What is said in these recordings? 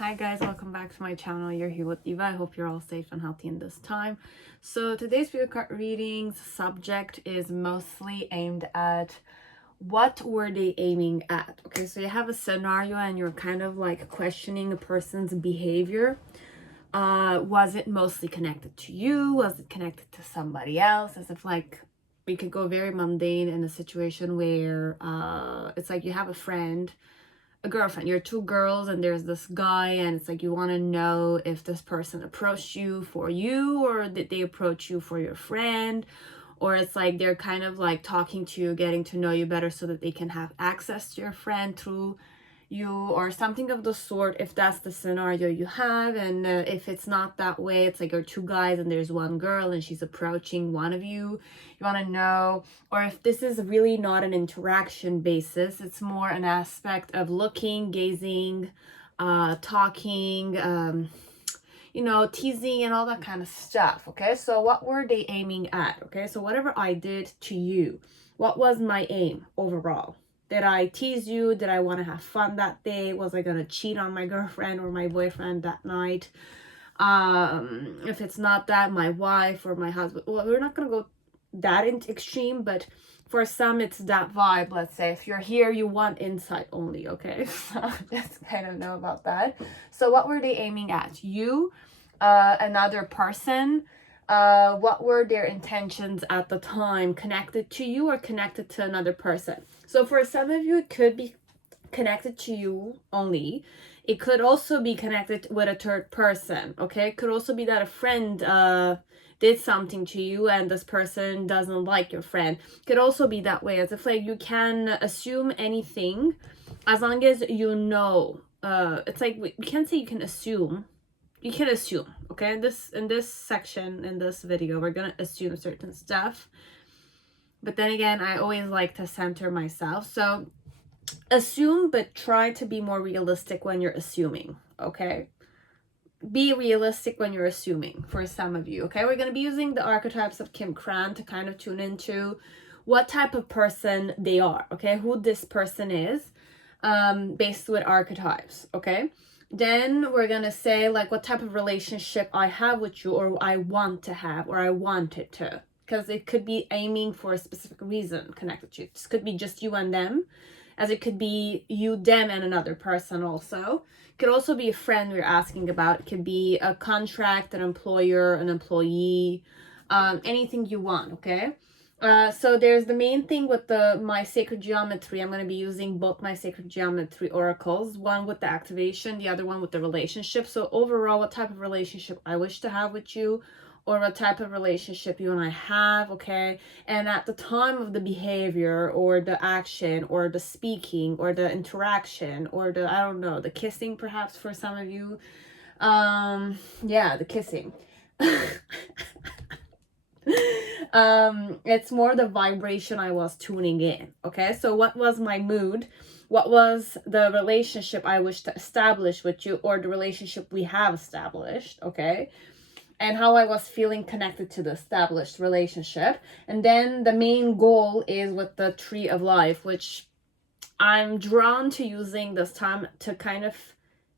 Hi guys, welcome back to my channel. You're here with Diva. I hope you're all safe and healthy in this time. So today's video card readings subject is mostly aimed at what were they aiming at. Okay, so you have a scenario and you're kind of like questioning a person's behavior. Was it mostly connected to you? Was it connected to somebody else? As if like we could go very mundane in a situation where it's like you have a girlfriend, you're two girls and there's this guy, and it's like you want to know if this person approached you for you, or did they approach you for your friend, or it's like they're kind of like talking to you, getting to know you better so that they can have access to your friend through you, or something of the sort, if that's the scenario you have. And if it's not that way, it's like you're two guys and there's one girl and she's approaching one of you, you want to know. Or if this is really not an interaction basis, it's more an aspect of looking, gazing, talking, you know, teasing and all that kind of stuff. Okay, so what were they aiming at? Okay, so whatever I did to you, what was my aim overall? Did I tease you? Did I want to have fun that day? Was I gonna cheat on my girlfriend or my boyfriend that night? If it's not that, my wife or my husband. Well, we're not gonna go that into extreme, but for some it's that vibe. Let's say if you're here, you want insight only. Okay, so just kind of know about that. So what were they aiming at? You, another person. What were their intentions at the time, connected to you or connected to another person? So for some of you, it could be connected to you only. It could also be connected with a third person. Okay, it could also be that a friend did something to you and this person doesn't like your friend. It could also be that way, as if like you can assume anything as long as you know. It's like we can't say you can assume. You can assume, okay? In this section, in this video, we're gonna assume certain stuff. But then again, I always like to center myself. So assume, but try to be more realistic when you're assuming, okay? Be realistic when you're assuming for some of you, okay? We're gonna be using the archetypes of Kim Cran to kind of tune into what type of person they are, okay? Who this person is, based with archetypes, okay? Then we're gonna say like what type of relationship I have with you, or I want to have, or I wanted to, because it could be aiming for a specific reason connected to you. This could be just you and them, as it could be you, them, and another person also. It could also be a friend we're asking about. It could be a contract, an employer, an employee, anything you want, okay? So there's the main thing with my sacred geometry. I'm going to be using both my sacred geometry oracles, one with the activation, the other one with the relationship. So overall, what type of relationship I wish to have with you, or what type of relationship you and I have, okay? And at the time of the behavior or the action or the speaking or the interaction or the, I don't know, the kissing perhaps for some of you. Yeah, the kissing. It's more the vibration I was tuning in, okay? So what was my mood? What was the relationship I wish to establish with you, or the relationship we have established, okay? And how I was feeling connected to the established relationship. And then the main goal is with the Tree of Life, which I'm drawn to using this time to kind of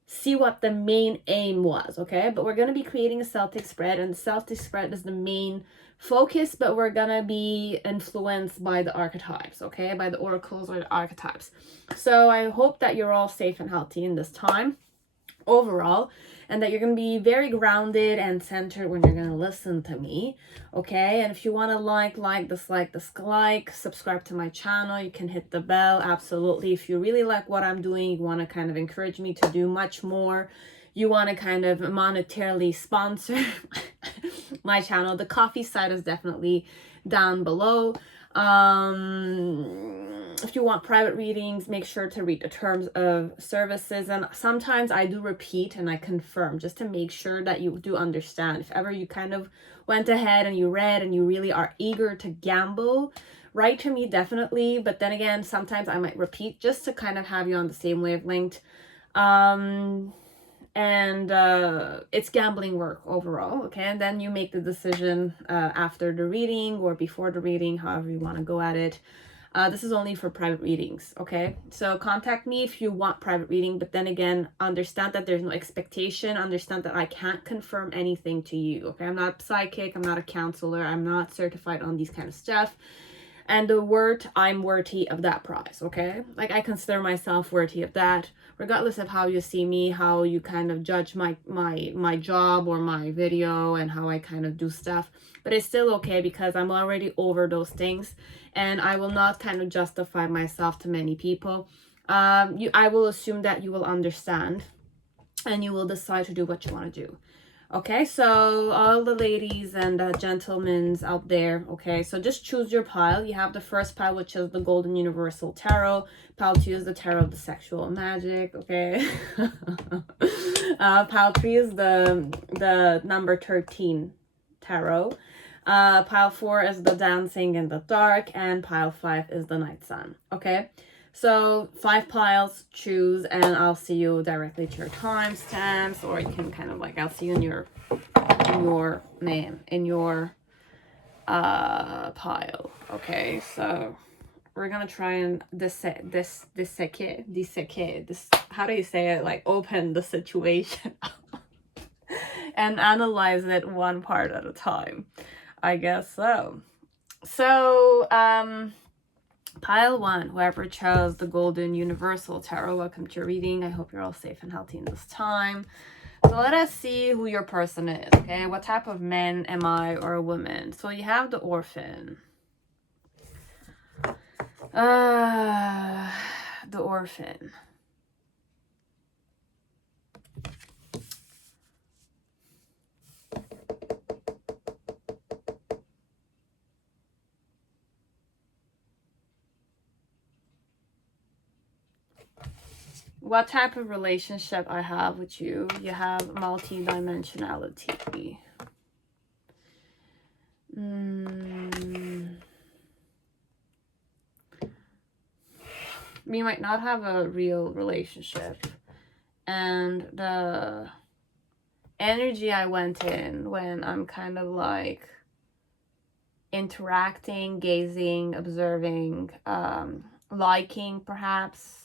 see what the main aim was, okay? But we're going to be creating a Celtic spread, and the Celtic spread is the main focus, but we're going to be influenced by the archetypes, okay? By the oracles or the archetypes. So I hope that you're all safe and healthy in this time overall, and that you're going to be very grounded and centered when you're going to listen to me, okay? And if you want to like, dislike, subscribe to my channel, you can hit the bell, absolutely. If you really like what I'm doing, you want to kind of encourage me to do much more, you want to kind of monetarily sponsor my channel, the coffee side is definitely down below. If you want private readings, make sure to read the terms of services, and sometimes I do repeat and I confirm just to make sure that you do understand. If ever you kind of went ahead and you read and you really are eager to gamble, write to me definitely, but then again, sometimes I might repeat just to kind of have you on the same wavelength. And it's gambling work overall, okay? And then you make the decision after the reading or before the reading, however you want to go at it. This is only for private readings, okay? So contact me if you want private reading, but then again, understand that there's no expectation. Understand that I can't confirm anything to you, okay? I'm not psychic, I'm not a counselor, I'm not certified on these kind of stuff. And I'm worthy of that price, okay? Like, I consider myself worthy of that, regardless of how you see me, how you kind of judge my job or my video and how I kind of do stuff. But it's still okay because I'm already over those things, and I will not kind of justify myself to many people. I will assume that you will understand and you will decide to do what you want to do. Okay, so all the ladies and gentlemen out there, okay, so just choose your pile. You have the first pile, which is the Golden Universal Tarot. Pile 2 is the Tarot of the Sexual Magic, okay. Pile 3 is the number 13 Tarot. Pile 4 is the Dancing in the Dark, and pile 5 is the Night Sun, okay. So 5 piles, choose, and I'll see you directly to your timestamps, or you can kind of like, I'll see you in your name, in your pile. Okay, so we're gonna try and dissect this, how do you say it, like open the situation and analyze it one part at a time, I guess. So pile 1, whoever chose the Golden Universal Tarot, welcome to your reading. I hope you're all safe and healthy in this time. So let us see who your person is, okay? What type of man am I, or a woman? So you have the Orphan. The Orphan. What type of relationship I have with you? You have multi-dimensionality. We might not have a real relationship. And the energy I went in when I'm kind of like interacting, gazing, observing, liking perhaps,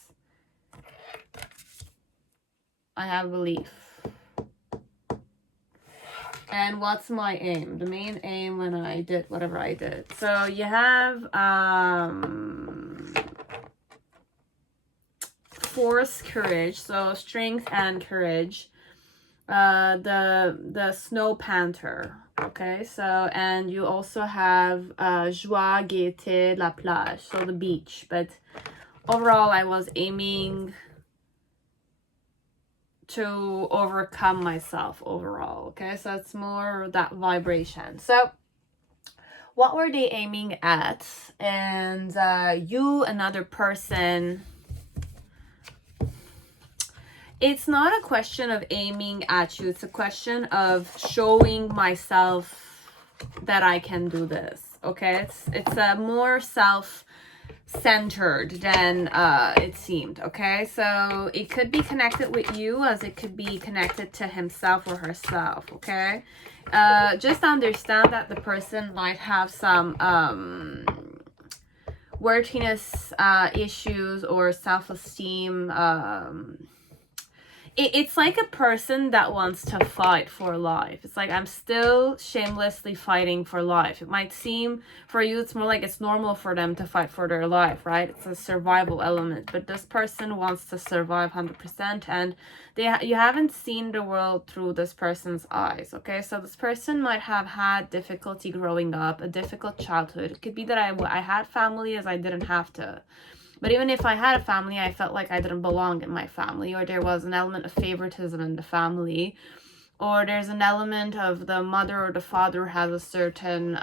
I have belief. And what's my aim? The main aim when I did whatever I did. So you have force, courage, so strength and courage. The Snow Panther, okay? So, and you also have joie, gaieté, la plage, so the beach. But overall, I was aiming to overcome myself overall, okay? So it's more that vibration. So what were they aiming at? And you, another person, it's not a question of aiming at you, it's a question of showing myself that I can do this, okay? It's a more self-centered than it seemed, okay? So it could be connected with you as it could be connected to himself or herself, okay? Just understand that the person might have some worthiness issues or self-esteem. It's like a person that wants to fight for life. It's like, I'm still shamelessly fighting for life. It might seem for you, it's more like it's normal for them to fight for their life, right? It's a survival element. But this person wants to survive 100%, and you haven't seen the world through this person's eyes, okay? So this person might have had difficulty growing up, a difficult childhood. It could be that I had family as I didn't have to. But even if I had a family, I felt like I didn't belong in my family, or there was an element of favoritism in the family, or there's an element of the mother or the father has a certain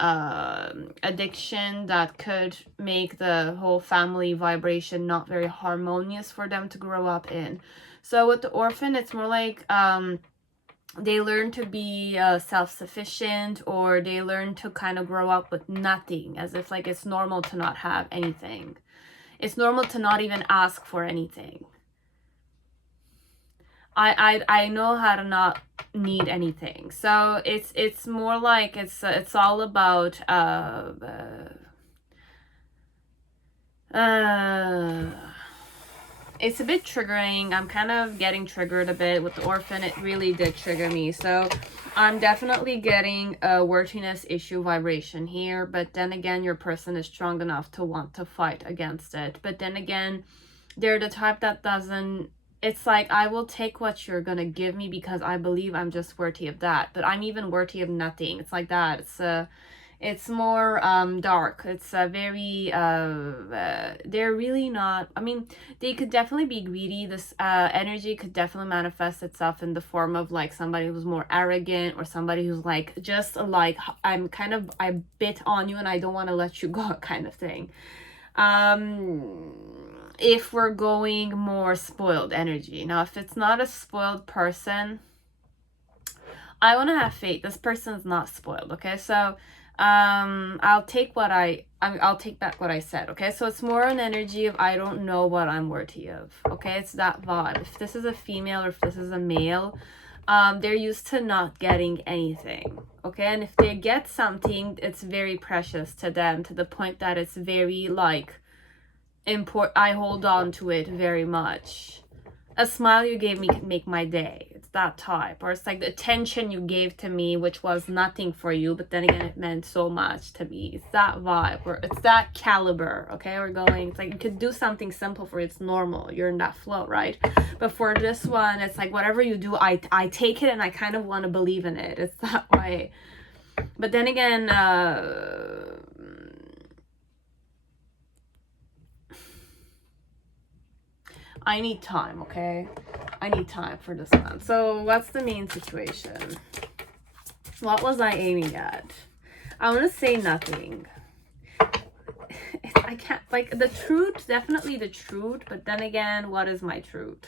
addiction that could make the whole family vibration not very harmonious for them to grow up in. So with the Orphan, it's more like they learn to be self-sufficient, or they learn to kind of grow up with nothing, as if like it's normal to not have anything. It's normal to not even ask for anything. I know how to not need anything. So it's more like it's all about It's a bit triggering. I'm kind of getting triggered a bit with the orphan. It really did trigger me. So I'm definitely getting a worthiness issue vibration here. But then again, your person is strong enough to want to fight against it. But then again, they're the type that doesn't... It's like, I will take what you're gonna give me because I believe I'm just worthy of that. But I'm even worthy of nothing. It's like that. It's more dark. It's very they're really not... I mean, they could definitely be greedy. This energy could definitely manifest itself in the form of like somebody who's more arrogant, or somebody who's like just like, I bit on you and I don't want to let you go kind of thing. If we're going more spoiled energy. Now, if it's not a spoiled person, I want to have faith. This person's not spoiled, okay? So I'll take back what I said, okay? So it's more an energy of I don't know what I'm worthy of, okay? It's that vibe. If this is a female or if this is a male, they're used to not getting anything, okay? And if they get something, it's very precious to them, to the point that it's very like I hold on to it very much. A smile you gave me can make my day. It's that type. Or it's like the attention you gave to me, which was nothing for you, but then again, it meant so much to me. It's that vibe, or it's that caliber, okay? We're going, it's like you could do something simple for you. It's normal. You're in that flow, right? But for this one, it's like whatever you do, I take it and I kind of want to believe in it. It's that way. But then again, I need time, okay? I need time for this one. So what's the main situation? What was I aiming at? I want to say nothing. I can't, like, the truth, definitely the truth, but then again, what is my truth?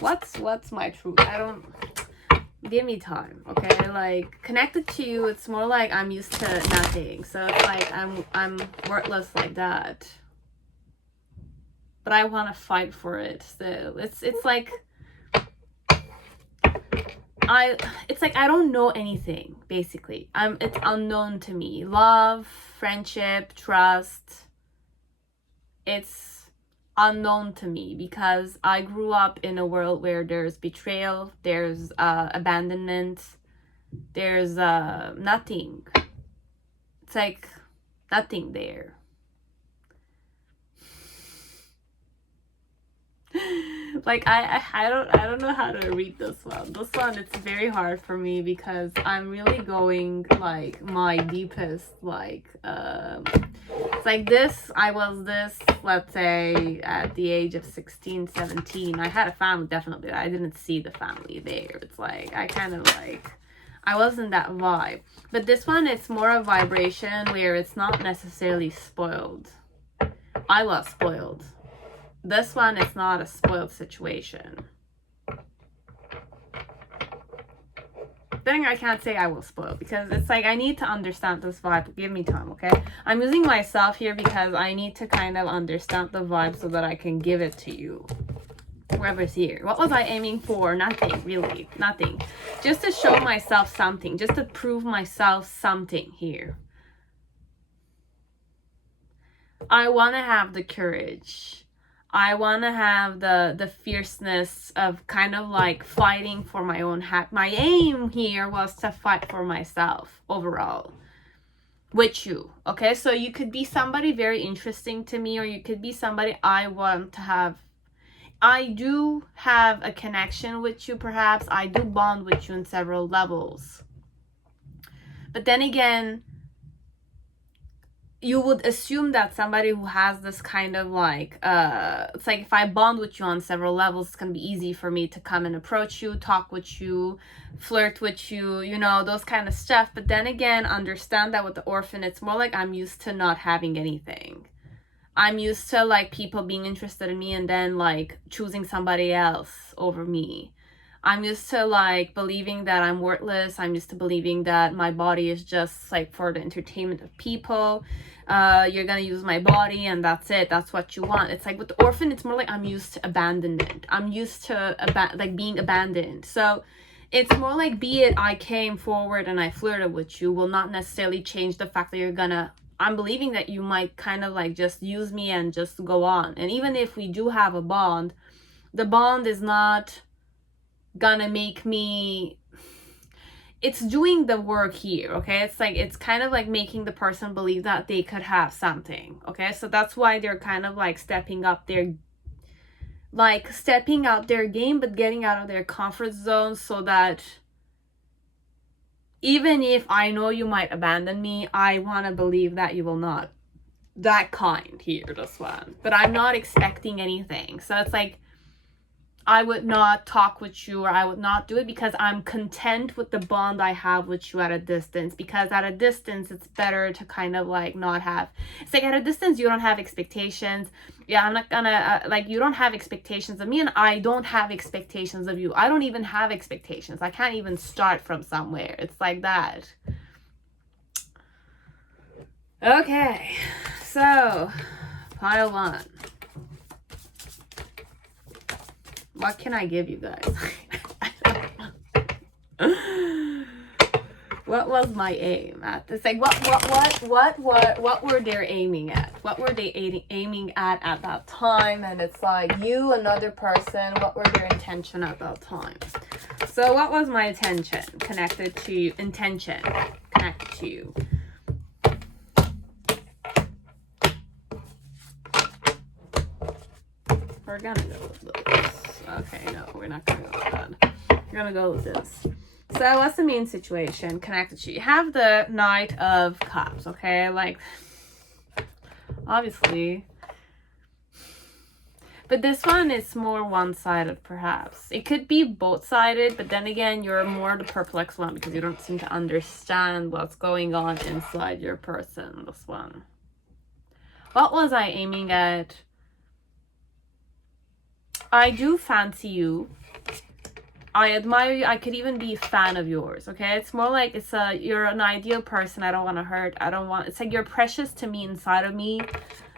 What's my truth? I don't... Give me time, okay? Like, connected to you, it's more like I'm used to nothing. So it's like I'm worthless like that. But I want to fight for it still. It's like it's like I don't know anything, basically. It's unknown to me. Love, friendship, trust. It's unknown to me because I grew up in a world where there's betrayal, there's abandonment, there's nothing. It's like nothing there. Like I don't know how to read this one. This one, it's very hard for me because I'm really going like my deepest, like it's like this. I was this, let's say at the age of 16, 17. I had a family, definitely. I didn't see the family there. It's like I kind of like, I wasn't that vibe. But this one, it's more a vibration where it's not necessarily spoiled. I was spoiled. This one is not a spoiled situation. Then I can't say I will spoil because it's like I need to understand this vibe. Give me time, okay? I'm using myself here because I need to kind of understand the vibe so that I can give it to you. Whoever's here. What was I aiming for? Nothing, really. Nothing. Just to show myself something. Just to prove myself something here. I want to have the courage. I want to have the fierceness of kind of like fighting for my own my aim here was to fight for myself overall with you, okay? So you could be somebody very interesting to me, or you could be somebody I want to have. I do have a connection with you, perhaps. I do bond with you on several levels. But then again, you would assume that somebody who has this kind of like, it's like if I bond with you on several levels, it's going to be easy for me to come and approach you, talk with you, flirt with you, you know, those kind of stuff. But then again, understand that with the orphan, it's more like I'm used to not having anything. I'm used to like people being interested in me and then like choosing somebody else over me. I'm used to like believing that I'm worthless. I'm used to believing that my body is just like for the entertainment of people. You're gonna use my body and that's it. That's what you want. It's like with the orphan, it's more like I'm used to abandonment. I'm used to like being abandoned. So it's more like, be it I came forward and I flirted with you, will not necessarily change the fact that you're gonna, I'm believing that you might kind of like just use me and just go on. And even if we do have a bond, the bond is not gonna make me, it's doing the work here, okay? It's like, it's kind of like making the person believe that they could have something, okay? So that's why they're kind of like stepping out their game, but getting out of their comfort zone, so that even if I know you might abandon me, I want to believe that you will not. That kind here, this one. But I'm not expecting anything. So it's like, I would not talk with you, or I would not do it because I'm content with the bond I have with you at a distance. Because at a distance, it's better to kind of like not have, it's like at a distance, you don't have expectations. Yeah, I'm not gonna, like, you don't have expectations of me, and I don't have expectations of you. I don't even have expectations. I can't even start from somewhere. It's like that. Okay, so pile one. What can I give you guys? What was my aim at? It's like, what were they aiming at? What were they aiming at that time? And it's like, you, another person, what were their intention at that time? So what was my intention connected to you? Intention connected to you. We're gonna go with this. Okay, no, we're not gonna go with that. We're gonna go with this. So what's the main situation connected to you? You have the Knight of Cups, okay? Like, obviously. But this one is more one-sided, perhaps. It could be both-sided, but then again, you're more the perplexed one because you don't seem to understand what's going on inside your person, this one. What was I aiming at? I do fancy you. I admire you. I could even be a fan of yours, okay? It's more like you're an ideal person I don't want to hurt. It's like you're precious to me inside of me.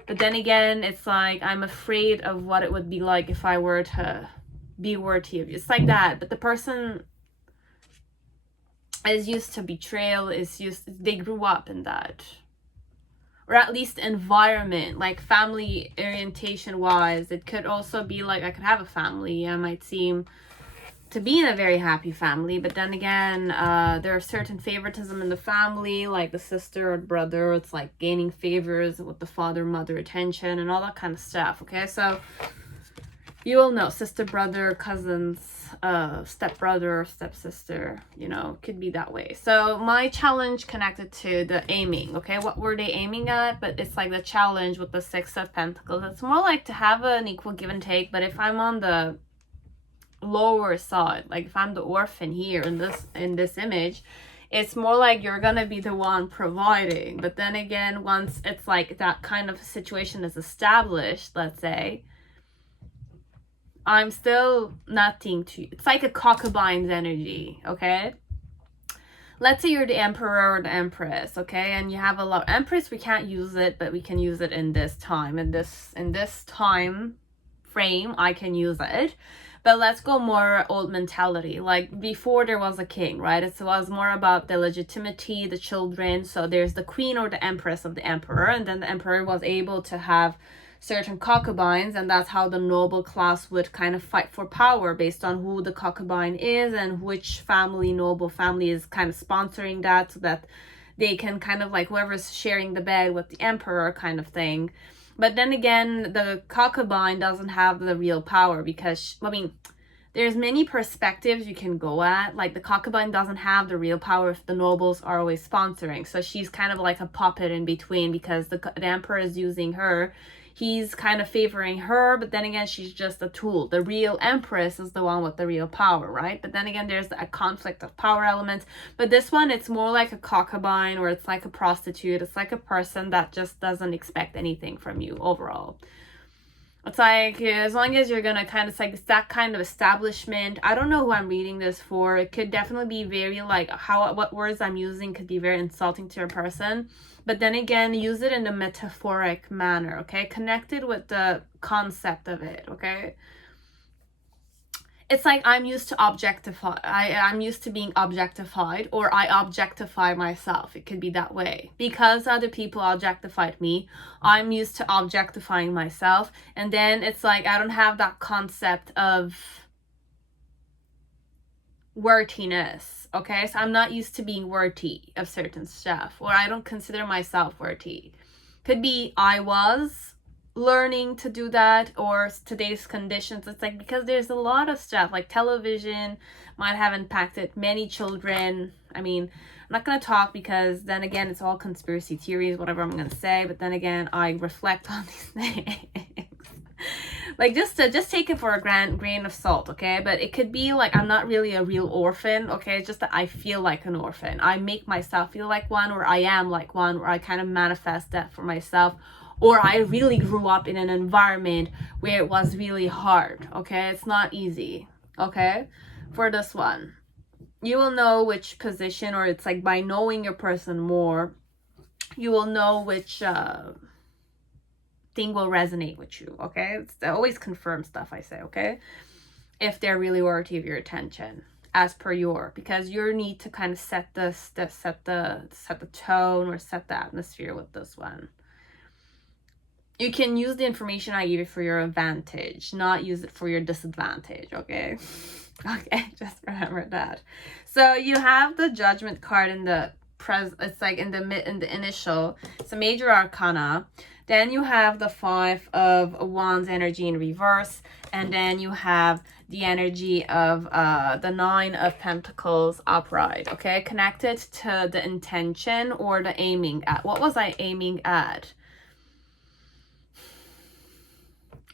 But then again, it's like I'm afraid of what it would be like if I were to be worthy of you. It's like that. But the person is used to betrayal, they grew up in that. Or at least environment, like family orientation wise. It could also be like I could have a family. I might seem to be in a very happy family, but then again, there are certain favoritism in the family, like the sister or brother. It's like gaining favors with the father, mother attention and all that kind of stuff, okay? So you will know, sister, brother, cousins, stepbrother, stepsister, you know, could be that way. So my challenge connected to the aiming, okay? What were they aiming at? But it's like the challenge with the Six of Pentacles. It's more like to have an equal give and take, but if I'm on the lower side, like if I'm the orphan here in this image, it's more like you're gonna be the one providing. But then again, once it's like that kind of situation is established, let's say, I'm still nothing to you. It's like a concubines energy, okay? Let's say you're the emperor or the empress, okay? And you have a lot. Empress, we can't use it, but we can use it in this time. In this time frame, I can use it. But let's go more old mentality. Like before there was a king, right? It was more about the legitimacy, the children. So there's the queen or the empress of the emperor. And then the emperor was able to have certain concubines. And that's how the noble class would kind of fight for power based on who the concubine is and which family, noble family, is kind of sponsoring that, so that they can kind of like whoever's sharing the bed with the emperor kind of thing. But then again, the concubine doesn't have the real power because, I mean, there's many perspectives you can go at. Like the concubine doesn't have the real power if the nobles are always sponsoring. So she's kind of like a puppet in between because the emperor is using her. He's kind of favoring her, but then again, she's just a tool. The real empress is the one with the real power, right? But then again, there's a conflict of power elements. But this one, it's more like a concubine, or it's like a prostitute. It's like a person that just doesn't expect anything from you overall. It's like, as long as you're gonna kind of, it's like it's that kind of establishment. I don't know who I'm reading this for. It could definitely be very like what words I'm using could be very insulting to your person. But then again, use it in a metaphoric manner, okay? Connected with the concept of it, okay? it's like I'm used to I'm used to being objectified, or I objectify myself. It could be that way. Because other people objectified me, I'm used to objectifying myself. And then it's like I don't have that concept of worthiness. Okay, so I'm not used to being worthy of certain stuff, or I don't consider myself worthy. Could be I was learning to do that, or today's conditions. It's like because there's a lot of stuff, like television might have impacted many children. I mean, I'm not going to talk because then again it's all conspiracy theories, whatever I'm going to say, but then again I reflect on these things. Like just take it for a grain of salt, okay? But it could be like I'm not really a real orphan, okay? It's just that I feel like an orphan. I make myself feel like one, or I am like one, or I kind of manifest that for myself. Or I really grew up in an environment where it was really hard, okay? It's not easy, okay? For this one, you will know which position, or it's like by knowing your person more, you will know which thing will resonate with you, okay? It's always confirm stuff I say, okay? If they're really worthy of your attention, as per your, because you need to kind of set the tone, or set the atmosphere with this one. You can use the information I give you for your advantage, not use it for your disadvantage, okay? Okay, just remember that. So you have the Judgment card in the it's like in the initial. It's a major arcana. Then you have the 5 of Wands energy in reverse, and then you have the energy of the 9 of Pentacles upright, okay? Connected to the intention or the aiming at. What was I aiming at?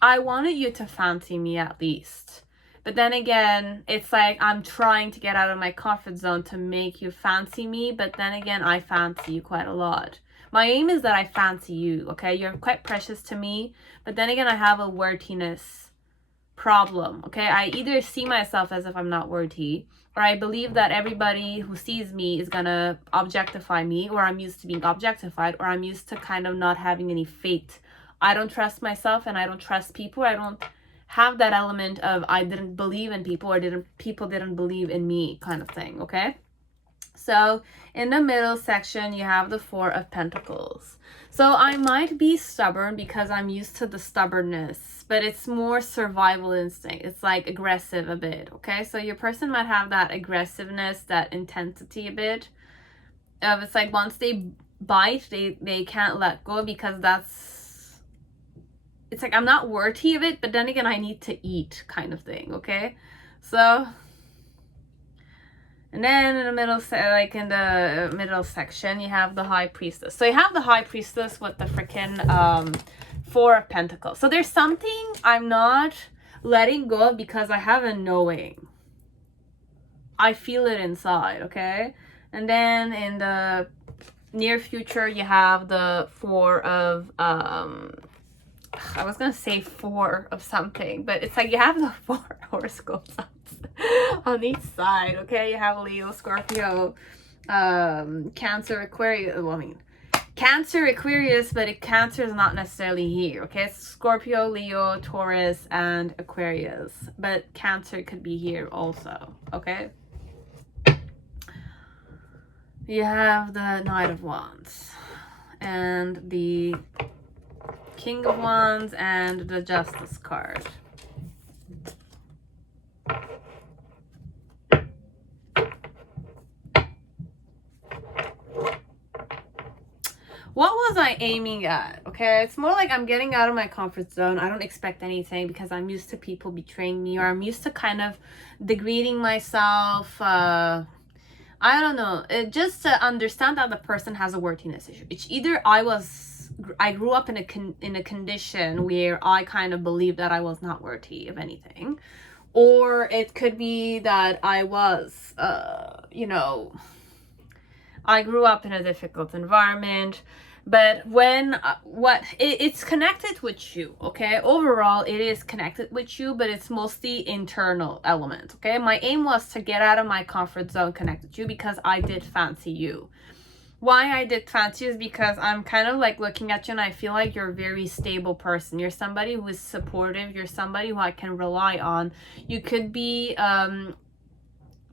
I wanted you to fancy me at least. But then again, it's like I'm trying to get out of my comfort zone to make you fancy me. But then again, I fancy you quite a lot. My aim is that I fancy you, okay? You're quite precious to me. But then again, I have a worthiness problem, okay? I either see myself as if I'm not worthy, or I believe that everybody who sees me is gonna objectify me, or I'm used to being objectified, or I'm used to kind of not having any faith. I don't trust myself, and I don't trust people. I don't have that element of I didn't believe in people, or people didn't believe in me kind of thing, okay? So in the middle section, you have the 4 of Pentacles. So I might be stubborn because I'm used to the stubbornness, but it's more survival instinct. It's like aggressive a bit, okay? So your person might have that aggressiveness, that intensity a bit. It's like once they bite, they can't let go, because it's like I'm not worthy of it, but then again I need to eat kind of thing, okay? So, and then in the middle, like in the middle section, you have the High Priestess. So you have the High Priestess with the freaking 4 of Pentacles. So there's something I'm not letting go of because I have a knowing. I feel it inside, okay? And then in the near future, you have the 4 of I was gonna say 4 of something, but it's like you have the 4 horoscopes on each side, okay? You have Leo, Scorpio, Cancer, Aquarius. Well, I mean, Cancer, Aquarius, but Cancer is not necessarily here, okay? It's Scorpio, Leo, Taurus, and Aquarius, but Cancer could be here also, okay? You have the Knight of Wands and the King of Wands and the Justice card. What was I aiming at? Okay, it's more like I'm getting out of my comfort zone. I don't expect anything because I'm used to people betraying me, or I'm used to kind of degrading myself. I don't know. Just to understand that the person has a worthiness issue. It's either I grew up in a condition where I kind of believed that I was not worthy of anything, or it could be that I was, you know, I grew up in a difficult environment. But when it's connected with you, okay? Overall, it is connected with you, but it's mostly internal element, okay? My aim was to get out of my comfort zone, connected to you, because I did fancy you. why I did fancy is because I'm kind of like looking at you and I feel like you're a very stable person. You're somebody who is supportive. You're somebody who I can rely on. You could be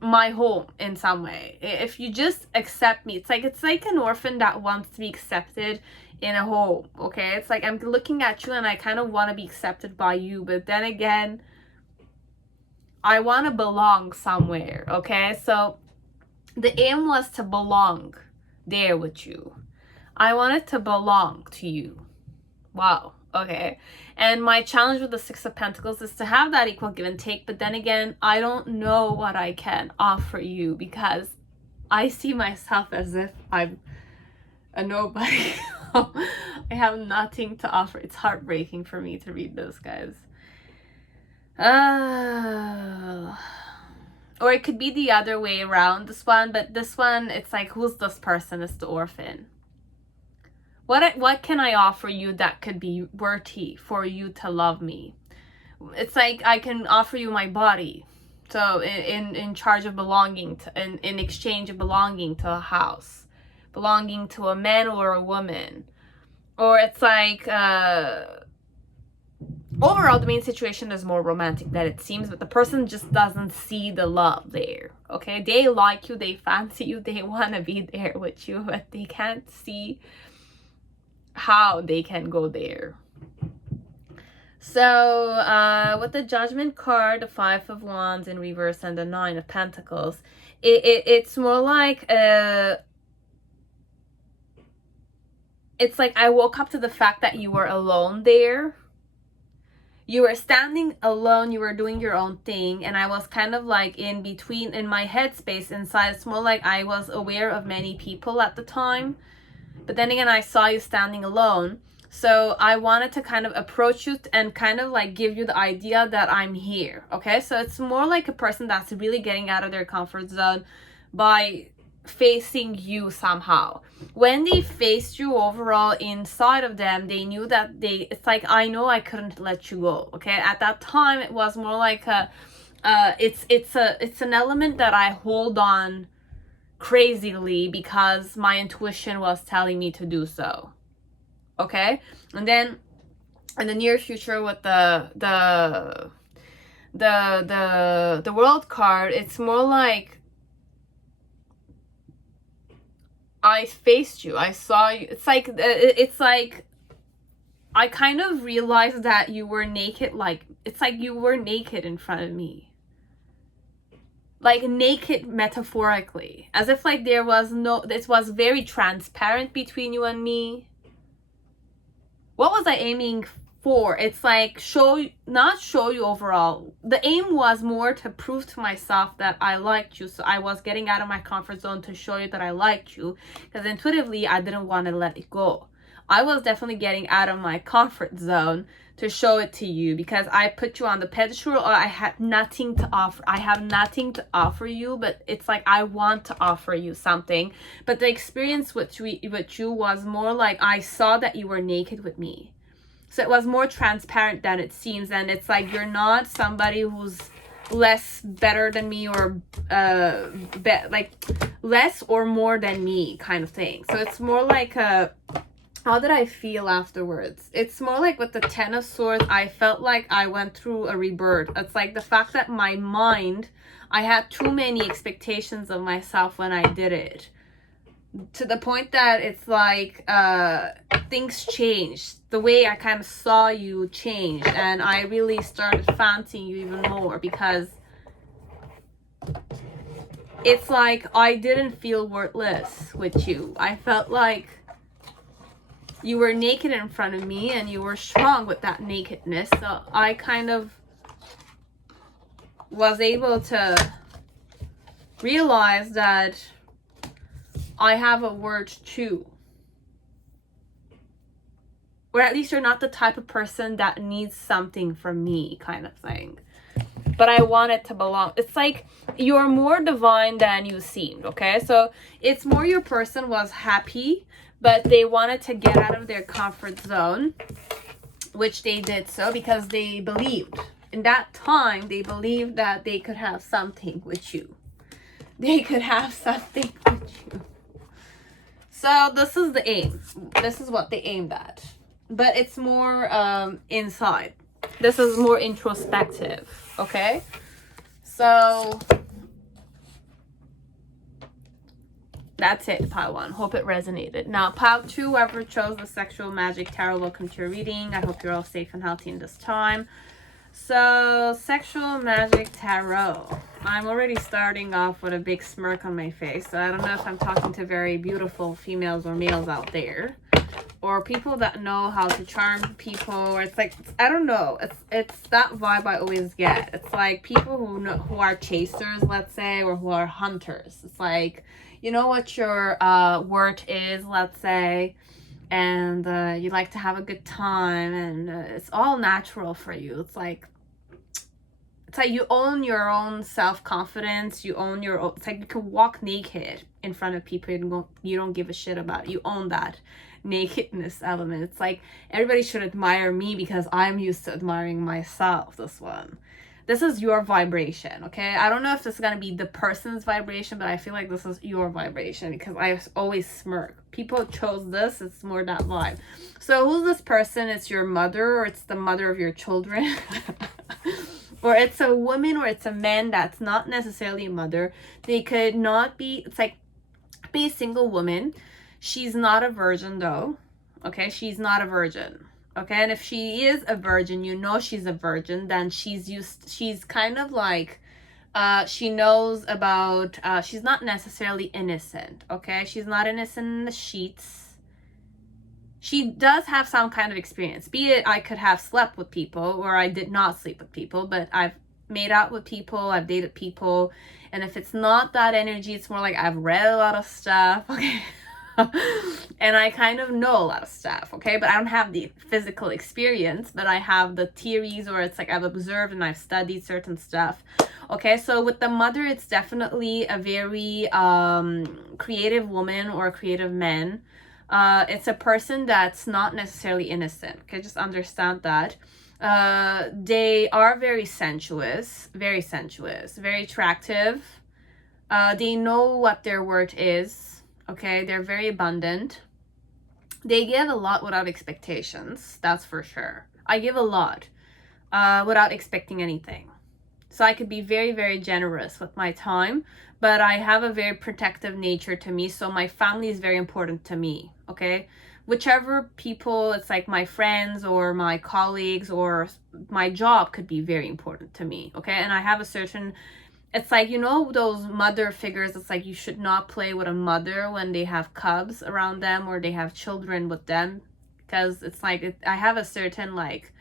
my home in some way. If you just accept me, it's like an orphan that wants to be accepted in a home. Okay, it's like I'm looking at you and I kind of want to be accepted by you, but then again, I want to belong somewhere. Okay, so the aim was to belong there with you. I wanted to belong to you. Wow. Okay. And my challenge with the Six of Pentacles is to have that equal give and take. But then again, I don't know what I can offer you because I see myself as if I'm a nobody. I have nothing to offer. It's heartbreaking for me to read this, guys. Or it could be the other way around, this one. But this one, it's like, who's this person? It's the orphan. What can I offer you that could be worthy for you to love me? It's like I can offer you my body. So in charge of belonging to, in exchange of belonging to a house, belonging to a man or a woman. Or it's like overall, the main situation is more romantic than it seems, but the person just doesn't see the love there, okay? They like you, they fancy you, they want to be there with you, but they can't see how they can go there. So, with the Judgment card, the Five of Wands in reverse, and the Nine of Pentacles, it's more like it's like I woke up to the fact that you were alone there. You were standing alone, you were doing your own thing, and I was kind of like in between, in my headspace inside. It's more like I was aware of many people at the time, but then again, I saw you standing alone. So I wanted to kind of approach you and kind of like give you the idea that I'm here, okay? So it's more like a person that's really getting out of their comfort zone by facing you somehow. When they faced you, overall inside of them, they knew that it's like, I know I couldn't let you go, okay? At that time, it was more like it's an element that I hold on crazily because my intuition was telling me to do so, okay? And then in the near future with the World card, it's more like I faced you, I saw you. It's like I kind of realized that you were naked. Like, it's like you were naked in front of me, like naked metaphorically, as if like there was no, it was very transparent between you and me. What was I aiming for? It's like not show you overall. The aim was more to prove to myself that I liked you. So I was getting out of my comfort zone to show you that I liked you, because intuitively I didn't want to let it go. I was definitely getting out of my comfort zone to show it to you, because I put you on the pedestal, or I had nothing to offer. I have nothing to offer you, but it's like I want to offer you something. But the experience with you was more like I saw that you were naked with me. So it was more transparent than it seems. And it's like you're not somebody who's less better than me, or like less or more than me kind of thing. So it's more like a, how did I feel afterwards? It's more like with the Ten of Swords, I felt like I went through a rebirth. It's like the fact that my mind, I had too many expectations of myself when I did it, to the point that it's like things changed. The way I kind of saw you changed, and I really started fancying you even more, because it's like I didn't feel worthless with you. I felt like you were naked in front of me and you were strong with that nakedness. So I kind of was able to realize that I have a word too. Or at least you're not the type of person that needs something from me, kind of thing. But I wanted to belong. It's like you're more divine than you seemed, okay? So it's more your person was happy, but they wanted to get out of their comfort zone, which they did so because they believed. In that time, they believed that they could have something with you. They could have something with you. So this is the aim. This is what they aimed at. But it's more inside. This is more introspective, okay? So that's it, pile 1. Hope it resonated. Now, pile 2, whoever chose the Sexual Magic Tarot, welcome to your reading. I hope you're all safe and healthy in this time. So, Sexual Magic Tarot. I'm already starting off with a big smirk on my face. So, I don't know if I'm talking to very beautiful females or males out there. Or people that know how to charm people. Or it's like, I don't know. It's that vibe I always get. It's like people who are chasers, let's say, or who are hunters. It's like, you know what your word is, let's say. And you like to have a good time, and it's all natural for you. It's like you own your own self-confidence. You own your own, it's like you can walk naked in front of people. You don't give a shit about it. You own that nakedness element. It's like everybody should admire me because I'm used to admiring myself. This is your vibration, okay? I don't know if this is going to be the person's vibration, but I feel like this is your vibration because I always smirk. People chose this. It's more that vibe. So who's this person? It's your mother, or it's the mother of your children. Or it's a woman, or it's a man that's not necessarily a mother. They could not be, it's like, be a single woman. She's not a virgin though, okay? She's not a virgin. Okay, and if she is a virgin, you know she's a virgin, then she's kind of like, she knows about, she's not necessarily innocent, okay? She's not innocent in the sheets. She does have some kind of experience. Be it I could have slept with people, or I did not sleep with people, but I've made out with people, I've dated people, and if it's not that energy, it's more like I've read a lot of stuff, okay? And I kind of know a lot of stuff, okay? But I don't have the physical experience, but I have the theories, or it's like I've observed and I've studied certain stuff, okay? So with the mother, it's definitely a very creative woman or a creative man. It's a person that's not necessarily innocent, okay? Just understand that. They are very sensuous, very attractive. They know what their worth is. Okay, they're very abundant. They give a lot without expectations, that's for sure. I give a lot without expecting anything. So I could be very generous with my time, but I have a very protective nature to me. So my family is very important to me, okay? Whichever people, it's like my friends or my colleagues or my job could be very important to me, okay? And I have a certain, it's like, you know, those mother figures, it's like you should not play with a mother when they have cubs around them or they have children with them, because it's like, I have a certain like,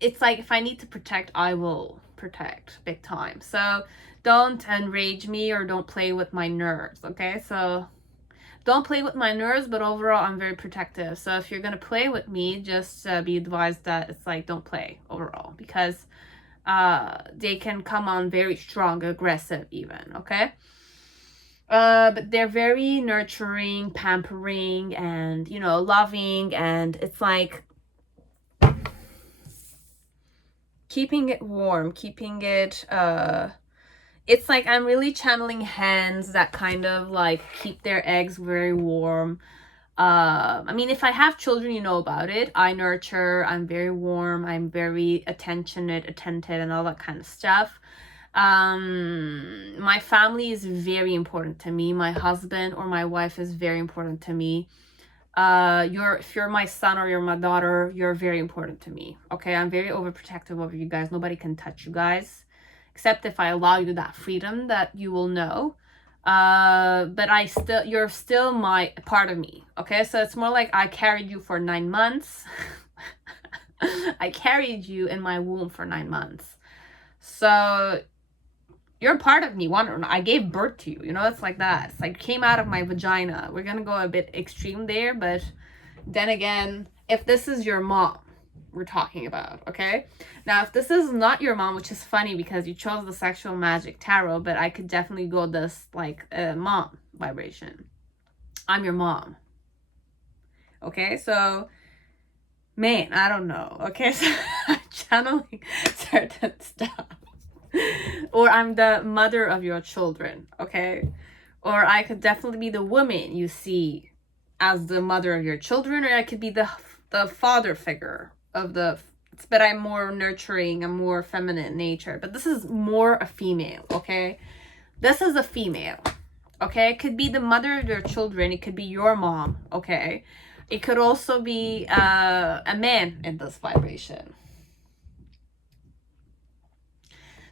it's like if I need to protect, I will protect big time. So don't enrage me or don't play with my nerves, okay? So don't play with my nerves, but overall I'm very protective. So if you're gonna play with me, just be advised that it's like don't play overall, because they can come on very strong, aggressive even, okay? But they're very nurturing, pampering, and, you know, loving, and it's like keeping it warm, keeping it, it's like I'm really channeling hens that kind of like keep their eggs very warm. I mean, if I have children, you know about it. I nurture, I'm very warm, I'm very attentive, and all that kind of stuff. My family is very important to me. My husband or my wife is very important to me. If you're my son or you're my daughter, you're very important to me, okay? I'm very overprotective over you guys. Nobody can touch you guys, except if I allow you that freedom that you will know. But you're still my part of me, okay? So it's more like I carried you for 9 months. I carried you in my womb for 9 months. So you're part of me. I gave birth to you, you know? It's like that. It's like came out of my vagina. We're gonna go a bit extreme there, but then again, if this is your mom we're talking about, okay? Now, if this is not your mom, which is funny because you chose the Sexual Magic Tarot, but I could definitely go this like mom vibration. I'm your mom, okay? So, man, I don't know, okay? So I'm channeling certain stuff. Or I'm the mother of your children, okay? Or I could definitely be the woman you see as the mother of your children, or I could be the father figure of the, but I'm more nurturing, I'm more feminine nature. But this is more a female, okay? This is a female, okay? It could be the mother of your children, it could be your mom, okay? It could also be a man in this vibration.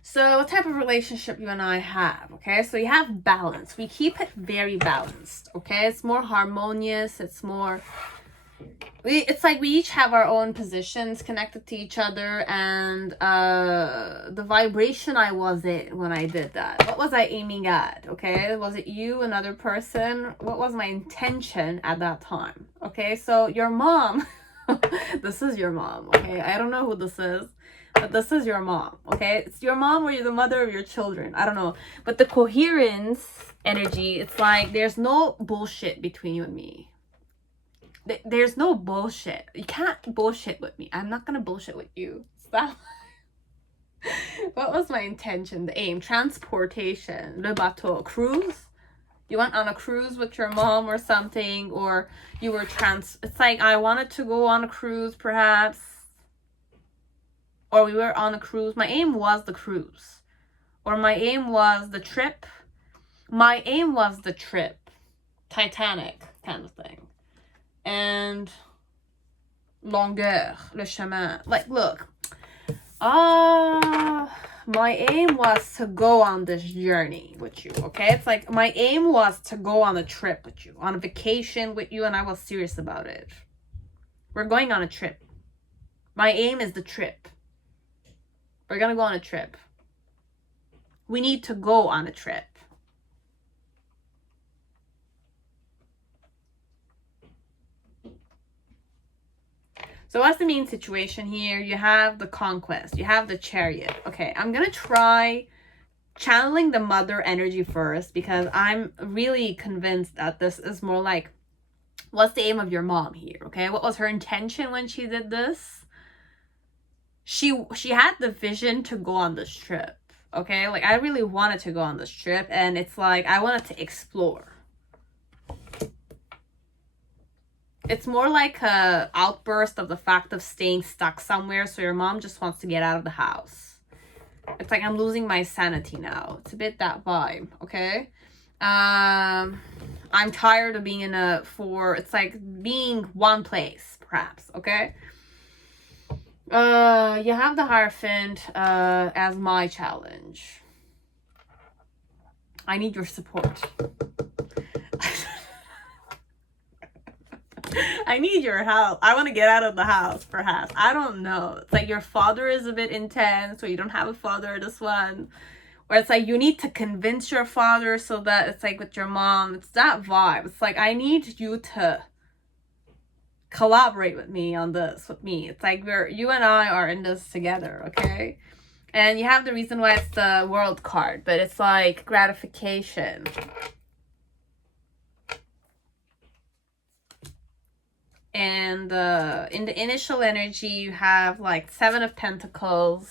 So what type of relationship you and I have, okay? So you have balance. We keep it very balanced, okay? It's more harmonious. It's more, it's like we each have our own positions connected to each other, and the vibration I was in when I did that. What was I aiming at, okay? Was it you, another person? What was my intention at that time, okay? So your mom, this is your mom, okay? I don't know who this is. But this is your mom, okay? It's your mom or you're the mother of your children. I don't know. But the coherence energy, it's like there's no bullshit between you and me. There's no bullshit. You can't bullshit with me. I'm not going to bullshit with you. Stop. What was my intention? The aim. Transportation. Le bateau. Cruise? You went on a cruise with your mom or something. Or you were it's like I wanted to go on a cruise perhaps. Or we were on a cruise. My aim was the cruise. Or my aim was the trip. My aim was the trip. Titanic kind of thing. And longueur, le chemin. Like, look. My aim was to go on this journey with you, okay? It's like my aim was to go on a trip with you. On a vacation with you, and I was serious about it. We're going on a trip. My aim is the trip. We're gonna go on a trip. We need to go on a trip. So what's the main situation here? You have the conquest. You have the chariot. Okay, I'm gonna try channeling the mother energy first, because I'm really convinced that this is more like, what's the aim of your mom here, okay? What was her intention when she did this? She had the vision to go on this trip, okay? Like, I really wanted to go on this trip, and it's like I wanted to explore. It's more like a outburst of the fact of staying stuck somewhere, so your mom just wants to get out of the house. It's like I'm losing my sanity now. It's a bit that vibe, okay? I'm tired of being it's like being one place, perhaps, okay? You have the Hierophant as my challenge. I need your support. I need your help. I want to get out of the house, perhaps. I don't know. It's like your father is a bit intense, or you don't have a father, this one. Or it's like you need to convince your father, so that it's like with your mom. It's that vibe. It's like I need you to collaborate with me on this, with me. It's like you and I are in this together, okay? And you have the reason why it's the World card, but it's like gratification. And in the initial energy, you have like 7 of Pentacles.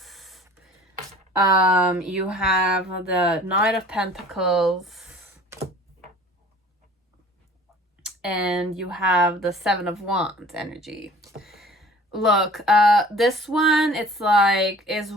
You have the Knight of Pentacles. And you have the 7 of Wands energy. Look, this one, it's like, is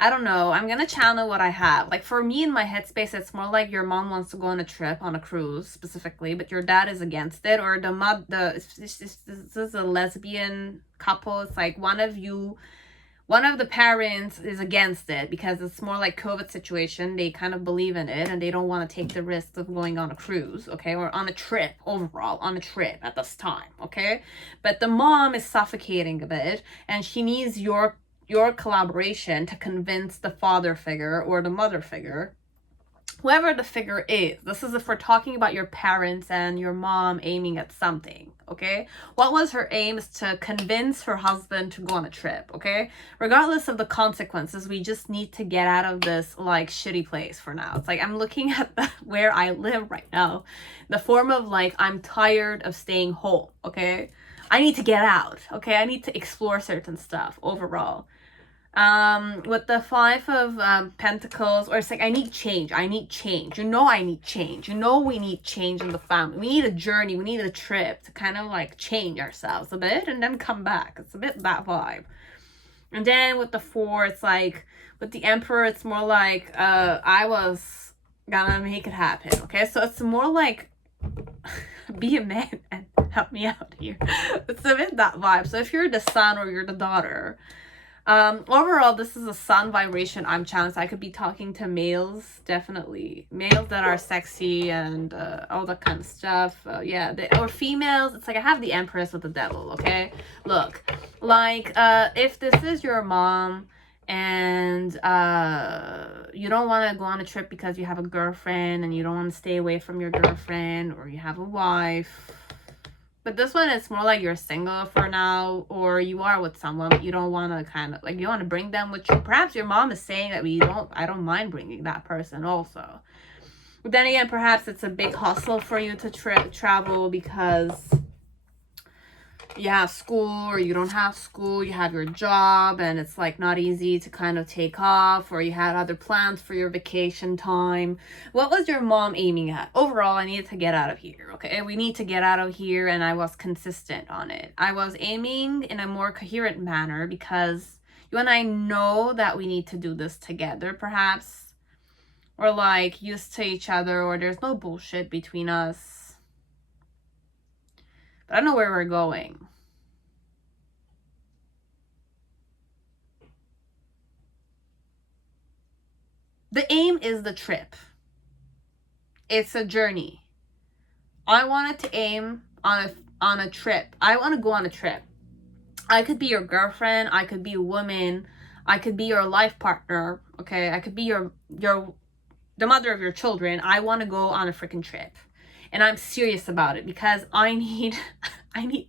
I don't know. I'm gonna channel what I have. Like, for me in my headspace, it's more like your mom wants to go on a trip, on a cruise specifically, but your dad is against it. Or this is a lesbian couple. It's like one of the parents is against it, because it's more like COVID situation. They kind of believe in it, and they don't want to take the risk of going on a cruise, okay? Or on a trip, overall, on a trip at this time, okay? But the mom is suffocating a bit, and she needs your collaboration to convince the father figure or the mother figure, whoever the figure is. This is if we're talking about your parents and your mom aiming at something, okay? What was her aim? Is to convince her husband to go on a trip, okay? Regardless of the consequences, we just need to get out of this like shitty place for now. It's like I'm looking at where I live right now, the form of like I'm tired of staying home, okay? I need to get out, okay? I need to explore certain stuff overall. With the Five of Pentacles, or it's like, I need change. I need change. You know, I need change. You know, we need change in the family. We need a journey. We need a trip to kind of like change ourselves a bit and then come back. It's a bit that vibe. And then with the Four, it's like, with the Emperor, it's more like, I was gonna make it happen. Okay, so it's more like, be a man and help me out here. It's a bit that vibe. So if you're the son or you're the daughter, overall, this is a sun vibration I'm challenged. I could be talking to males, definitely males that are sexy and all that kind of stuff. Yeah, or females. It's like I have the Empress with the Devil. Okay, look, like if this is your mom and you don't want to go on a trip because you have a girlfriend and you don't want to stay away from your girlfriend, or you have a wife. But this one, it's more like you're single for now, or you are with someone, but you don't want to kind of, like, you want to bring them with you. Perhaps your mom is saying that I don't mind bringing that person also. But then again, perhaps it's a big hustle for you to travel because you have school or you don't have school, you have your job, and it's like not easy to kind of take off, or you had other plans for your vacation time. What was your mom aiming at? Overall, I needed to get out of here, okay? We need to get out of here, and I was consistent on it. I was aiming in a more coherent manner because you and I know that we need to do this together, perhaps. Or like used to each other, or there's no bullshit between us. But I don't know where we're going. The aim is the trip. It's a journey. I wanted to aim on a trip. I want to go on a trip. I could be your girlfriend. I could be a woman. I could be your life partner. Okay, I could be the mother of your children. I want to go on a freaking trip. And I'm serious about it because I need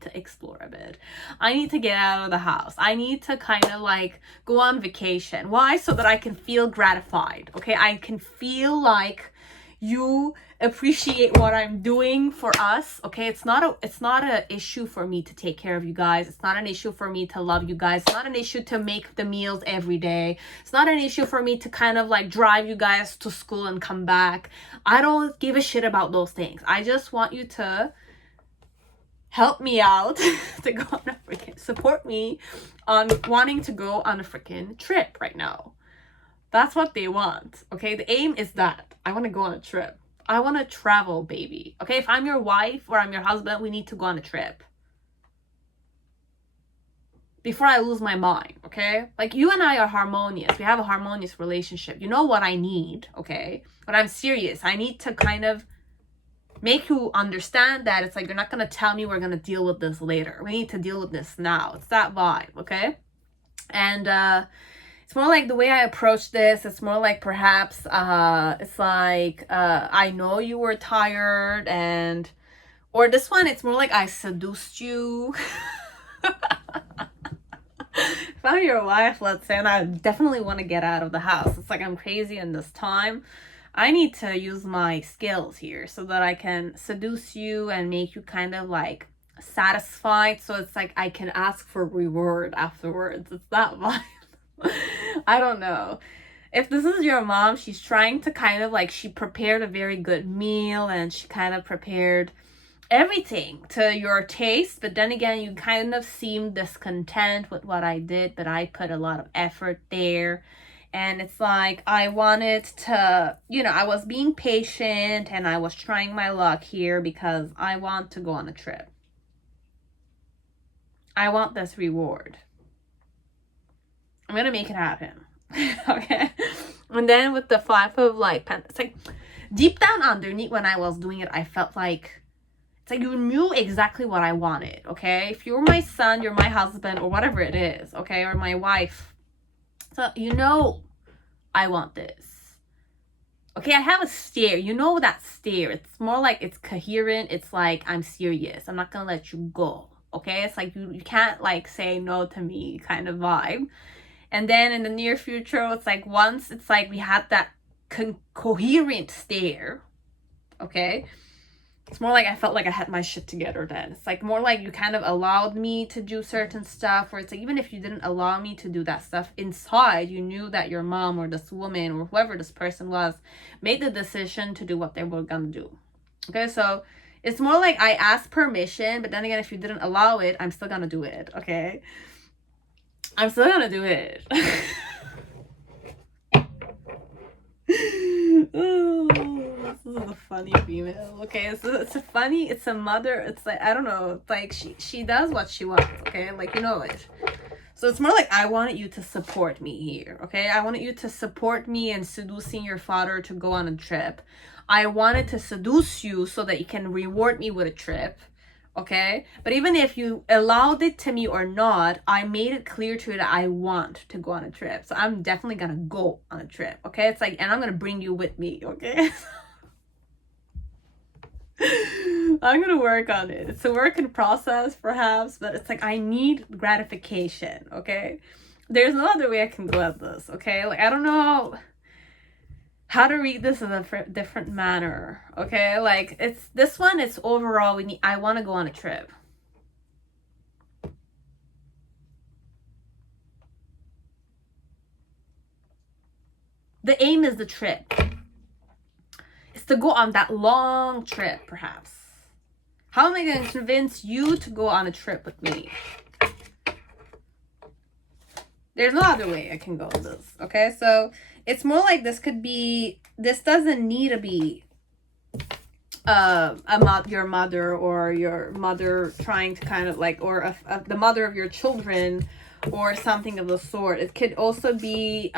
to explore a bit. I need to get out of the house. I need to kind of like go on vacation. Why? So that I can feel gratified. Okay, I can feel like you appreciate what I'm doing for us. Okay, it's not a issue for me to take care of you guys. It's not an issue for me to love you guys. It's not an issue to make the meals every day. It's not an issue for me to kind of like drive you guys to school and come back. I don't give a shit about those things. I just want you to help me out to go on a freaking, support me on wanting to go on a freaking trip right now. That's what they want. Okay, the aim is that I want to go on a trip. I want to travel, baby. Okay, if I'm your wife or I'm your husband, we need to go on a trip before I lose my mind. Okay, like you and I are harmonious. We have a harmonious relationship. You know what I need. Okay, but I'm serious. I need to kind of make you understand that it's like you're not going to tell me we're going to deal with this later. We need to deal with this now. It's that vibe. Okay, and it's more like the way I approach this. It's more like perhaps it's like I know you were tired, and or this one, it's more like I seduced you. If I'm your wife, let's say, and I definitely want to get out of the house. It's like I'm crazy in this time. I need to use my skills here so that I can seduce you and make you kind of like satisfied. So it's like I can ask for reward afterwards. It's that vibe. I don't know. If this is your mom, she's trying to kind of like, she prepared a very good meal and she kind of prepared everything to your taste. But then again, you kind of seem discontent with what I did, but I put a lot of effort there. And it's like, I wanted to, you know, I was being patient and I was trying my luck here because I want to go on a trip. I want this reward. I'm going to make it happen. Okay. And then with the Five of like it's like deep down underneath when I was doing it, I felt like it's like you knew exactly what I wanted. Okay. If you're my son, you're my husband, or whatever it is. Okay. Or my wife. So you know I want this. Okay. I have a stare. You know that stare. It's more like it's coherent. It's like I'm serious. I'm not going to let you go. Okay. It's like you can't like say no to me kind of vibe. And then in the near future, it's like once it's like we had that coherent stare, okay? It's more like I felt like I had my shit together then. It's like more like you kind of allowed me to do certain stuff, where it's like even if you didn't allow me to do that stuff, inside you knew that your mom or this woman or whoever this person was made the decision to do what they were gonna do. Okay, so it's more like I asked permission, but then again, if you didn't allow it, I'm still gonna do it. Okay, I'm still gonna do it. Oh, this is a funny female. Okay, so it's a funny, it's a mother, it's like, I don't know, it's like she does what she wants. Okay, like, you know it. So it's more like I wanted you to support me here. Okay, I wanted you to support me in seducing your father to go on a trip. I wanted to seduce you so that you can reward me with a trip. Okay, but even if you allowed it to me or not, I made it clear to you that I want to go on a trip. So I'm definitely gonna go on a trip. Okay, it's like, and I'm gonna bring you with me. Okay. I'm gonna work on it. It's a work in process perhaps, but it's like I need gratification. Okay, there's no other way I can go at this. Okay, like I don't know how to read this in a different manner. Okay, like it's this one, it's overall I want to go on a trip. The aim is the trip. It's to go on that long trip, perhaps. How am I going to convince you to go on a trip with me? There's no other way I can go with this. Okay, so it's more like this doesn't need to be your mother or your mother trying to kind of like, or the mother of your children or something of the sort. It could also be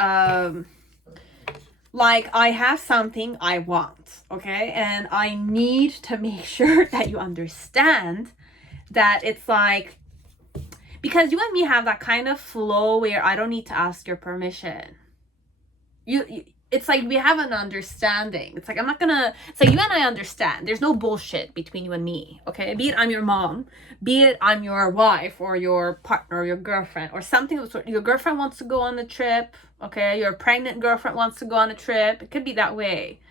like I have something I want, okay, and I need to make sure that you understand that it's like, because you and me have that kind of flow where I don't need to ask your permission. It's like we have an understanding. It's like it's like you and I understand. There's no bullshit between you and me, okay? Be it I'm your mom, be it I'm your wife or your partner or your girlfriend or something of the sort. Your girlfriend wants to go on the trip, okay? Your pregnant girlfriend wants to go on a trip. It could be that way.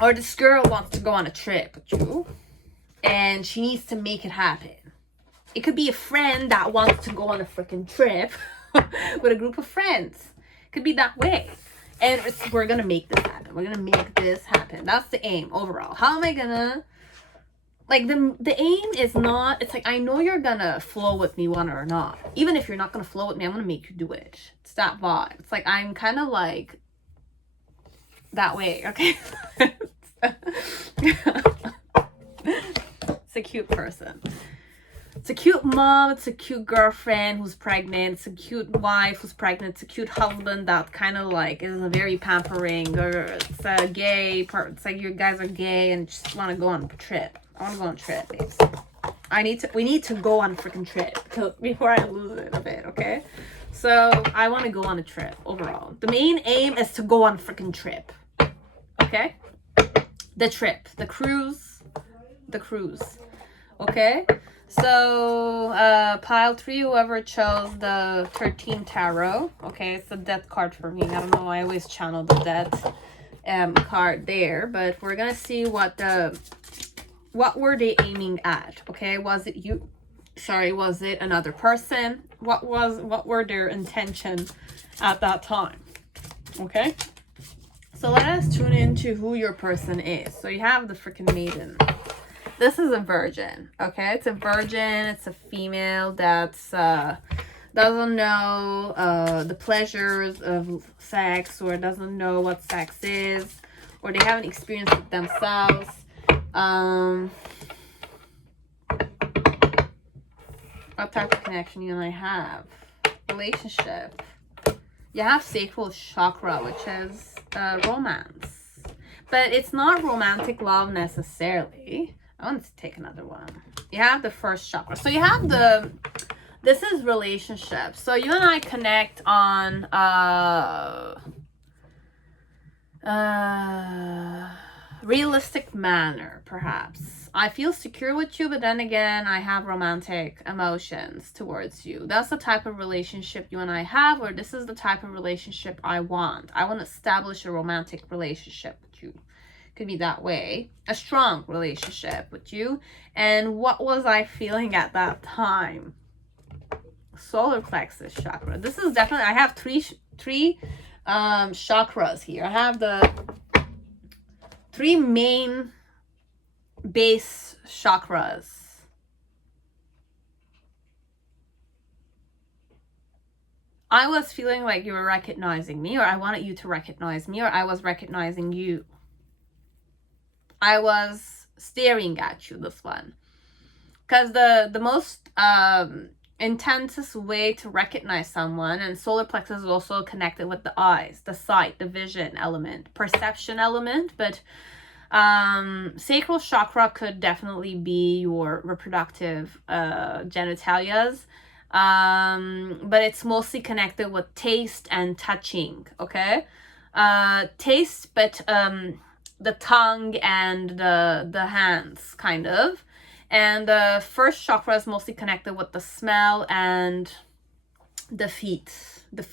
Or this girl wants to go on a trip with you and she needs to make it happen. It could be a friend that wants to go on a freaking trip with a group of friends. Could be that way, and we're gonna make this happen. We're gonna make this happen. That's the aim overall. How am I gonna, like, the aim is not, it's like I know you're gonna flow with me one or not. Even if you're not gonna flow with me, I'm gonna make you do it. It's that vibe. It's like I'm kind of like that way. Okay. It's a cute person. It's a cute mom, it's a cute girlfriend who's pregnant, it's a cute wife who's pregnant, it's a cute husband that kind of like is a very pampering, or it's a gay part. It's like you guys are gay and just want to go on a trip. I want to go on a trip, babes. We need to go on a freaking trip before I lose it a bit, okay? So I want to go on a trip overall. The main aim is to go on a freaking trip, okay? The trip, the cruise, okay? So pile 3, whoever chose the 13 tarot, okay, it's the death card for me. I don't know, I always channel the death card there, but we're gonna see what were they aiming at, okay? Was it you? Sorry, was it another person? What were their intention at that time? Okay, so let us tune into who your person is. So you have the freaking Maiden. This is a virgin, okay? It's a virgin. It's a female that's doesn't know the pleasures of sex, or doesn't know what sex is, or they haven't experienced it themselves. What type of connection you and I have? Relationship. You have sacral chakra, which is romance. But it's not romantic love necessarily. I want to take another one. You have the first chakra. So you have this is relationship. So you and I connect on realistic manner, perhaps. I feel secure with you, but then again, I have romantic emotions towards you. That's the type of relationship you and I have, or this is the type of relationship I want. I want to establish a romantic relationship with you. Could be that way. A strong relationship with you. And what was I feeling at that time? Solar plexus chakra. This is definitely, I have three chakras here. I have the 3 main base chakras. I was feeling like you were recognizing me, or I wanted you to recognize me, or I was recognizing you. I was staring at you, this one. Because the most intensest way to recognize someone, and solar plexus is also connected with the eyes, the sight, the vision element, perception element, but sacral chakra could definitely be your reproductive genitalias. But it's mostly connected with taste and touching, okay? Taste, but the tongue and the hands, kind of. And the first chakra is mostly connected with the smell and the feet. The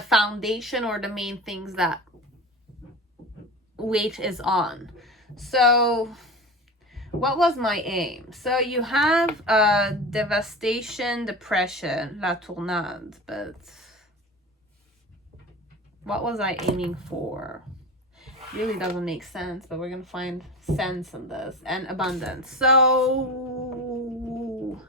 foundation, or the main things that weight is on. So what was my aim? So you have devastation, depression, la tournade, but what was I aiming for? Really doesn't make sense, but we're gonna find sense in this. And abundance. So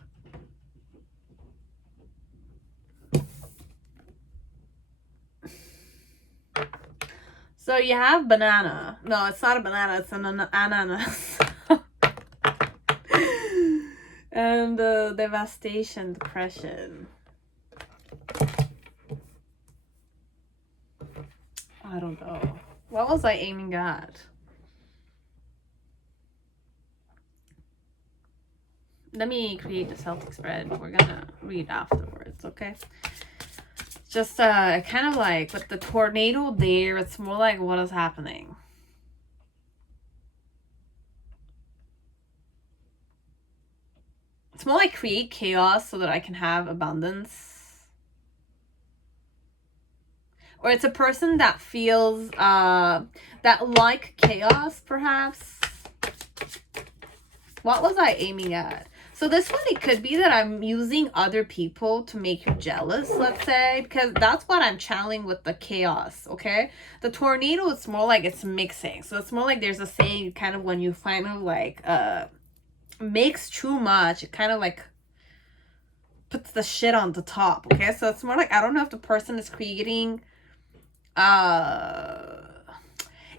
you have banana. No, it's not a banana, it's an ananas. And devastation, depression. I don't know. What was I aiming at? Let me create the Celtic spread. We're gonna read afterwards, okay? Just kind of like with the tornado there, it's more like what is happening. It's more like create chaos so that I can have abundance. Or it's a person that feels that like chaos, perhaps. What was I aiming at? So this one, it could be that I'm using other people to make you jealous, let's say, because that's what I'm channeling with the chaos, okay? The tornado, it's more like it's mixing. So it's more like there's a saying, kind of when you kind of like mix too much, it kind of like puts the shit on the top, okay? So it's more like, I don't know if the person is creating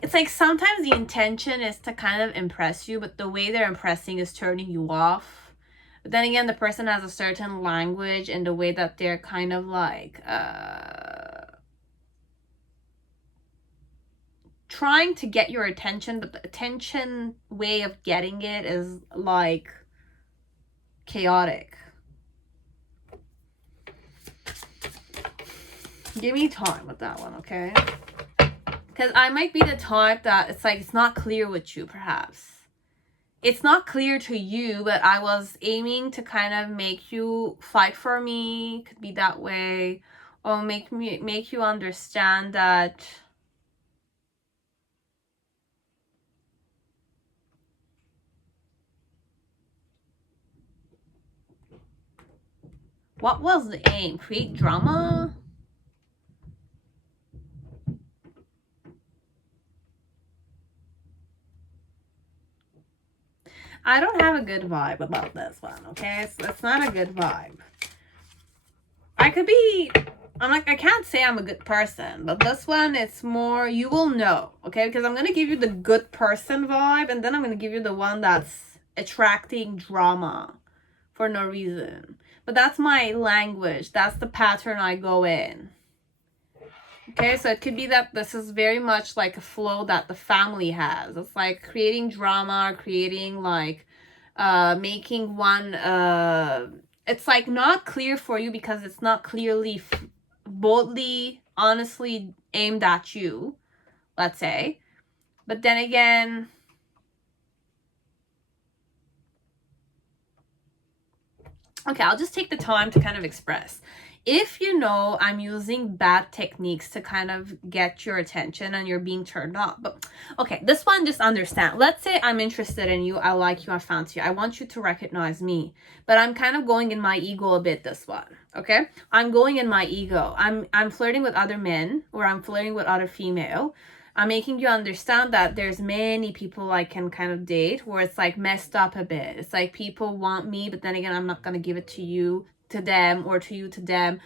it's like sometimes the intention is to kind of impress you, but the way they're impressing is turning you off. But then again, the person has a certain language and the way that they're kind of like trying to get your attention, but the attention way of getting it is like chaotic. Give me time with that one, okay? Because I might be the type that it's like it's not clear with you, perhaps. It's not clear to you, but I was aiming to kind of make you fight for me. Could be that way. Or make you understand that what was the aim? Create drama? I don't have a good vibe about this one, okay? It's not a good vibe. I could be, I'm like, I can't say I'm a good person, but this one, it's more, you will know, okay? Because I'm going to give you the good person vibe, and then I'm going to give you the one that's attracting drama for no reason. But that's my language. That's the pattern I go in. Okay, so it could be that this is very much like a flow that the family has. It's like creating drama, creating like making one it's like not clear for you because it's not clearly boldly, honestly aimed at you, let's say. But then again, okay, I'll just take the time to kind of express. if you know I'm using bad techniques to kind of get your attention and you're being turned off. But okay, this one, just understand. Let's say I'm interested in you, I like you, I fancy you, I want you to recognize me, but I'm kind of going in my ego a bit this one. Okay, I'm going in my ego. I'm flirting with other men, or I'm flirting with other female. I'm making you understand that there's many people I can kind of date where it's like messed up a bit. It's like people want me, but then again, I'm not going to give it to you, to them, or to you, to them.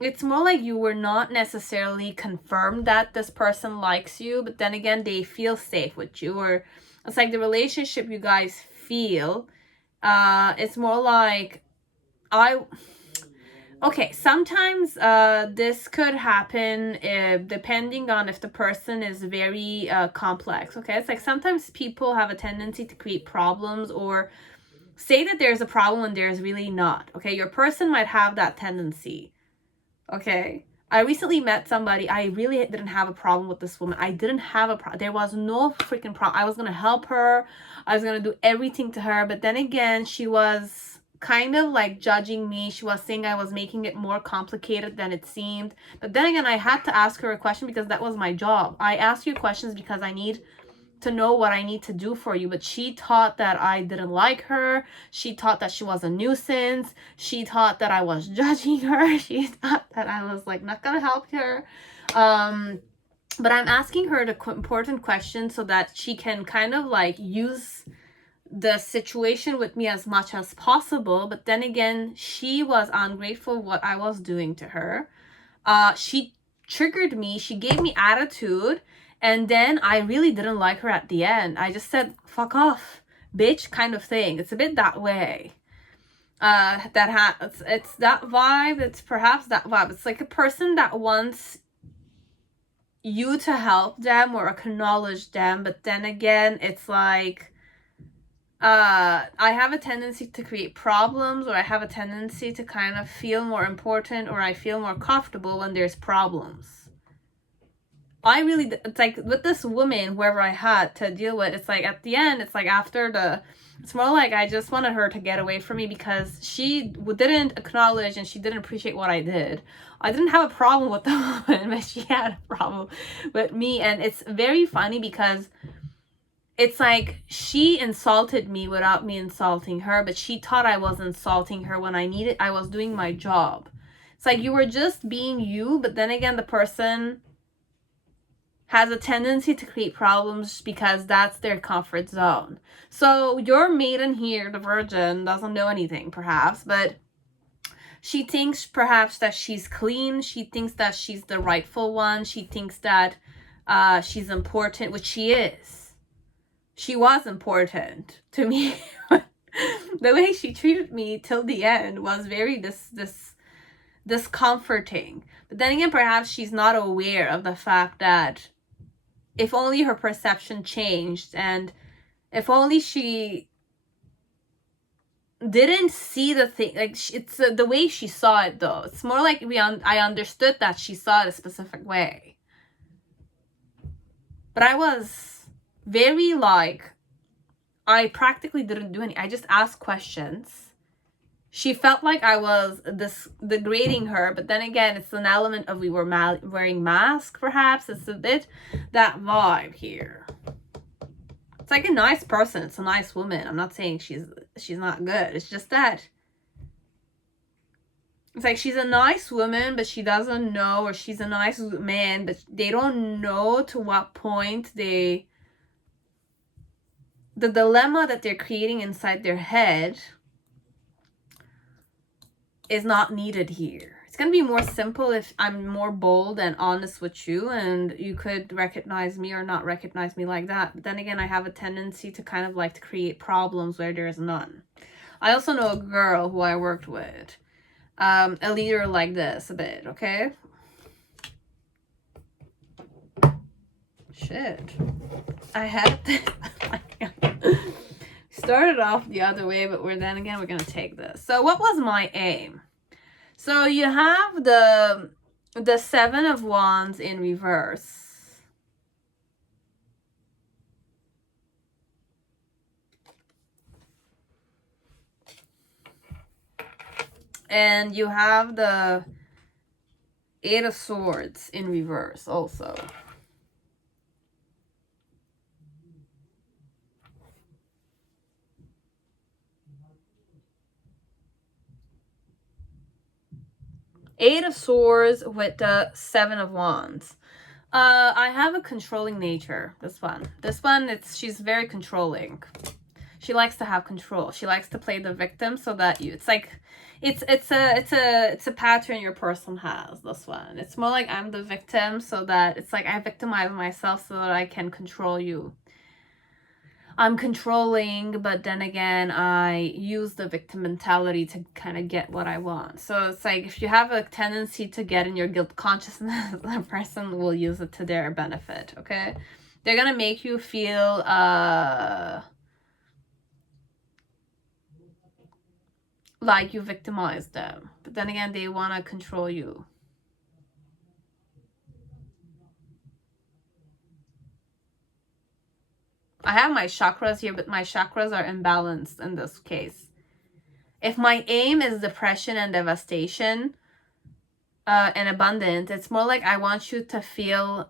It's more like you were not necessarily confirmed that this person likes you, but then again, they feel safe with you, or it's like the relationship you guys feel. It's more like okay, sometimes this could happen depending on if the person is very complex. Okay, it's like sometimes people have a tendency to create problems or say that there's a problem when there's really not. Okay, your person might have that tendency. Okay, I recently met somebody. I really didn't have a problem with this woman. I didn't have a problem. There was no freaking problem. I was gonna help her. I was gonna do everything to her. But then again, she was kind of like judging me. She was saying I was making it more complicated than it seemed. But then again, I had to ask her a question because that was my job. I ask you questions because I need to know what I need to do for you. But she thought that I didn't like her. She thought that she was a nuisance. She thought that I was judging her. She thought that I was like not gonna help her. But I'm asking her the important questions so that she can kind of like use the situation with me as much as possible. But then again, she was ungrateful what I was doing to her. She triggered me. She gave me attitude. And then I really didn't like her at the end. I just said, fuck off, bitch, kind of thing. It's a bit that way. It's that vibe. It's perhaps that vibe. It's like a person that wants you to help them or acknowledge them. But then again, it's like, I have a tendency to create problems, or I have a tendency to kind of feel more important, or I feel more comfortable when there's problems. It's like with this woman, whoever I had to deal with, it's like at the end, it's like it's more like I just wanted her to get away from me because she didn't acknowledge and she didn't appreciate what I did. I didn't have a problem with the woman, but she had a problem with me. And it's very funny because it's like she insulted me without me insulting her, but she thought I was insulting her when I was doing my job. It's like you were just being you, but then again, the person has a tendency to create problems because that's their comfort zone. So your maiden here, the virgin, doesn't know anything perhaps, but she thinks perhaps that she's clean. She thinks that she's the rightful one. She thinks that she's important, which she is. She was important to me. The way she treated me till the end was very discomforting. But then again, perhaps she's not aware of the fact that if only her perception changed, and if only she didn't see the thing, like it's the way she saw it though. It's more like I understood that she saw it a specific way. But I was very like, I practically didn't do any. I just asked questions. She felt like I was degrading her, but then again, it's an element of we were wearing masks, perhaps. It's a bit that vibe here. It's like a nice person. It's a nice woman. I'm not saying she's not good. It's just that it's like she's a nice woman, but she doesn't know, or she's a nice man, but they don't know to what point the dilemma that they're creating inside their head is not needed here. It's going to be more simple if I'm more bold and honest with you, and you could recognize me or not recognize me like that. But then again, I have a tendency to kind of like to create problems where there's none. I also know a girl who I worked with, a leader like this a bit, okay? Shit. I had this. Started off the other way, but we're gonna take this. So what was my aim? So you have the Seven of Wands in reverse. And you have the Eight of Swords in reverse also. Eight of Swords with the Seven of Wands. I have a controlling nature. This one, she's very controlling. She likes to have control. She likes to play the victim so that it's like, it's a pattern your person has. This one, it's more like I'm the victim, so that it's like I victimize myself so that I can control you. I'm controlling, but then again, I use the victim mentality to kind of get what I want. So it's like, if you have a tendency to get in your guilt consciousness, the person will use it to their benefit, okay? They're gonna make you feel, like you victimized them. But then again, they want to control you. I have my chakras here, but my chakras are imbalanced in this case. If my aim is depression and devastation and abundance, it's more like I want you to feel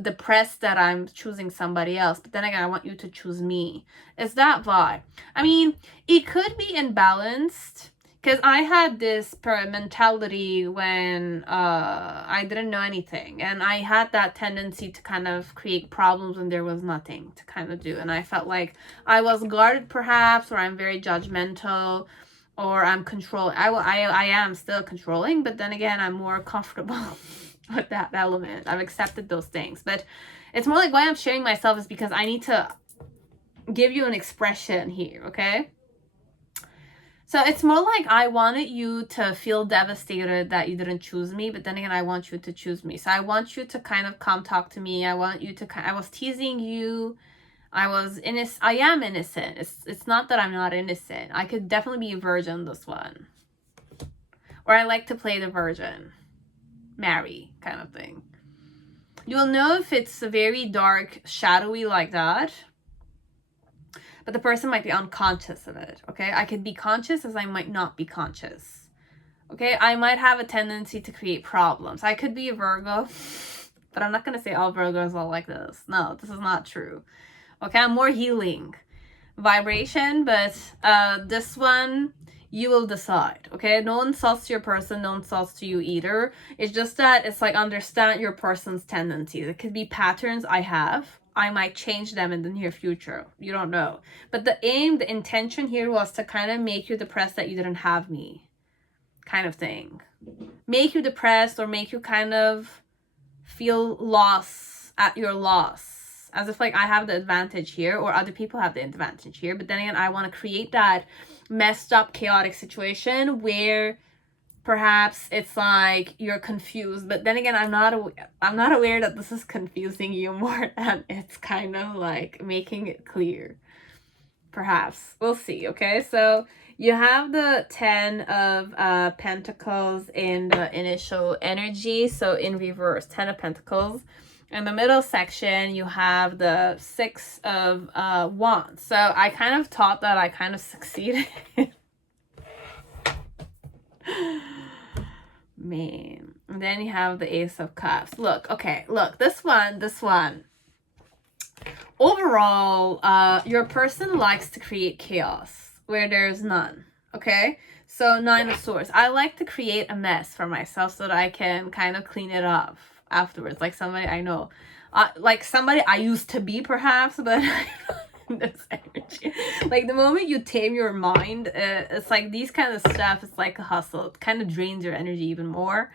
depressed that I'm choosing somebody else. But then again, I want you to choose me. It's that vibe. I mean, it could be imbalanced. Because I had this mentality when I didn't know anything. And I had that tendency to kind of create problems when there was nothing to kind of do. And I felt like I was guarded perhaps, or I'm very judgmental, or I'm controlling. I am still controlling, but then again, I'm more comfortable with that element. I've accepted those things. But it's more like why I'm sharing myself is because I need to give you an expression here, okay? So it's more like I wanted you to feel devastated that you didn't choose me, but then again, I want you to choose me. So I want you to kind of come talk to me. I want you to I was teasing you. I am innocent. It's not that I'm not innocent. I could definitely be a virgin this one. Or I like to play the virgin. Marry kind of thing. You'll know if it's very dark, shadowy like that. But the person might be unconscious of it, okay? I could be conscious as I might not be conscious, okay? I might have a tendency to create problems. I could be a Virgo, but I'm not going to say all Virgos are like this. No, this is not true, okay? I'm more healing vibration, but this one, you will decide, okay? No insults to your person, no insults to you either. It's just that it's like understand your person's tendencies. It could be patterns I have. I might change them in the near future. You don't know. But the aim, the intention here was to kind of make you depressed that you didn't have me. Kind of thing. Make you depressed or make you kind of feel loss at your loss. As if like I have the advantage here or other people have the advantage here. But then again, I want to create that messed up, chaotic situation where perhaps it's like you're confused, but then again, I'm not aware that this is confusing you more than it's kind of like making it clear. Perhaps. We'll see, okay? So you have the 10 of Pentacles in the initial energy, so in reverse, 10 of Pentacles. In the middle section, you have the 6 of Wands. So I kind of thought that I kind of succeeded. Man. And then you have the Ace of Cups. Look, okay, look, this one. Overall, your person likes to create chaos where there's none, okay? So 9 of Swords. I like to create a mess for myself so that I can kind of clean it up afterwards. Like somebody I know. Like somebody I used to be perhaps, but this energy. Like the moment you tame your mind, it's like these kind of stuff, it's like a hustle. It kind of drains your energy even more.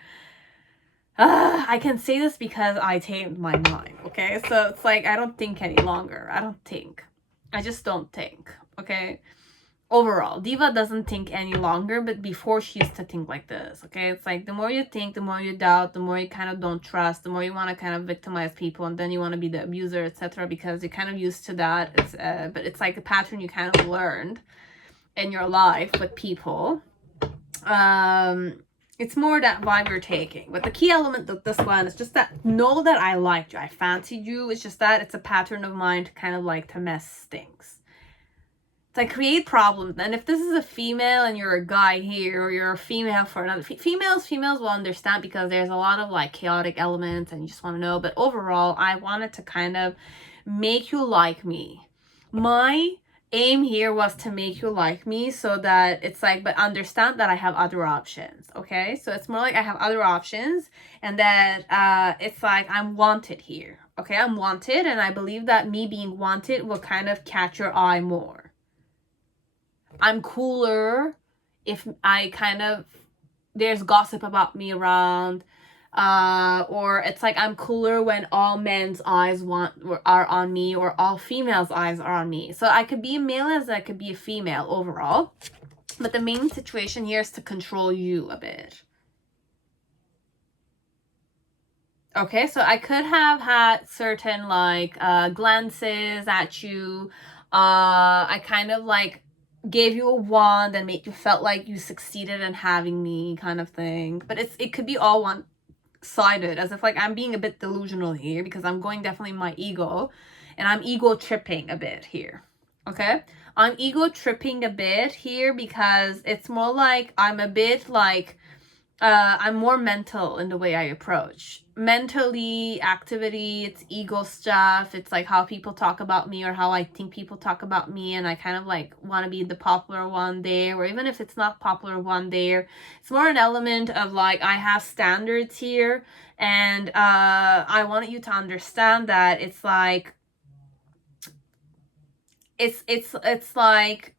I can say this because I tamed my mind, okay? So it's like I don't think any longer. I just don't think, okay? Overall, Diva doesn't think any longer, but before she used to think like this, okay? It's like the more you think, the more you doubt, the more you kind of don't trust, the more you want to kind of victimize people, and then you want to be the abuser, etc., because you're kind of used to that. It's but it's like a pattern you kind of learned in your life with people. It's more that vibe you're taking. But the key element of this one is just that know that I liked you, I fancied you. It's just that it's a pattern of mine to kind of like to mess things. It's like create problems. And if this is a female and you're a guy here, or you're a female for another, females will understand because there's a lot of like chaotic elements and you just want to know. But overall, I wanted to kind of make you like me. My aim here was to make you like me, so that it's like, but understand that I have other options. Okay, so it's more like I have other options, and that it's like I'm wanted here. Okay, I'm wanted, and I believe that me being wanted will kind of catch your eye more. I'm cooler if I kind of, there's gossip about me around, or it's like I'm cooler when all men's eyes are on me, or all females' eyes are on me. So I could be a male as I could be a female overall, but the main situation here is to control you a bit. Okay, so I could have had certain like glances at you. I kind of like gave you a wand and made you felt like you succeeded in having me, kind of thing. But it could be all one-sided, as if like I'm being a bit delusional here, because I'm going definitely my ego, and I'm ego tripping a bit here. Okay, I'm ego tripping a bit here because it's more like I'm a bit like I'm more mental in the way I approach. Mentally, activity, it's ego stuff. It's like how people talk about me, or how I think people talk about me, and I kind of like want to be the popular one there, or even if it's not popular one there, it's more an element of like I have standards here, and I wanted you to understand that it's like it's like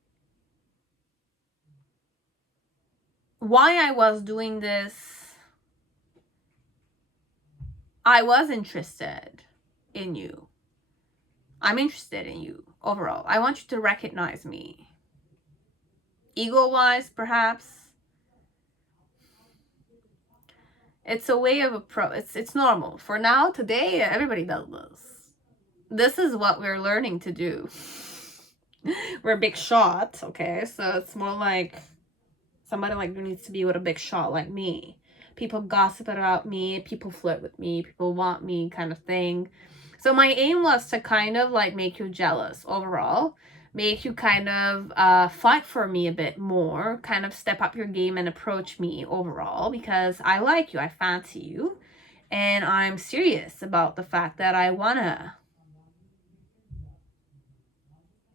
why I was doing this. I was interested in you. I'm interested in you overall. I want you to recognize me. Ego-wise, perhaps. It's a way of approach. It's normal. For now, today, everybody does this. This is what we're learning to do. We're big shots, okay? So it's more like somebody like you needs to be with a big shot like me. People gossip about me, people flirt with me, people want me, kind of thing. So my aim was to kind of like make you jealous overall, make you kind of fight for me a bit more, kind of step up your game and approach me overall, because I like you, I fancy you, and I'm serious about the fact that I wanna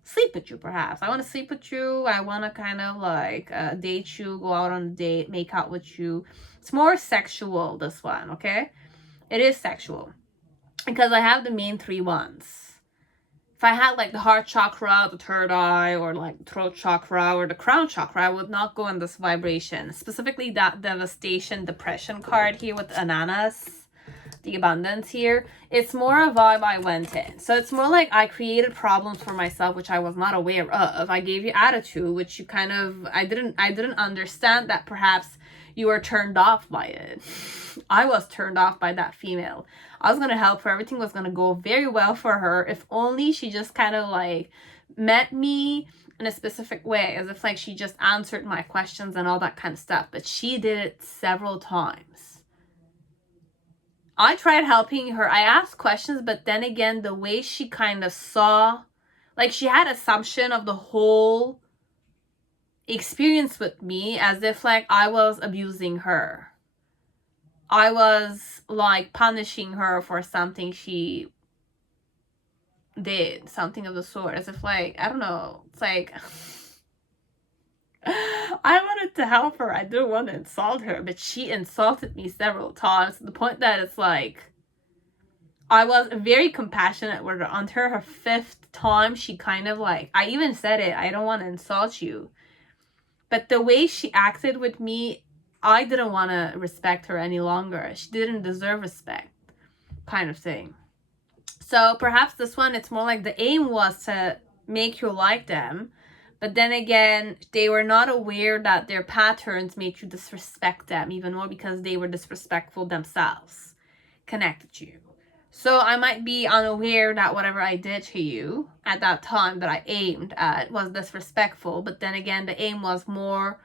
sleep with you. Perhaps I want to sleep with you. I want to kind of like date you, go out on a date, make out with you. It's more sexual, this one. Okay, it is sexual because I have the main three ones. If I had like the heart chakra, the third eye, or like throat chakra, or the crown chakra, I would not go in this vibration. Specifically that devastation depression card here with ananas, the abundance here, it's more a vibe I went in. So it's more like I created problems for myself, which I was not aware of. I gave you attitude, which you kind of, I didn't understand that perhaps you were turned off by it. I was turned off by that female. I was going to help her. Everything was going to go very well for her if only she just kind of like met me in a specific way, as if like she just answered my questions and all that kind of stuff. But she did it several times. I tried helping her. I asked questions, but then again, the way she kind of saw, like she had assumption of the whole experience with me, as if like I was abusing her. I was like punishing her for something she did, something of the sort, as if like, I don't know, it's like I wanted to help her. I didn't want to insult her, but she insulted me several times to the point that it's like I was very compassionate with her. Until her fifth time, she kind of like, I even said it, I don't want to insult you. But the way she acted with me, I didn't want to respect her any longer. She didn't deserve respect, kind of thing. So perhaps this one, it's more like the aim was to make you like them. But then again, they were not aware that their patterns made you disrespect them even more, because they were disrespectful themselves, connected to you. So I might be unaware that whatever I did to you at that time that I aimed at was disrespectful. But then again, the aim was more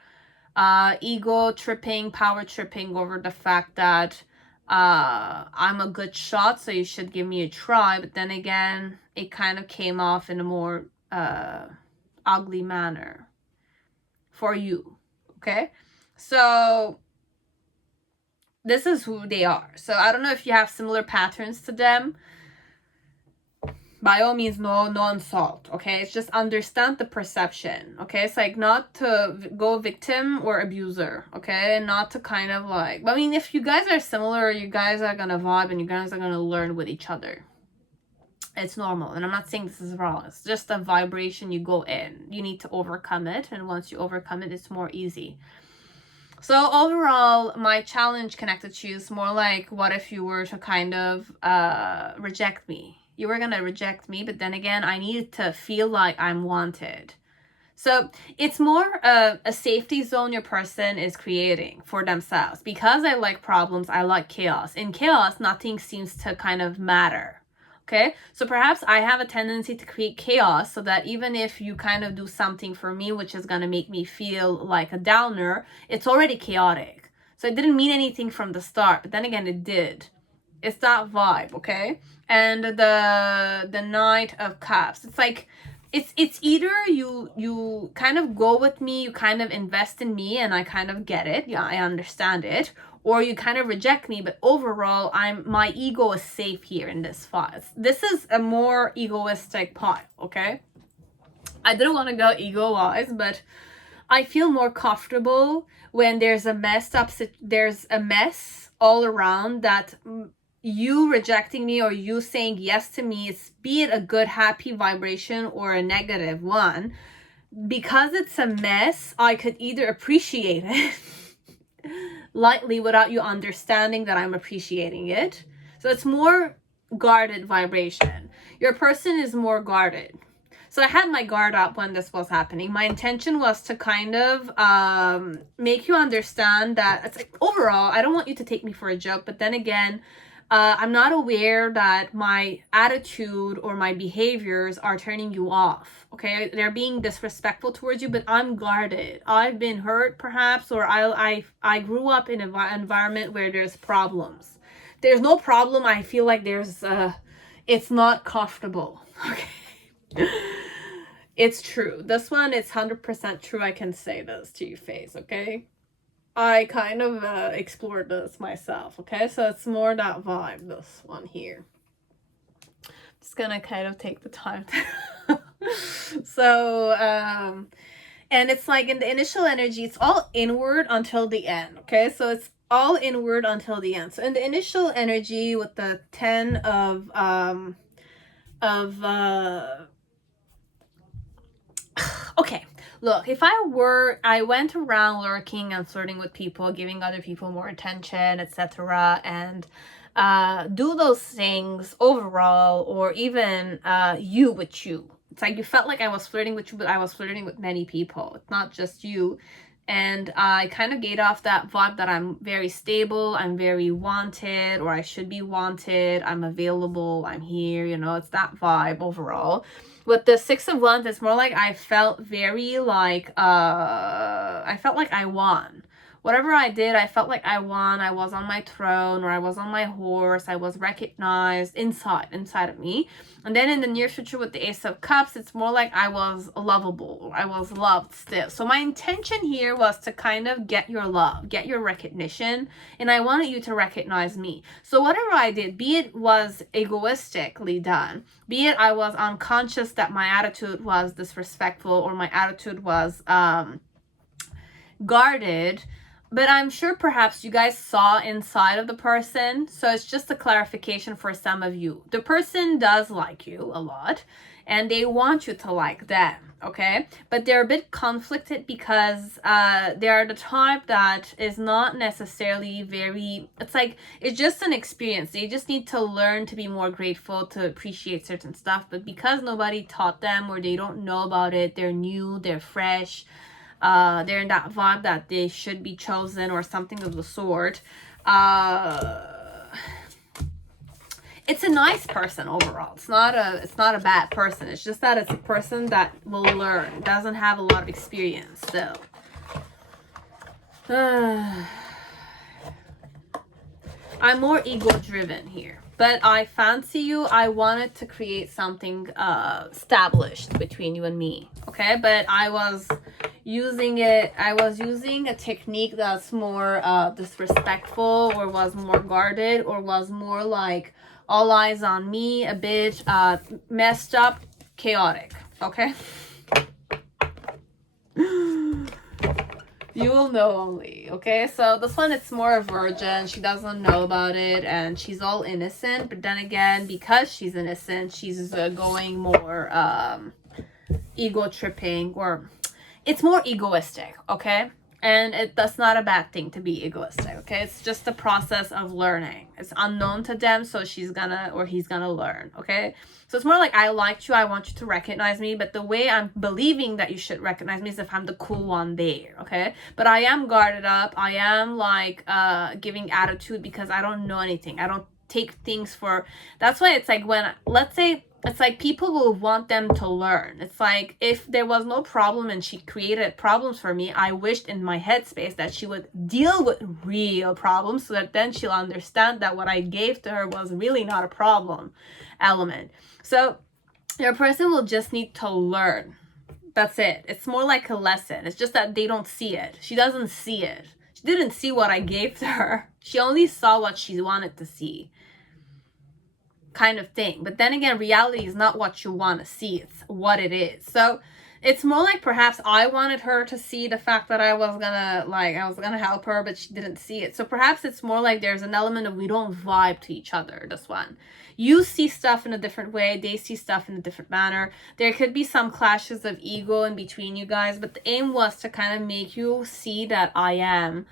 ego tripping, power tripping over the fact that I'm a good shot, so you should give me a try. But then again, it kind of came off in a more ugly manner for you. Okay, so this is who they are. So I don't know if you have similar patterns to them. By all means, no insult, okay? It's just understand the perception, okay? It's like not to go victim or abuser, okay? Not to kind of like, I mean, if you guys are similar, you guys are gonna vibe and you guys are gonna learn with each other. It's normal, and I'm not saying this is wrong. It's just a vibration you go in. You need to overcome it, and once you overcome it, it's more easy. So overall, my challenge connected to you is more like, what if you were to kind of reject me? You were gonna reject me, but then again, I needed to feel like I'm wanted. So it's more a safety zone your person is creating for themselves. Because I like problems, I like chaos. In chaos, nothing seems to kind of matter. Okay, so perhaps I have a tendency to create chaos so that even if you kind of do something for me, which is going to make me feel like a downer, it's already chaotic. So it didn't mean anything from the start, but then again, it did. It's that vibe, okay? And the Knight of Cups, it's like, it's either you kind of go with me, you kind of invest in me, and I kind of get it, yeah, I understand it, or you kind of reject me, but overall, my ego is safe here in this fight. This is a more egoistic pile, okay? I didn't want to go ego-wise, but I feel more comfortable when there's a mess all around that you rejecting me or you saying yes to me, it's be it a good, happy vibration or a negative one. Because it's a mess, I could either appreciate it lightly without you understanding that I'm appreciating it. So it's more guarded vibration. Your person is more guarded. So I had my guard up when this was happening. My intention was to kind of make you understand that it's like, overall, I don't want you to take me for a joke, but then again, I'm not aware that my attitude or my behaviors are turning you off, okay? They're being disrespectful towards you, but I'm guarded. I've been hurt, perhaps, or I grew up in an environment where there's problems. There's no problem. I feel like it's not comfortable, okay? It's true. This one is 100% true. I can say this to your face, okay? I kind of explored this myself, okay? So it's more that vibe, this one here. Just gonna kind of take the time to so, and it's like in the initial energy, it's all inward until the end, okay? So it's all inward until the end. So in the initial energy with the 10 of okay, look, if I went around lurking and flirting with people, giving other people more attention, etc., and do those things overall, or even you with you. It's like you felt like I was flirting with you, but I was flirting with many people. It's not just you. And I kind of gave off that vibe that I'm very stable, I'm very wanted, or I should be wanted, I'm available, I'm here, you know, it's that vibe overall. With the 6 of Wands, it's more like I felt very like, I felt like I won. Whatever I did, I felt like I won. I was on my throne, or I was on my horse. I was recognized inside of me. And then in the near future with the Ace of Cups, it's more like I was lovable. I was loved still. So my intention here was to kind of get your love, get your recognition. And I wanted you to recognize me. So whatever I did, be it was egoistically done, be it I was unconscious that my attitude was disrespectful or my attitude was guarded, but I'm sure perhaps you guys saw inside of the person. So it's just a clarification for some of you. The person does like you a lot and they want you to like them, okay? But they're a bit conflicted because they are the type that is not necessarily very, it's like, it's just an experience. They just need to learn to be more grateful, to appreciate certain stuff. But because nobody taught them or they don't know about it, they're new, they're fresh, they're in that vibe that they should be chosen or something of the sort. It's a nice person overall. It's not a bad person. It's just that it's a person that will learn, doesn't have a lot of experience still. I I'm more ego driven here, but I fancy you. I wanted to create something established between you and me, okay? But I was using a technique that's more disrespectful, or was more guarded, or was more like all eyes on me, a bit messed up, chaotic, okay? You will know only, okay? So this one, it's more a virgin. She doesn't know about it, and she's all innocent. But then again, because she's innocent, she's going more ego tripping, or it's more egoistic, okay? And that's not a bad thing to be egoistic, okay? It's just the process of learning. It's unknown to them, so she's gonna, or he's gonna learn, okay? So it's more like, I liked you, I want you to recognize me, but the way I'm believing that you should recognize me is if I'm the cool one there, okay? But I am guarded up. I am like giving attitude because I don't know anything. I don't take things for, that's why it's like when, let's say, it's like people will want them to learn. It's like if there was no problem and she created problems for me, I wished in my headspace that she would deal with real problems, so that then she'll understand that what I gave to her was really not a problem element. So your person will just need to learn. That's it. It's more like a lesson. It's just that they don't see it. She doesn't see it. She didn't see what I gave to her. She only saw what she wanted to see, kind of thing. But then again, reality is not what you want to see, it's what it is. So it's more like perhaps I wanted her to see the fact that I was gonna help her, but she didn't see it. So perhaps it's more like there's an element of we don't vibe to each other. This one, you see stuff in a different way, they see stuff in a different manner. There could be some clashes of ego in between you guys, but the aim was to kind of make you see that I am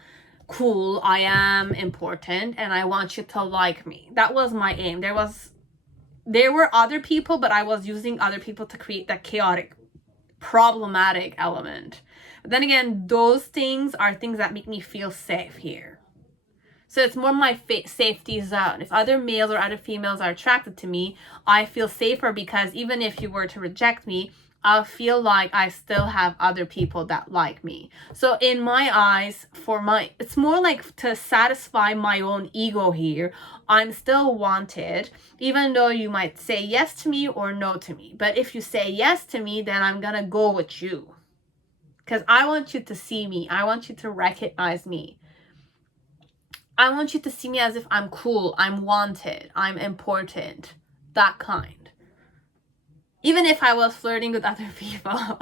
cool, I am important, and I want you to like me. That was my aim. There were other people, but I was using other people to create that chaotic, problematic element. But then again, those things are things that make me feel safe here. So it's more my safety zone. If other males or other females are attracted to me, I feel safer, because even if you were to reject me, I'll feel like I still have other people that like me. So in my eyes, it's more like to satisfy my own ego here. I'm still wanted, even though you might say yes to me or no to me. But if you say yes to me, then I'm gonna go with you, because I want you to see me. I want you to recognize me. I want you to see me as if I'm cool, I'm wanted, I'm important, that kind. Even if I was flirting with other people.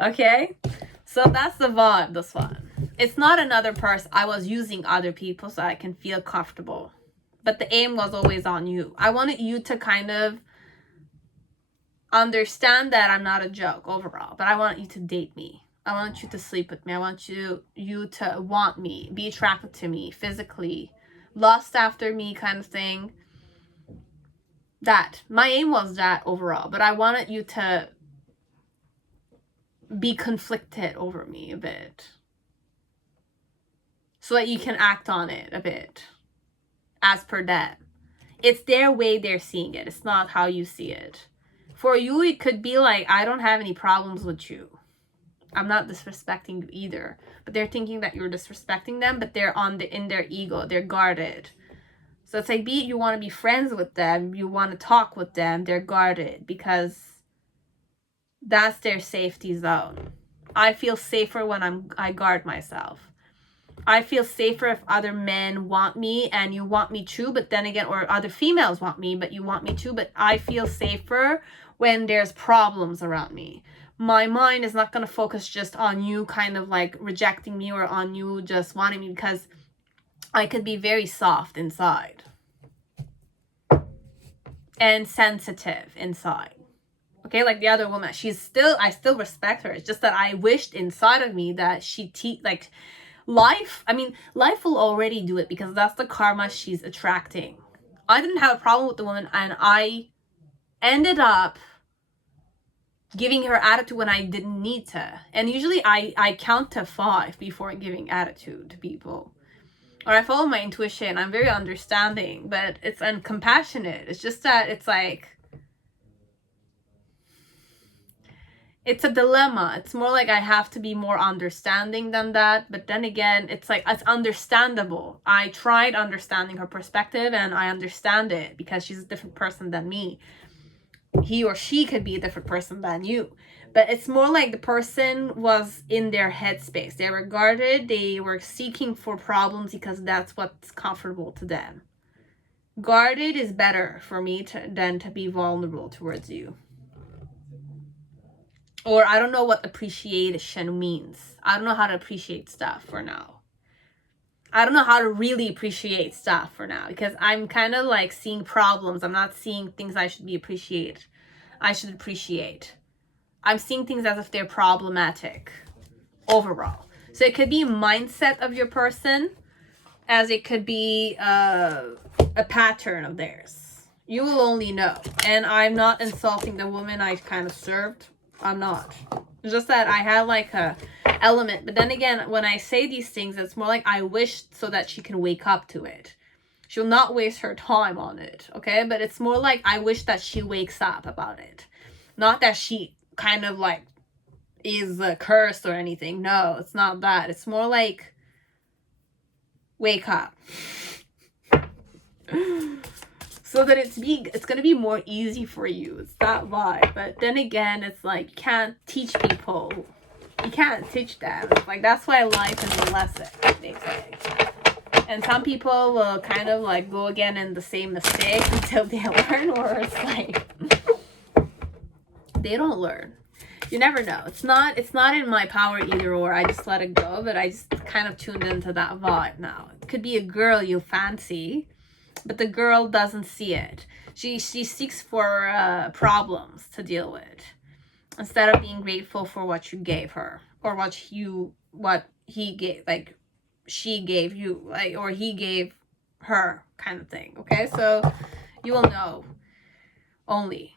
Okay? So that's the vibe, this one. It's not another person. I was using other people so I can feel comfortable. But the aim was always on you. I wanted you to kind of understand that I'm not a joke overall. But I want you to date me. I want you to sleep with me. I want you to want me, be attracted to me physically, lust after me kind of thing. That. My aim was that overall. But I wanted you to be conflicted over me a bit, so that you can act on it a bit as per them. It's their way they're seeing it. It's not how you see it. For you, it could be like, I don't have any problems with you. I'm not disrespecting you either. But they're thinking that you're disrespecting them, but they're in their ego. They're guarded. So it's like, be it you want to be friends with them, you want to talk with them, they're guarded, because that's their safety zone. I feel safer when I guard myself. I feel safer if other men want me and you want me too, but then again, or other females want me, but you want me too, but I feel safer when there's problems around me. My mind is not going to focus just on you kind of like rejecting me, or on you just wanting me, because I could be very soft inside and sensitive inside. Okay, like the other woman, I still respect her. It's just that I wished inside of me that life will already do it, because that's the karma she's attracting. I didn't have a problem with the woman, and I ended up giving her attitude when I didn't need to. And usually I count to 5 before giving attitude to people. Or I follow my intuition. I'm very understanding, but it's compassionate. It's just that it's like, it's a dilemma. It's more like I have to be more understanding than that. But then again, it's like, it's understandable. I tried understanding her perspective and I understand it because she's a different person than me. He or she could be a different person than you. But it's more like the person was in their headspace. They were guarded. They were seeking for problems because that's what's comfortable to them. Guarded is better for me than to be vulnerable towards you. Or I don't know what appreciation means. I don't know how to appreciate stuff for now. I don't know how to really appreciate stuff for now because I'm kind of like seeing problems. I'm not seeing things I should appreciate. I'm seeing things as if they're problematic overall. So it could be mindset of your person as it could be a pattern of theirs. You will only know. And I'm not insulting the woman I kind of served. I'm not. It's just that I had like a element. But then again, when I say these things, it's more like I wish so that she can wake up to it. She'll not waste her time on it, okay? But it's more like I wish that she wakes up about it. Not that she kind of like is cursed or anything. No, it's not that. It's more like wake up. So that it's gonna be more easy for you. It's that vibe. But then again, it's like you can't teach people. You can't teach them. Like that's why life is a lesson, they say. And some people will kind of like go again in the same mistake until they learn, or it's like they don't learn. You never know. It's not in my power either or. I just let it go, but I just kind of tuned into that vibe now. It could be a girl you fancy, but the girl doesn't see it. She seeks for problems to deal with instead of being grateful for what you gave her or what he gave, like she gave you, like, or he gave her, kind of thing. Okay, so you will know only.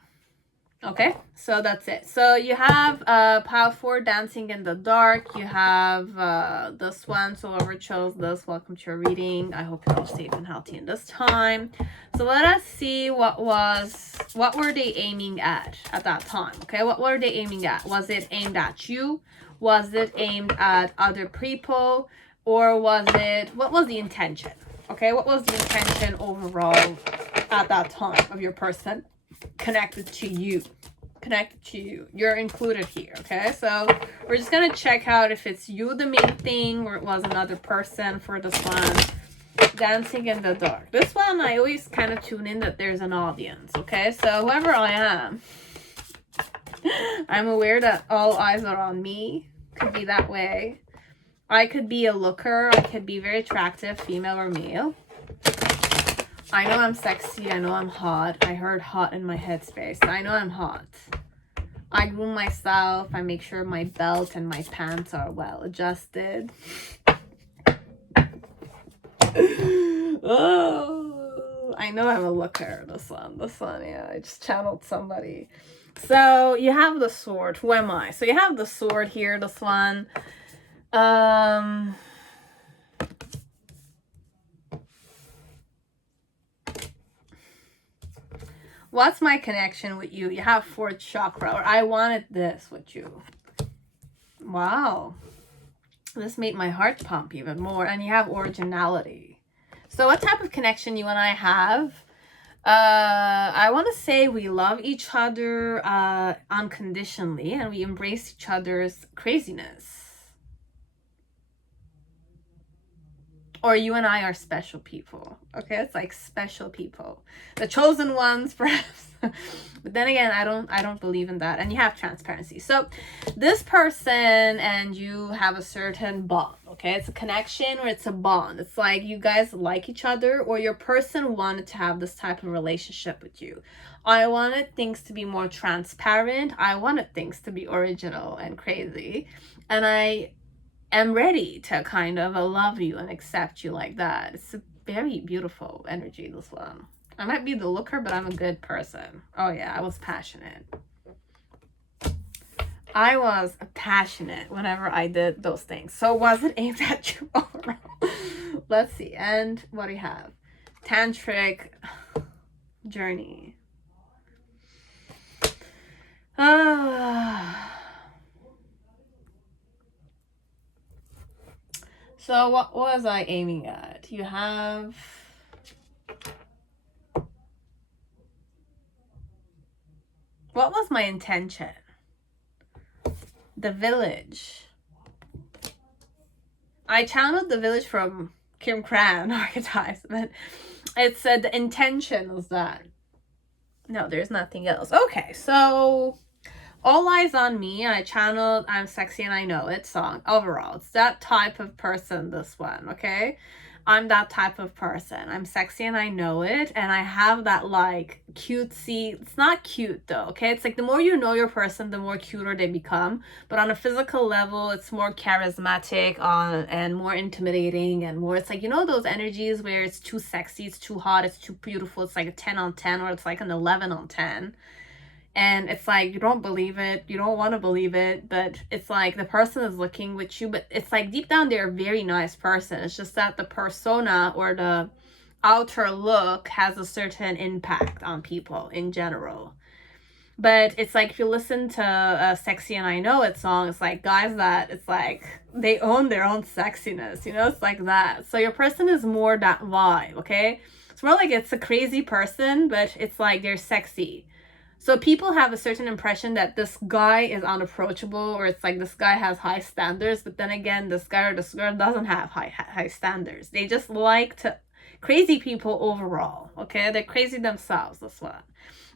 Okay, so that's it. So you have pile 4, dancing in the dark. You have this one. So whoever chose this, welcome to your reading. I hope you're all safe and healthy in this time. So let us see what were they aiming at that time. Okay, what were they aiming at? Was it aimed at you? Was it aimed at other people? Or what was the intention? Okay, what was the intention overall at that time of your person connected to you? You're included here. Okay, so we're just gonna check out if it's you the main thing or it was another person for this one. Dancing in the dark. This one I always kind of tune in that there's an audience. Okay, so whoever I am, I'm aware that all eyes are on me. Could be that way. I could be a looker. I could be very attractive, female or male. I know I'm sexy. I know I'm hot. I heard hot in my headspace. I know I'm hot. I groom myself. I make sure my belt and my pants are well adjusted. Oh, I know I'm a looker. This one, yeah. I just channeled somebody. So you have the sword. Who am I? So you have the sword here. This one. What's my connection with you? You have 4th chakra, or I wanted this with you. Wow. This made my heart pump even more. And you have originality. So what type of connection you and I have? I want to say we love each other unconditionally, and we embrace each other's craziness. Or you and I are special people. Okay, it's like special people, the chosen ones, perhaps. But then again, I don't believe in that. And you have transparency. So this person and you have a certain bond. Okay, it's a connection or it's a bond. It's like you guys like each other, or your person wanted to have this type of relationship with you. I wanted things to be more transparent. I wanted things to be original and crazy, and I am ready to kind of love you and accept you like that. It's a very beautiful energy, this one. I might be the looker, but I'm a good person. Oh yeah, I was passionate. I was passionate whenever I did those things. So was it aimed at you overall? Let's see. And what do you have? Tantric journey. So what was I aiming at? You have... What was my intention? The village. I channeled the village from Kim Cran archetypes, but it said the intention was that. No, there's nothing else. Okay, so All Eyes on Me, I channeled I'm Sexy and I Know It song. Overall, it's that type of person, this one, okay? I'm that type of person. I'm sexy and I know it, and I have that like cutesy, it's not cute though, okay? It's like the more you know your person, the more cuter they become. But on a physical level, it's more charismatic and more intimidating and more, it's like, you know, those energies where it's too sexy, it's too hot, it's too beautiful, it's like a 10 on 10, or it's like an 11 on 10. And it's like, you don't believe it, you don't want to believe it, but it's like the person is looking with you, but it's like deep down they're a very nice person. It's just that the persona or the outer look has a certain impact on people in general. But it's like if you listen to Sexy and I Know It song, it's like guys that it's like they own their own sexiness, you know, it's like that. So your person is more that vibe, okay? It's more like it's a crazy person, but it's like they're sexy. So people have a certain impression that this guy is unapproachable, or it's like this guy has high standards, but then again, this guy or this girl doesn't have high standards. They just like to... Crazy people overall, okay? They're crazy themselves, this one.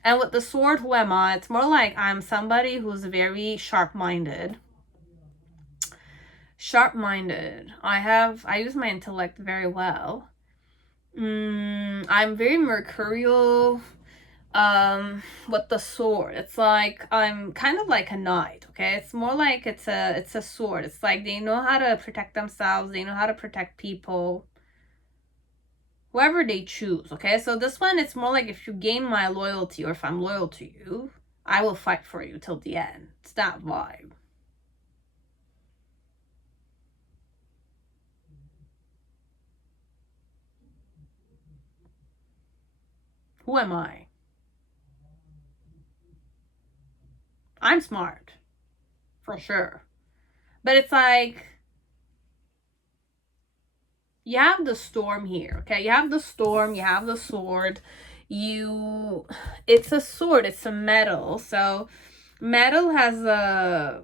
And with the sword, who am I? It's more like I'm somebody who's very sharp-minded. Sharp-minded. I use my intellect very well. I'm very mercurial. With the sword, it's like I'm kind of like a knight, okay? It's more like it's a sword. It's like they know how to protect themselves, they know how to protect people, whoever they choose, okay? So this one, it's more like if you gain my loyalty, or if I'm loyal to you, I will fight for you till the end. It's that vibe. Who am I? I'm smart, for sure. But it's like, you have the storm here, okay? You have the storm, you have the sword. It's a sword, it's a metal. So metal has a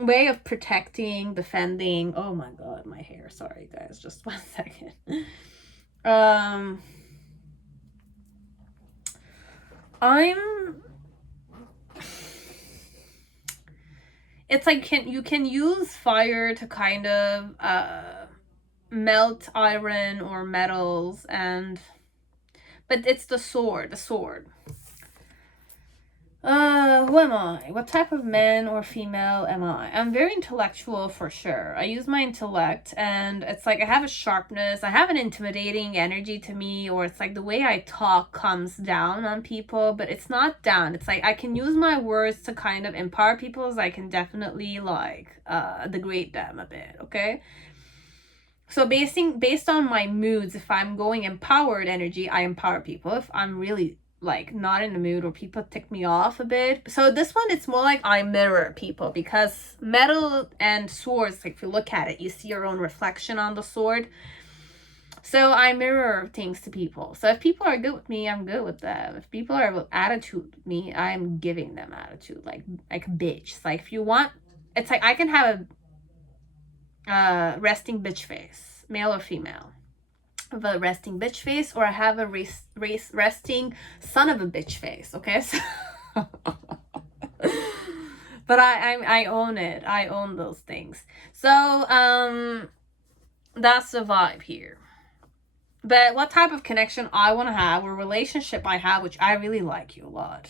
way of protecting, defending. Oh my god, my hair. Sorry guys, just 1 second. It's like you can use fire to kind of melt iron or metals, but it's the sword. Who am I? What type of man or female am I? I'm very intellectual, for sure. I use my intellect, and it's like I have a sharpness, I have an intimidating energy to me, or it's like the way I talk comes down on people, but it's not down. It's like I can use my words to kind of empower people, as I can definitely like degrade them a bit, okay? So based on my moods, if I'm going empowered energy, I empower people. If I'm really like not in the mood, or people tick me off a bit. So this one, it's more like I mirror people, because metal and swords, like if you look at it, you see your own reflection on the sword. So I mirror things to people. So if people are good with me, I'm good with them. If people are with attitude with me, I'm giving them attitude, like a bitch. It's like if you want, it's like I can have a resting bitch face, male or female. A resting bitch face, or I have a resting son of a bitch face, okay? So but I own it. I own those things. So that's the vibe here. But what type of connection I want to have, or relationship I have, which I really like you a lot.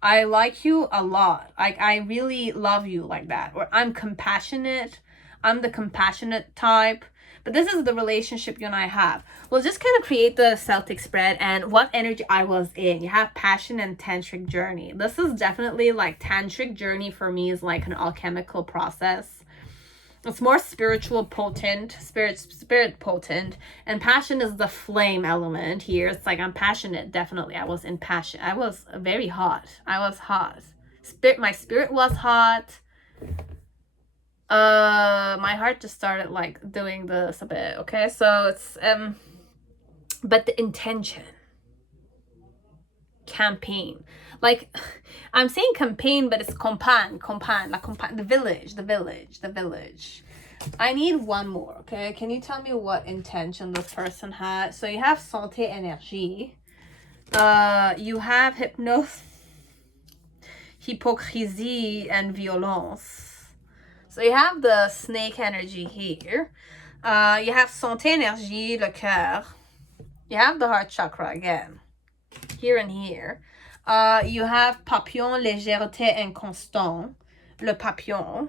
I like you a lot. Like I really love you like that. Or I'm compassionate. I'm the compassionate type. But this is the relationship you and I have. We'll just kind of create the Celtic spread and what energy I was in. You have passion and tantric journey. This is definitely like tantric journey for me is like an alchemical process. It's more spiritual potent, spirit potent, and passion is the flame element here. It's like I'm passionate, definitely. I was in passion. I was very hot. I was hot. My spirit was hot. My heart just started like doing this a bit. Okay, so it's but the intention, campaign, like I'm saying campaign, but it's campagne, la campagne, the village. I need one more. Okay, can you tell me what intention this person had? So you have santé, énergie, you have hypocrisie and violence. So you have the snake energy here. You have santé, énergie, le cœur. You have the heart chakra again, here and here. You have papillon, légèreté, inconstant, le papillon.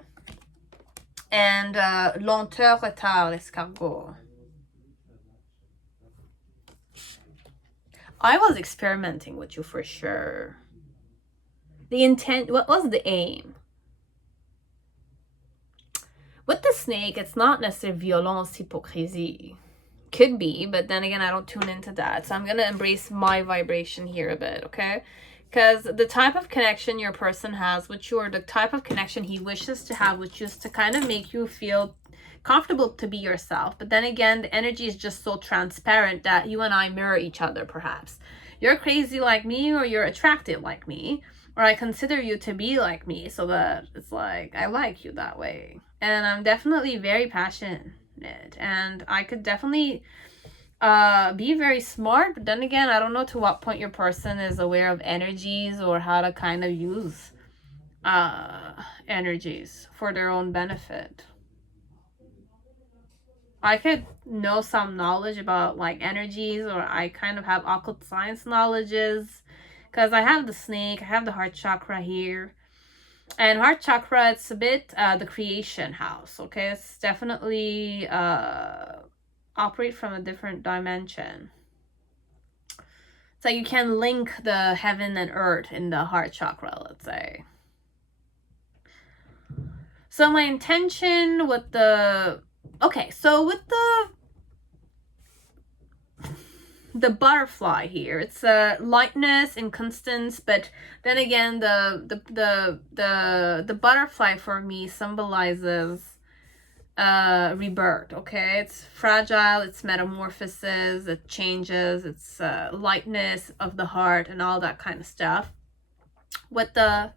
And lenteur, retard, l'escargot. I was experimenting with you for sure. The intent, what was the aim? With the snake, it's not necessarily violence, hypocrisie. Could be, but then again, I don't tune into that. So I'm going to embrace my vibration here a bit, okay? Because the type of connection your person has with you, or the type of connection he wishes to have with you, is to kind of make you feel comfortable to be yourself. But then again, the energy is just so transparent that you and I mirror each other, perhaps. You're crazy like me, or you're attractive like me, or I consider you to be like me, so that it's like I like you that way. And I'm definitely very passionate, and I could definitely be very smart, but then again, I don't know to what point your person is aware of energies or how to kind of use energies for their own benefit. I could know some knowledge about like energies, or I kind of have occult science knowledges, because I have the snake, I have the heart chakra here. And heart chakra, it's a bit the creation house, okay? It's definitely operate from a different dimension. So you can link the heaven and earth in the heart chakra, let's say. So my intention with the... Okay, so with the butterfly here, it's lightness and constance, but then again, the butterfly for me symbolizes rebirth. Okay, it's fragile, it's metamorphosis, it changes, it's lightness of the heart and all that kind of stuff. With the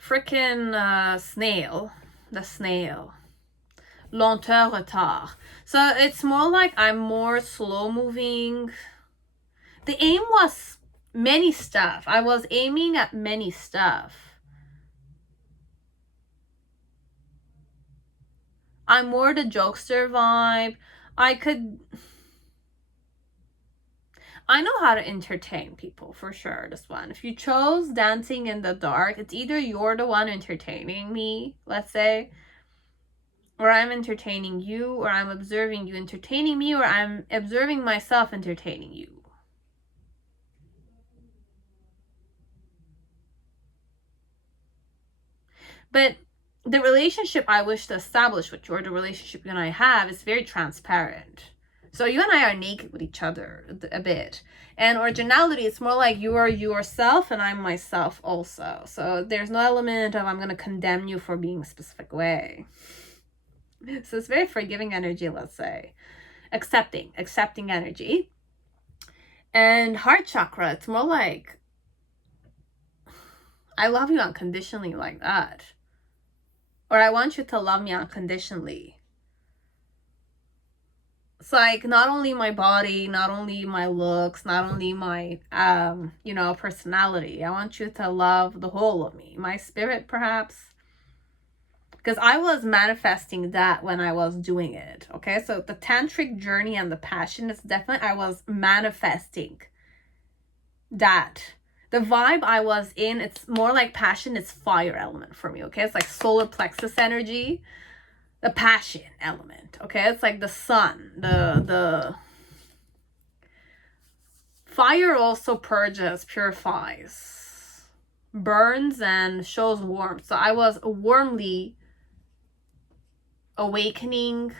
freaking snail, lenteur, retard. So it's more like I'm more slow moving. The aim was many stuff. I was aiming at many stuff. I'm more the jokester vibe. I know how to entertain people for sure, this one. If you chose dancing in the dark, it's either you're the one entertaining me, let's say, or I'm entertaining you, or I'm observing you entertaining me, or I'm observing myself entertaining you. But the relationship I wish to establish with you, or the relationship you and I have, is very transparent. So you and I are naked with each other a bit. And originality, it's more like you are yourself and I'm myself also. So there's no element of I'm going to condemn you for being a specific way. So it's very forgiving energy, let's say. Accepting energy. And heart chakra, it's more like I love you unconditionally, like that. Or I want you to love me unconditionally. It's like not only my body, not only my looks, not only my personality. I want you to love the whole of me. My spirit, perhaps. Because I was manifesting that when I was doing it. Okay, so the tantric journey and the passion is definitely, I was manifesting that. The vibe I was in, it's more like passion, it's fire element for me, okay? It's like solar plexus energy, the passion element, okay? It's like the sun, the fire also purges, purifies, burns, and shows warmth. So I was warmly awakening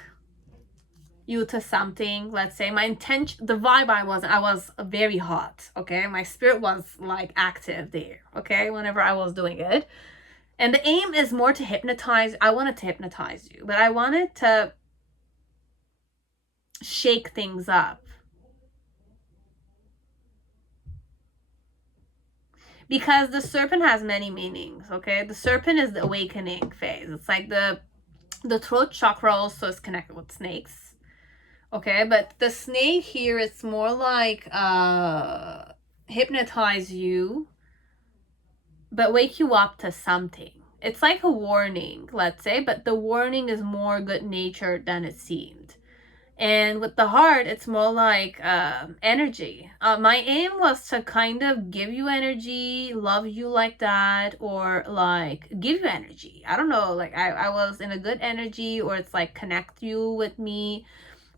you to something. Let's say my intention, the vibe I was very hot, okay? My spirit was like active there, okay, whenever I was doing it. And the aim is more to hypnotize. I wanted to hypnotize you, but I wanted to shake things up. Because the serpent has many meanings, okay? The serpent is the awakening phase. It's like the throat chakra also is connected with snakes, okay? But the snake here, it's more like hypnotize you, but wake you up to something. It's like a warning, let's say, but the warning is more good-natured than it seemed. And with the heart, it's more like energy. My aim was to kind of give you energy, love you like that, or like give you energy. I don't know, like I was in a good energy, or it's like connect you with me,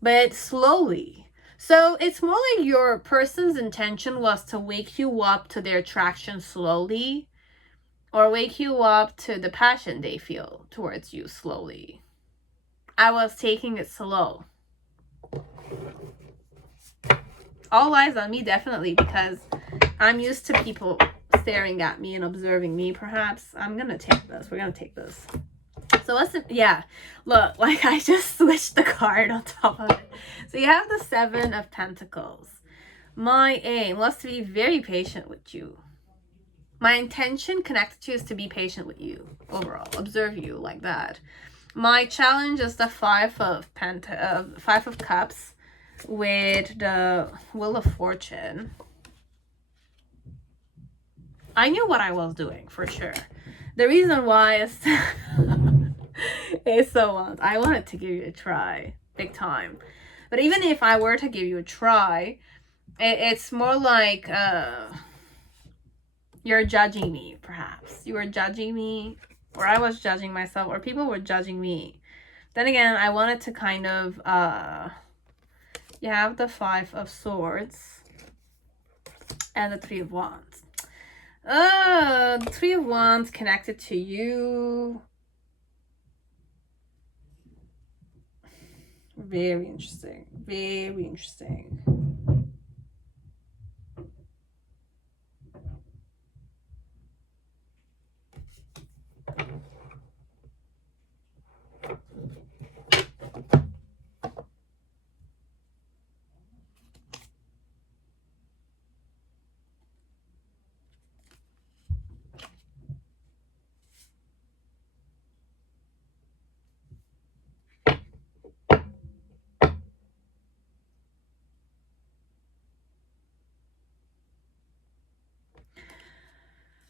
but slowly. So it's more like your person's intention was to wake you up to their attraction slowly, or wake you up to the passion they feel towards you slowly. I was taking it slow. All eyes on me, definitely, because I'm used to people staring at me and observing me, perhaps. I'm gonna take this. We're gonna take this. So what's it? Yeah, look, like I just switched the card on top of it. So you have the Seven of Pentacles. My aim was to be very patient with you. My intention connected to you is to be patient with you overall, observe you like that. My challenge is the Five of Cups with the Wheel of Fortune. I knew what I was doing for sure. The reason why is is so I wanted to give you a try, big time. But even if I were to give you a try, it's more like you're judging me, perhaps. You were judging me, or I was judging myself, or people were judging me. Then again, I wanted to kind of you have the Five of Swords and the Three of Wands. The Three of Wands connected to you. Very interesting. Very interesting.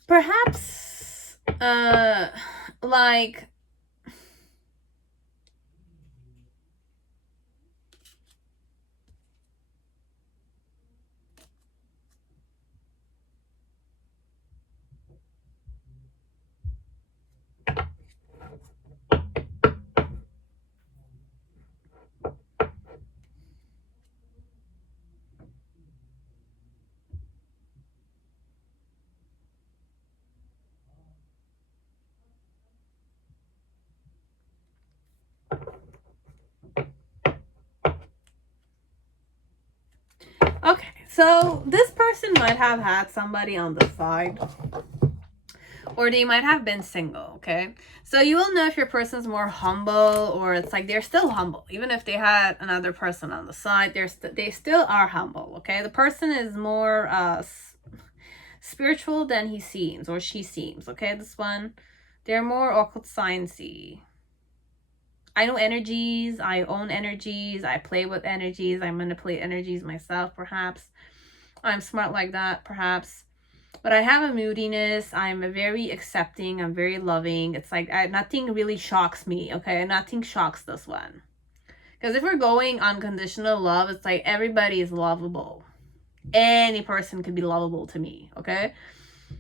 Perhaps like okay, so this person might have had somebody on the side, or they might have been single, okay? So you will know if your person's more humble, or it's like they're still humble. Even if they had another person on the side, they still are humble, okay? The person is more spiritual than he seems, or she seems, okay? This one, they're more occult sciencey. I know energies, I own energies, I play with energies, I manipulate energies myself, perhaps. I'm smart like that, perhaps. But I have a moodiness, I'm very accepting, I'm very loving. It's like nothing really shocks me, okay? Nothing shocks this one. Because if we're going unconditional love, it's like everybody is lovable. Any person could be lovable to me, okay?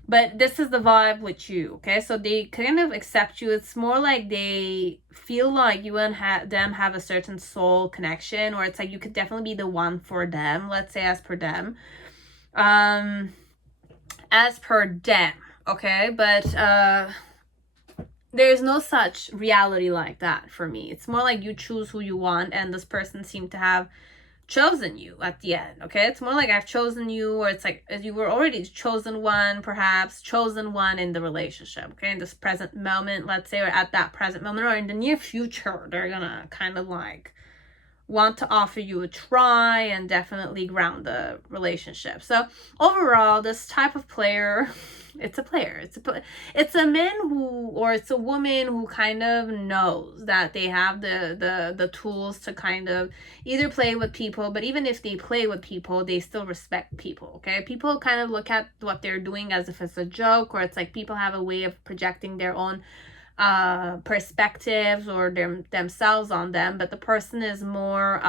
But this is the vibe with you, okay? So they kind of accept you. It's more like they feel like you and them have a certain soul connection, or it's like you could definitely be the one for them, let's say, as per them. As per them, okay? But there's no such reality like that for me. It's more like you choose who you want, and this person seemed to have chosen you at the end. Okay, it's more like I've chosen you, or it's like you were already chosen one, perhaps chosen one in the relationship. Okay, in this present moment, let's say, or at that present moment, or in the near future, they're gonna kind of like want to offer you a try and definitely ground the relationship. So overall, this type of player, it's a player. It's a man who, or it's a woman who kind of knows that they have the tools to kind of either play with people, but even if they play with people, they still respect people. Okay, people kind of look at what they're doing as if it's a joke, or it's like people have a way of projecting their own perspectives or themselves on them, but the person is more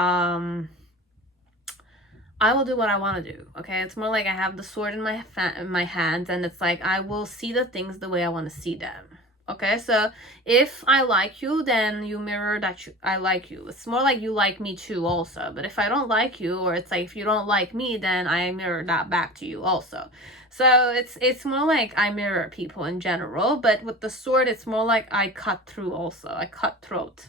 I will do what I want to do. Okay, it's more like I have the sword in my hands, and it's like I will see the things the way I want to see them. Okay, so if I like you, then you mirror that I like you. It's more like you like me too also. But if I don't like you, or it's like if you don't like me, then I mirror that back to you also. So it's more like I mirror people in general, but with the sword, it's more like I cut through also. I cut throat.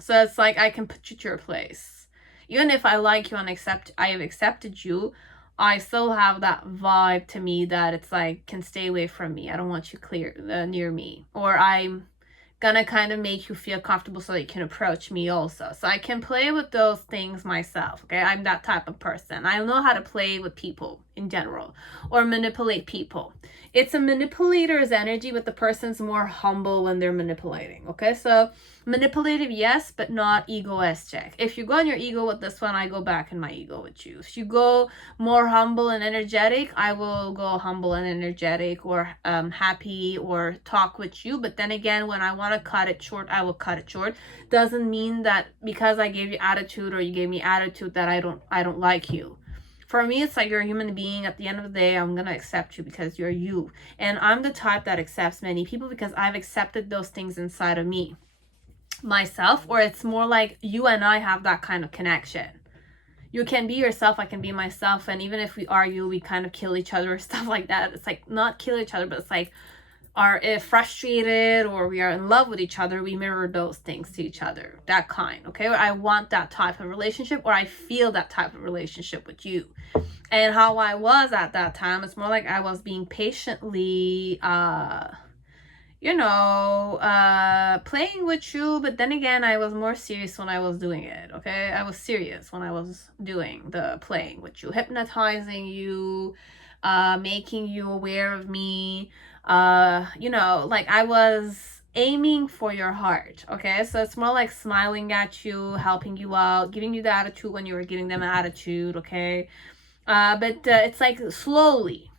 So it's like I can put you to your place. Even if I like you and I have accepted you, I still have that vibe to me that it's like, can stay away from me. I don't want you near me. Or I'm gonna kind of make you feel comfortable so that you can approach me also. So I can play with those things myself. Okay, I'm that type of person. I know how to play with people in general, or manipulate people. It's a manipulator's energy, but the person's more humble when they're manipulating. Okay, so manipulative, yes, but not egoistic. If you go on your ego with this one, I go back in my ego with you. If you go more humble and energetic, I will go humble and energetic, or happy, or talk with you. But then again, when I want to cut it short, I will cut it short. Doesn't mean that because I gave you attitude, or you gave me attitude, that I don't like you. For me, it's like you're a human being. At the end of the day, I'm gonna accept you because you're you. And I'm the type that accepts many people because I've accepted those things inside of me myself. Or it's more like you and I have that kind of connection. You can be yourself, I can be myself, and even if we argue, we kind of kill each other, stuff like that. It's like not kill each other, but it's like are if frustrated or we are in love with each other, we mirror those things to each other. That kind, okay? I want that type of relationship, or I feel that type of relationship with you. And how I was at that time, it's more like I was being patiently playing with you, but then again, I was more serious when I was doing it. Okay, I was serious when I was doing the playing with you, hypnotizing you, making you aware of me. Like I was aiming for your heart. Okay, so it's more like smiling at you, helping you out, giving you the attitude when you were giving them attitude. Okay, but it's like slowly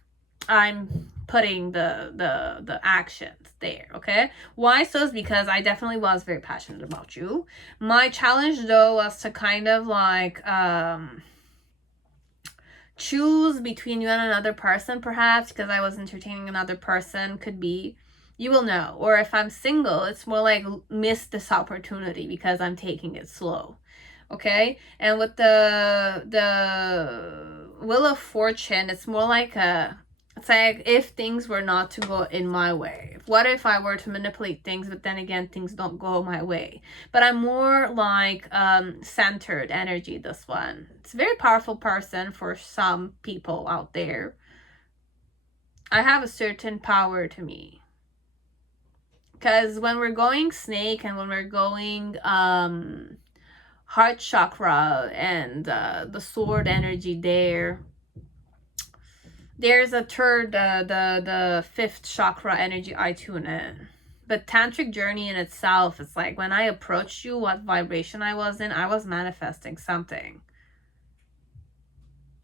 I'm putting the actions there. Okay, why? So it's because I definitely was very passionate about you. My challenge though was to kind of like choose between you and another person, perhaps because I was entertaining another person. Could be, you will know. Or if I'm single, it's more like miss this opportunity because I'm taking it slow. Okay, and with the Wheel of Fortune, it's more like it's like if things were not to go in my way. What if I were to manipulate things, but then again, things don't go my way? But I'm more like centered energy, this one. It's a very powerful person for some people out there. I have a certain power to me. Because when we're going snake and when we're going heart chakra and the sword energy there's a third the fifth chakra energy I tune in. But tantric journey in itself, it's like when I approached you, what vibration I was in, I was manifesting something.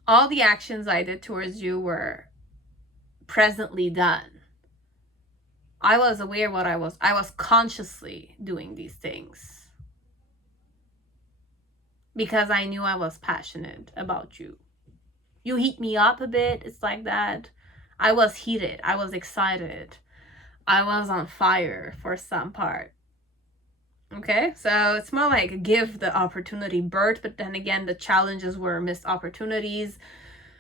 All the actions I did towards you were presently done. I was aware what I was consciously doing these things because I knew I was passionate about you. You heat me up a bit, it's like that. I was heated, I was excited, I was on fire for some part. Okay, so it's more like give the opportunity birth, but then again, the challenges were missed opportunities.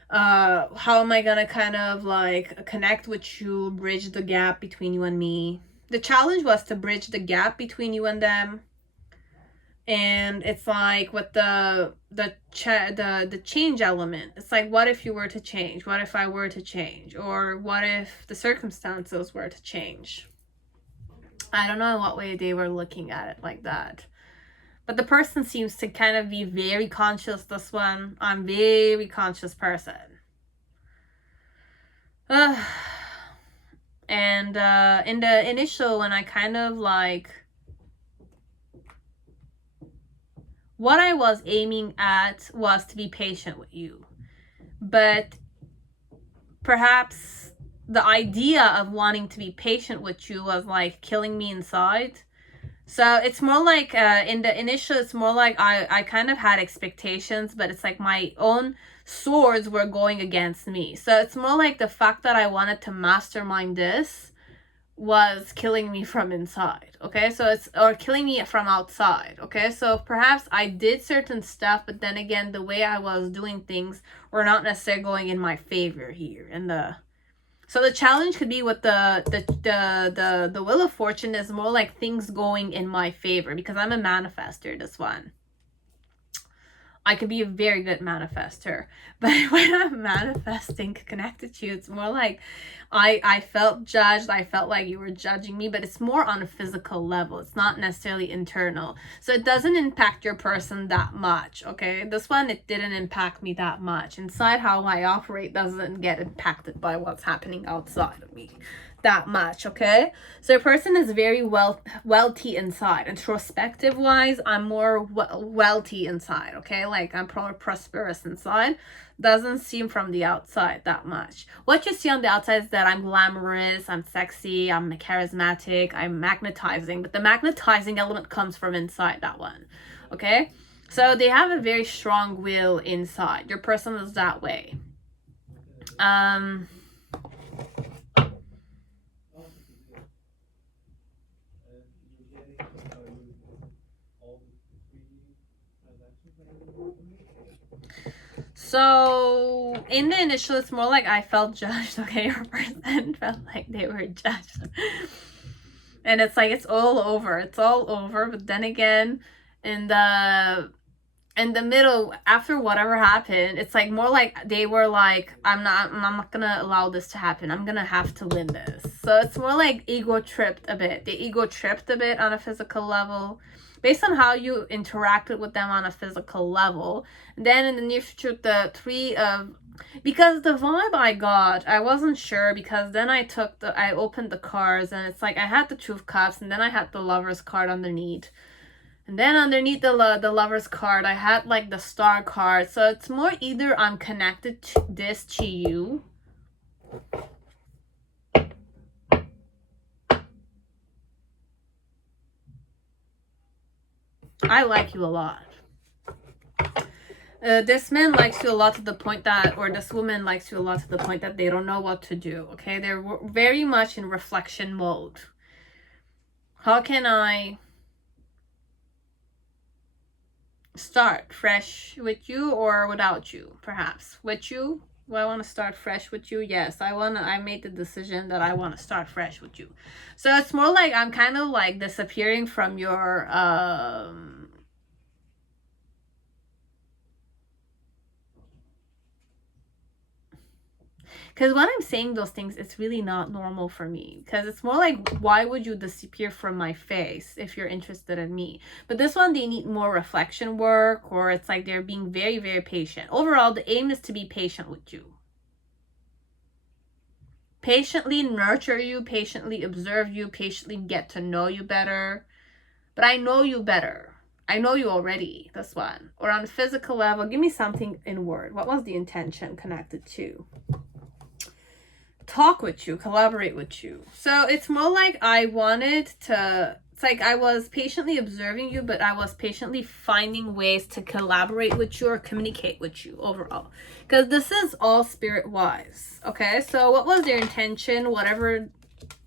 How am I gonna kind of like connect with you, bridge the gap between you and me? The challenge was to bridge the gap between you and them. And it's like with the change element, it's like, what if you were to change, what if I were to change, or what if the circumstances were to change. I don't know in what way they were looking at it like that, but the person seems to kind of be very conscious. This one, I'm very conscious person. And in the initial, when I kind of like, what I was aiming at was to be patient with you. But perhaps the idea of wanting to be patient with you was like killing me inside. So it's more like in the initial, it's more like I kind of had expectations, but it's like my own swords were going against me. So it's more like the fact that I wanted to mastermind this was killing me from inside. Okay, so it's, or killing me from outside. Okay, so perhaps I did certain stuff, but then again, the way I was doing things were not necessarily going in my favor here. And so the challenge could be with the Wheel of Fortune is more like things going in my favor, because I'm a manifester, this one. I could be a very good manifester, but when I'm manifesting connected to you, it's more like I felt judged. I felt like you were judging me, but it's more on a physical level. It's not necessarily internal. So it doesn't impact your person that much, okay? This one, it didn't impact me that much. Inside, how I operate doesn't get impacted by what's happening outside of me that much, okay? So a person is very wealthy inside. Introspective wise, I'm more wealthy inside, okay? Like I'm probably prosperous inside. Doesn't seem from the outside that much. What you see on the outside is that I'm glamorous, I'm sexy, I'm charismatic, I'm magnetizing, but the magnetizing element comes from inside, that one, okay? So they have a very strong will inside. Your person is that way. So in the initial, it's more like I felt judged, okay? Your person felt like they were judged. And it's like, it's all over. It's all over. But then again, in the middle, after whatever happened, it's like more like they were like, I'm not gonna allow this to happen. I'm gonna have to win this. So it's more like ego tripped a bit. They ego tripped a bit on a physical level, based on how you interacted with them on a physical level. And then in the near future, the three of, because the vibe I got, I wasn't sure, because then I opened the cards, and it's like I had the Two of Cups, and then I had the Lover's card underneath. And then underneath the Lover's card, I had like the Star card. So it's more either I'm connected to this to you. I like you a lot. This man likes you a lot to the point that, or this woman likes you a lot to the point that they don't know what to do, okay? They're very much in reflection mode. How can I start fresh with you or without you? Perhaps with you. Do I want to start fresh with you? Yes, I made the decision that I want to start fresh with you. So it's more like I'm kind of like disappearing from your because when I'm saying those things, it's really not normal for me, because it's more like, why would you disappear from my face if you're interested in me? But this one, they need more reflection work, or it's like they're being very, very patient. Overall, the aim is to be patient with you. Patiently nurture you, patiently observe you, patiently get to know you better. But I know you better. I know you already, this one. Or on a physical level, give me something in word. What was the intention connected to? Talk with you, collaborate with you. So it's more like I wanted to, it's like I was patiently observing you, but I was patiently finding ways to collaborate with you or communicate with you overall, because this is all spirit wise, okay? So what was their intention? Whatever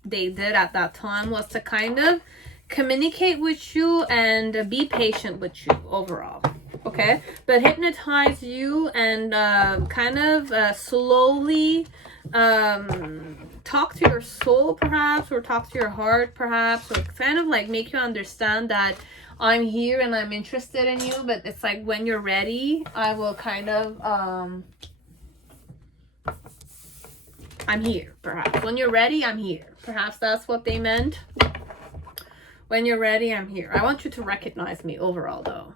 they did at that time was to kind of communicate with you and be patient with you overall, okay? But hypnotize you and kind of slowly talk to your soul perhaps, or talk to your heart perhaps, or kind of like make you understand that I'm here and I'm interested in you, but it's like when you're ready, I will kind of I'm here, perhaps. When you're ready, I'm here. Perhaps that's what they meant. When you're ready, I'm here. I want you to recognize me overall, though.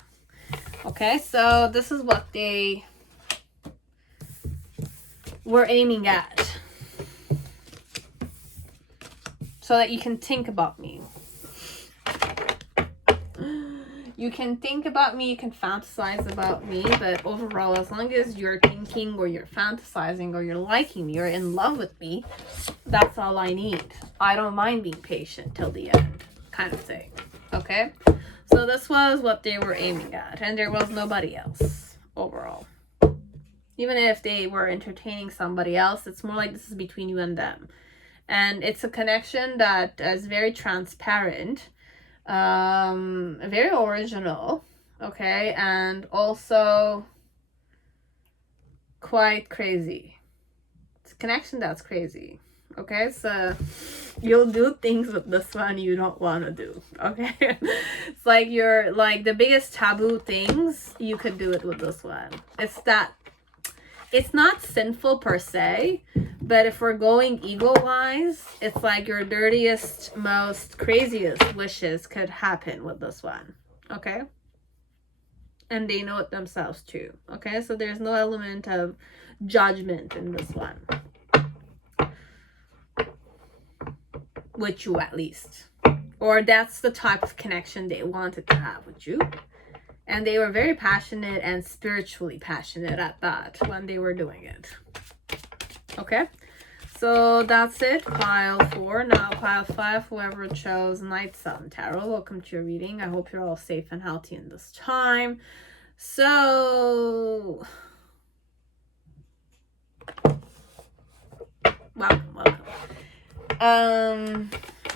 Okay, so this is what they were aiming at. So that you can think about me. You can think about me, you can fantasize about me, but overall, as long as you're thinking or you're fantasizing or you're liking me or in love with me, that's all I need. I don't mind being patient till the end, kind of thing. Okay? So this was what they were aiming at, and there was nobody else overall. Even if they were entertaining somebody else, it's more like this is between you and them. And it's a connection that is very transparent. Very original, okay, and also quite crazy. It's a connection that's crazy, okay? So you'll do things with this one you don't want to do, okay? It's like you're like the biggest taboo things, you could do it with this one. It's not sinful per se, but if we're going ego-wise, it's like your dirtiest, most craziest wishes could happen with this one, okay? And they know it themselves too, okay? So there's no element of judgment in this one. With you, at least. Or that's the type of connection they wanted to have with you. And they were very passionate and spiritually passionate at that when they were doing it. Okay? So that's it. Pile 4. Now pile 5. Whoever chose Night Sun Tarot, welcome to your reading. I hope you're all safe and healthy in this time. So... welcome.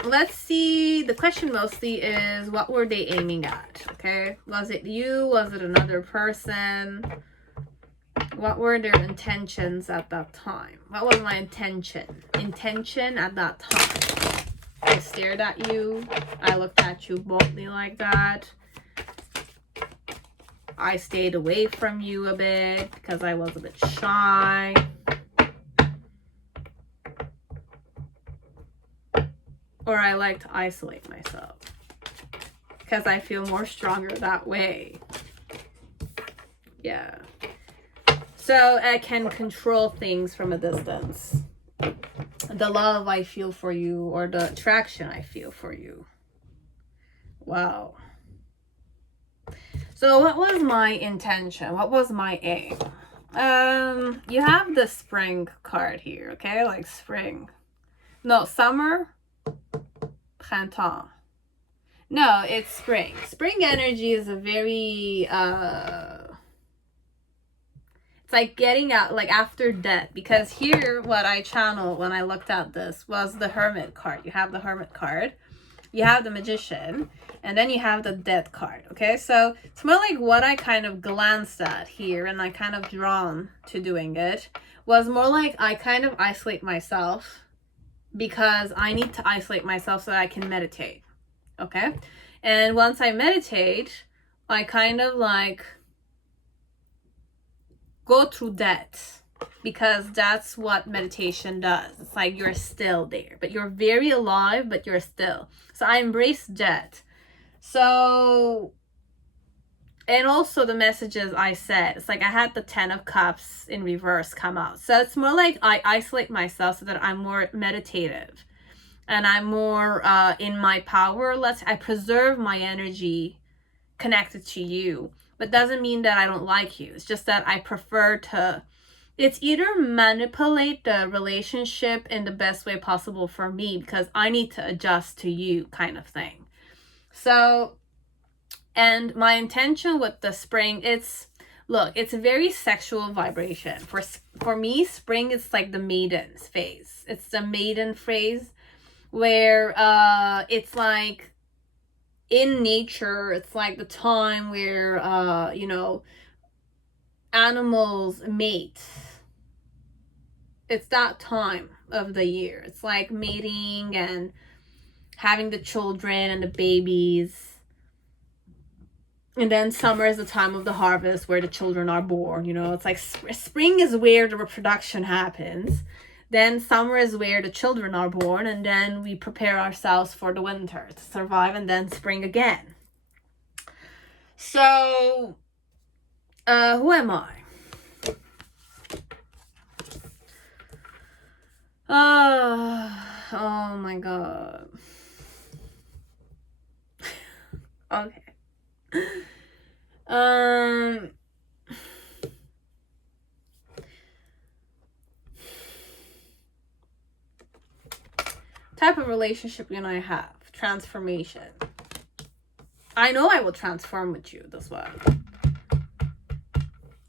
Let's see. The question mostly is, what were they aiming at? Okay, was it you? Was it another person? What were their intentions at that time? What was my intention at that time? I stared at you. I looked at you boldly like that. I stayed away from you a bit because I was a bit shy. Or I like to isolate myself because I feel more stronger that way. Yeah. So I can control things from a distance. The love I feel for you, or the attraction I feel for you. Wow. So what was my intention? What was my aim? You have the spring card here, okay? Like spring. No, summer. Printemps. No, it's spring. Spring energy is a very it's like getting out, like after death, because here what I channeled when I looked at this was the Hermit card. You have the Hermit card, you have the Magician, and then you have the Death card. Okay, so it's more like what I kind of glanced at here and I kind of drawn to doing it was more like I kind of isolate myself because I need to isolate myself so that I can meditate. Okay? And once I meditate, I kind of like go through that, because that's what meditation does. It's like you're still there, but you're very alive, but you're still. So I embrace that. So, and also the messages I said, it's like I had the 10 of Cups in reverse come out. So it's more like I isolate myself so that I'm more meditative and I'm more in my power. I preserve my energy connected to you, but doesn't mean that I don't like you. It's just that I prefer to, it's either manipulate the relationship in the best way possible for me because I need to adjust to you, kind of thing. So, and my intention with the spring, it's a very sexual vibration. For me, spring is like the maiden's phase. It's the maiden phase where it's like in nature, it's like the time where animals mate. it's that time of the year. It's like mating and having the children and the babies. And then summer is the time of the harvest where the children are born. You know, it's like spring is where the reproduction happens. Then summer is where the children are born. And then we prepare ourselves for the winter to survive, and then spring again. So, who am I? Oh my god. Okay. Type of relationship you and I have. Transformation. I know I will transform with you. That's what.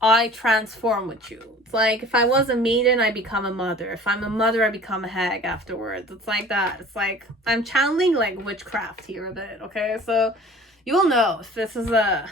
I transform with you. It's like if I was a maiden, I become a mother. If I'm a mother, I become a hag afterwards. It's like that. It's like I'm channeling like witchcraft here a bit. Okay, so you will know if this is a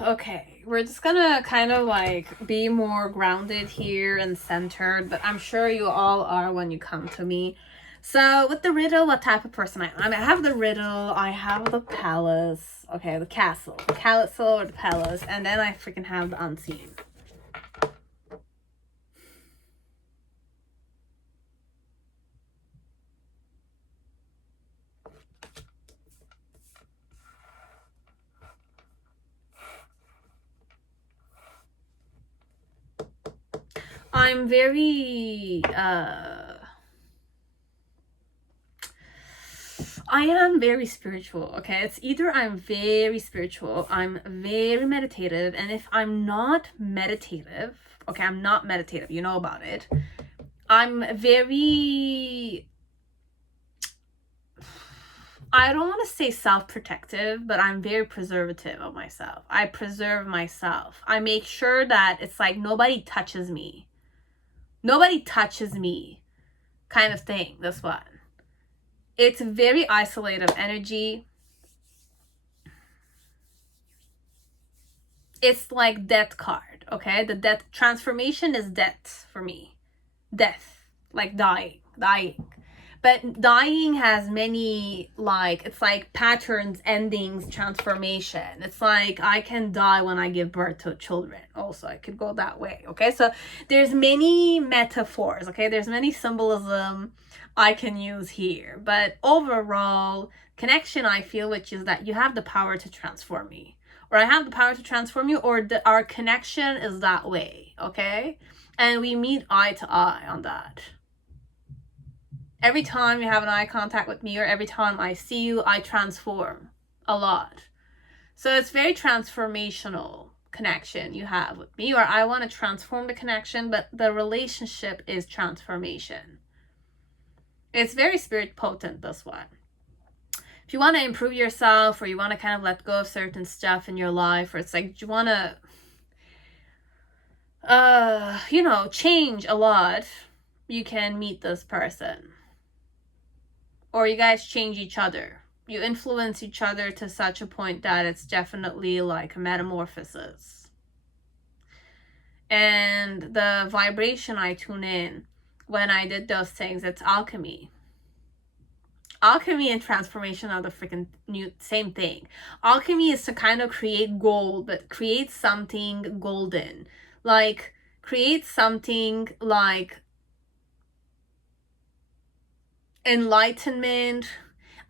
okay. We're just gonna kind of like be more grounded here and centered, but I'm sure you all are when you come to me. So with the riddle, what type of person I am? I mean, I have the riddle, I have the palace, okay, the castle, or the palace, and then I freaking have the unseen. I'm very, I am very spiritual, okay? It's either I'm very spiritual, I'm very meditative, and if I'm not meditative, okay, I'm not meditative, you know about it. I'm very, I don't want to say self-protective, but I'm very preservative of myself. I preserve myself. I make sure that it's like nobody touches me. Nobody touches me kind of thing, this one. It's very isolated energy. It's like death card, okay? The death transformation is death for me. Death, like dying. But dying has many, like, it's like patterns, endings, transformation. It's like I can die when I give birth to children. Also, I could go that way, okay? So there's many metaphors, okay? There's many symbolism I can use here. But overall, connection, I feel, which is that you have the power to transform me. Or I have the power to transform you, or our connection is that way, okay? And we meet eye to eye on that. Every time you have an eye contact with me, or every time I see you, I transform a lot. So it's very transformational connection you have with me, or I want to transform the connection, but the relationship is transformation. It's very spirit potent, this one. If you want to improve yourself, or you want to kind of let go of certain stuff in your life, or it's like you want to, you know, change a lot, you can meet this person. Or you guys change each other. You influence each other to such a point that it's definitely like a metamorphosis. And the vibration I tune in when I did those things, it's alchemy. Alchemy and transformation are the freaking same thing. Alchemy is to kind of create gold, but create something golden. Like, create something like enlightenment.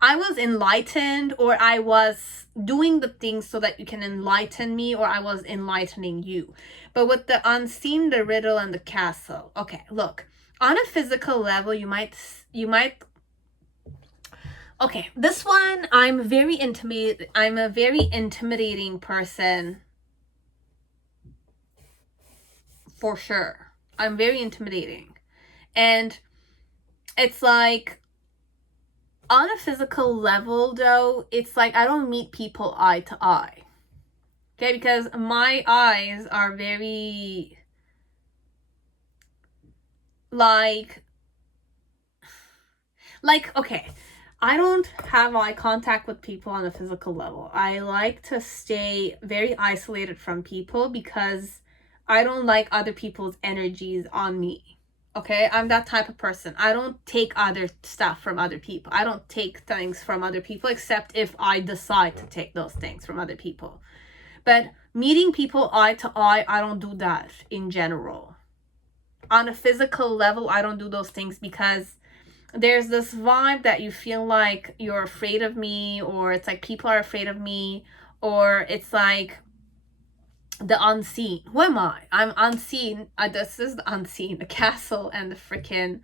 I was enlightened, or I was doing the things so that you can enlighten me, or I was enlightening you. But with the unseen, the riddle, and the castle, okay, look, on a physical level, you might okay, this one, I'm a very intimidating person, for sure. I'm very intimidating. And it's like, on a physical level, though, it's like I don't meet people eye to eye. Okay, because my eyes are very, like, okay, I don't have eye contact with people on a physical level. I like to stay very isolated from people because I don't like other people's energies on me. Okay, I'm that type of person. I don't take other stuff from other people. I don't take things from other people except if I decide to take those things from other people. But meeting people eye to eye, I don't do that in general. On a physical level, I don't do those things because there's this vibe that you feel like you're afraid of me, or it's like people are afraid of me, or it's like the unseen. Who am I? I'm unseen. This is the unseen, the castle and the freaking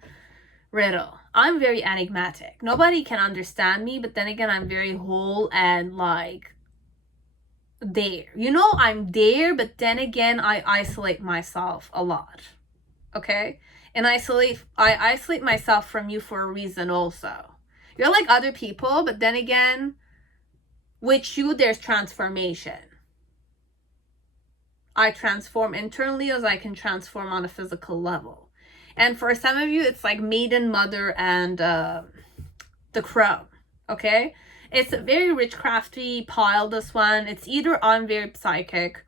riddle. I'm very enigmatic. Nobody can understand me, but then again, I'm very whole and like there. You know, I'm there, but then again, I isolate myself a lot. Okay? And I isolate myself from you for a reason also. You're like other people, but then again, with you, there's transformation. I transform internally as I can transform on a physical level. And for some of you, it's like maiden, mother, and the crow. Okay? It's a very witchcrafty pile, this one. It's either I'm very psychic,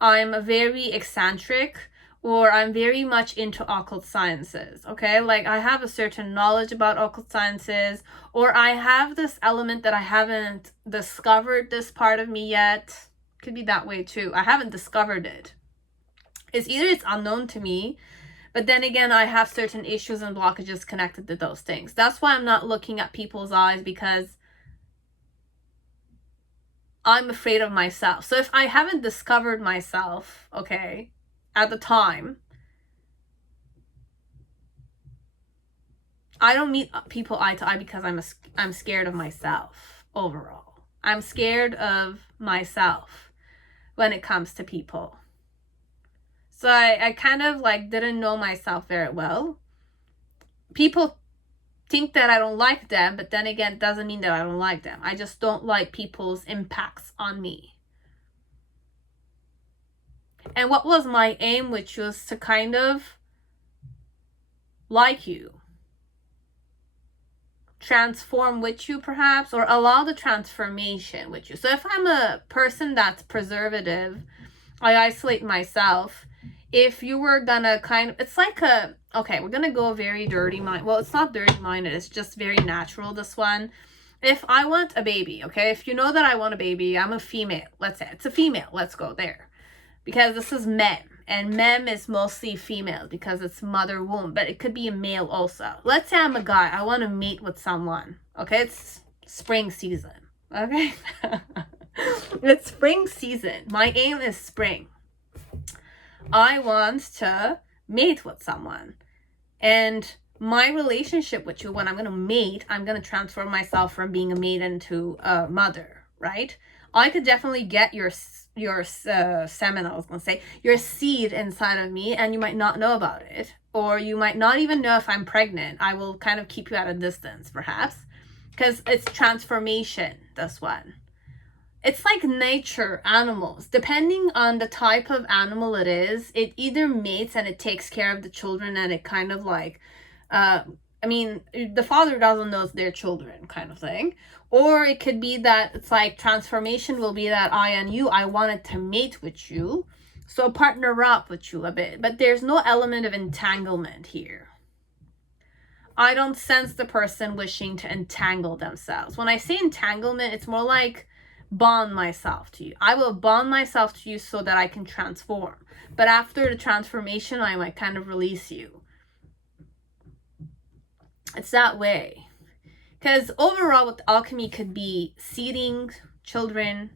I'm very eccentric, or I'm very much into occult sciences, okay? Like I have a certain knowledge about occult sciences, or I have this element that I haven't discovered this part of me yet. Could be that way too. I haven't discovered it. It's either it's unknown to me, but then again, I have certain issues and blockages connected to those things. That's why I'm not looking at people's eyes, because I'm afraid of myself. So if I haven't discovered myself, okay, at the time, I don't meet people eye to eye because I'm scared of myself overall. I'm scared of myself when it comes to people. So I kind of like didn't know myself very well. People think that I don't like them, but then again, it doesn't mean that I don't like them. I just don't like people's impacts on me. And what was my aim, which was to kind of like you, transform with you perhaps, or allow the transformation with you. So if I'm a person that's preservative, I isolate myself. If you were gonna kind of, it's like a, okay, we're gonna go very dirty mind. Well, it's not dirty minded, it's just very natural, this one. If I want a baby, okay, if you know that I want a baby, I'm a female, let's say it's a female, let's go there. Because this is mem, and mem is mostly female because it's mother womb, but it could be a male also. Let's say I'm a guy, I want to mate with someone, okay? It's spring season, okay? It's spring season. My aim is spring. I want to mate with someone. And my relationship with you, when I'm going to mate, I'm going to transform myself from being a maiden to a mother, right? I could definitely get your semen, I was going to say, your seed inside of me, and you might not know about it. Or you might not even know if I'm pregnant. I will kind of keep you at a distance, perhaps. Because it's transformation, this one. It's like nature, animals. Depending on the type of animal it is, it either mates and it takes care of the children, and it kind of like, I mean, the father doesn't know their children kind of thing. Or it could be that it's like transformation will be that I and you, I wanted to mate with you. So partner up with you a bit. But there's no element of entanglement here. I don't sense the person wishing to entangle themselves. When I say entanglement, it's more like bond myself to you. I will bond myself to you so that I can transform. But after the transformation, I might kind of release you. It's that way. Because overall, with alchemy could be seeding children.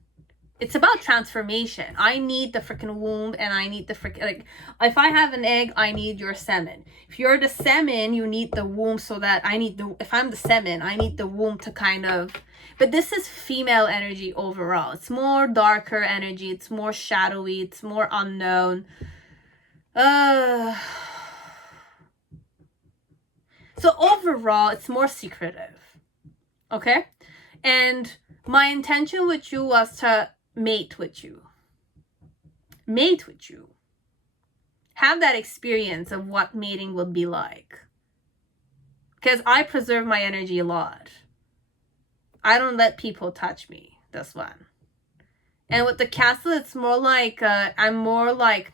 It's about transformation. I need the freaking womb, and I need the freaking, like, if I have an egg, I need your semen. If you're the semen, you need the womb, so that I need the, if I'm the semen, I need the womb to kind of, but this is female energy overall. It's more darker energy. It's more shadowy. It's more unknown. So overall, it's more secretive. Okay? And my intention with you was to mate with you. Mate with you. Have that experience of what mating would be like. Because I preserve my energy a lot. I don't let people touch me. This one. And with the castle, it's more like, I'm more like,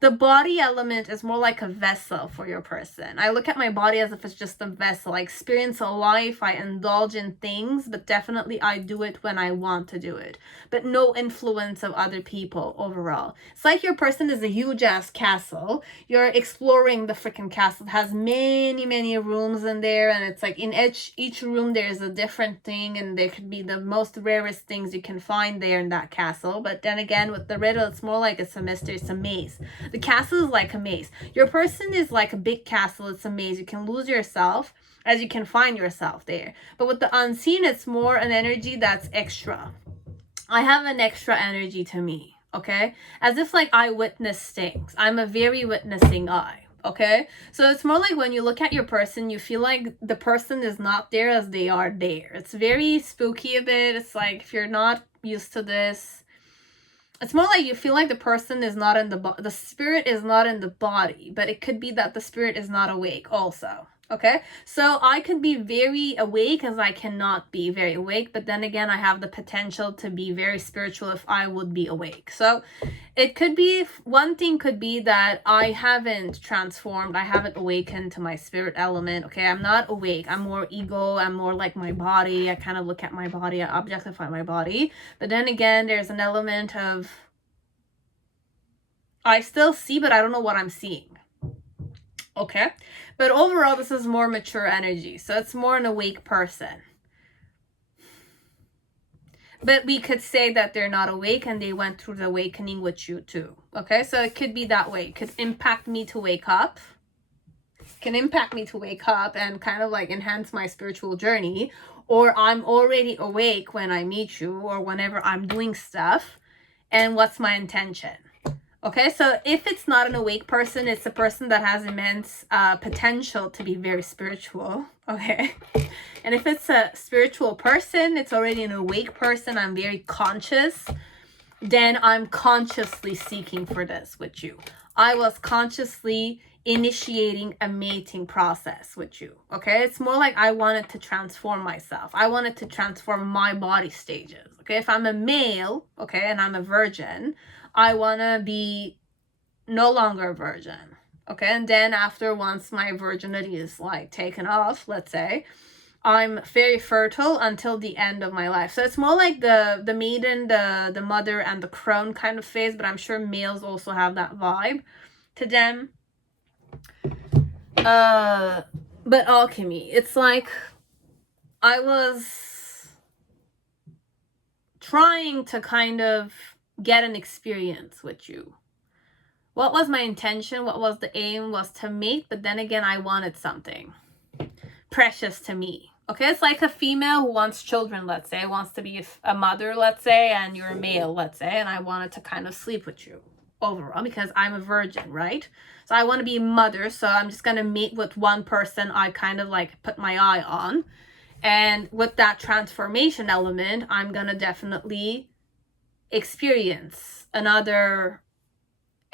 the body element is more like a vessel for your person. I look at my body as if it's just a vessel. I experience a life, I indulge in things, but definitely I do it when I want to do it. But no influence of other people overall. It's like your person is a huge ass castle. You're exploring the freaking castle. It has many, many rooms in there, and it's like in each room there's a different thing, and there could be the most rarest things you can find there in that castle. But then again, with the riddle, it's more like it's a mystery, it's a maze. The castle is like a maze. Your person is like a big castle. It's a maze. You can lose yourself as you can find yourself there. But with the unseen, it's more an energy that's extra. I have an extra energy to me, okay? As if like I witness things. I'm a very witnessing eye, okay? So it's more like when you look at your person, you feel like the person is not there as they are there. It's very spooky a bit. It's like if you're not used to this, it's more like you feel like the person is not in the spirit is not in the body, but it could be that the spirit is not awake also. Okay, so I could be very awake as I cannot be very awake, but then again, I have the potential to be very spiritual if I would be awake. So it could be, one thing could be that I haven't transformed, I haven't awakened to my spirit element. Okay, I'm not awake, I'm more ego, I'm more like my body. I kind of look at my body, I objectify my body. But then again, there's an element of, I still see, but I don't know what I'm seeing. Okay, but overall this is more mature energy, so it's more an awake person. But we could say that they're not awake and they went through the awakening with you too. Okay, so it could be that way. It could impact me to wake up, can impact me to wake up and kind of like enhance my spiritual journey, or I'm already awake when I meet you or whenever I'm doing stuff. And what's my intention? Okay, so if it's not an awake person, it's a person that has immense potential to be very spiritual. Okay, and if it's a spiritual person, it's already an awake person, I'm very conscious, then I'm consciously seeking for this with you. I was consciously initiating a mating process with you. Okay, it's more like I wanted to transform myself. I wanted to transform my body stages. Okay, if I'm a male, okay, and I'm a virgin, I want to be no longer a virgin, okay? And then after, once my virginity is like taken off, let's say, I'm very fertile until the end of my life. So it's more like the maiden, the mother, and the crone kind of phase, but I'm sure males also have that vibe to them. But alchemy, it's like I was trying to kind of get an experience with you. What was my intention? What was the aim? Was to mate, but then again, I wanted something precious to me. Okay, it's like a female who wants children, let's say, wants to be a mother, let's say, and you're a male, let's say, and I wanted to kind of sleep with you overall because I'm a virgin, right? So I want to be a mother, so I'm just going to mate with one person I kind of like put my eye on. And with that transformation element, I'm going to definitely experience another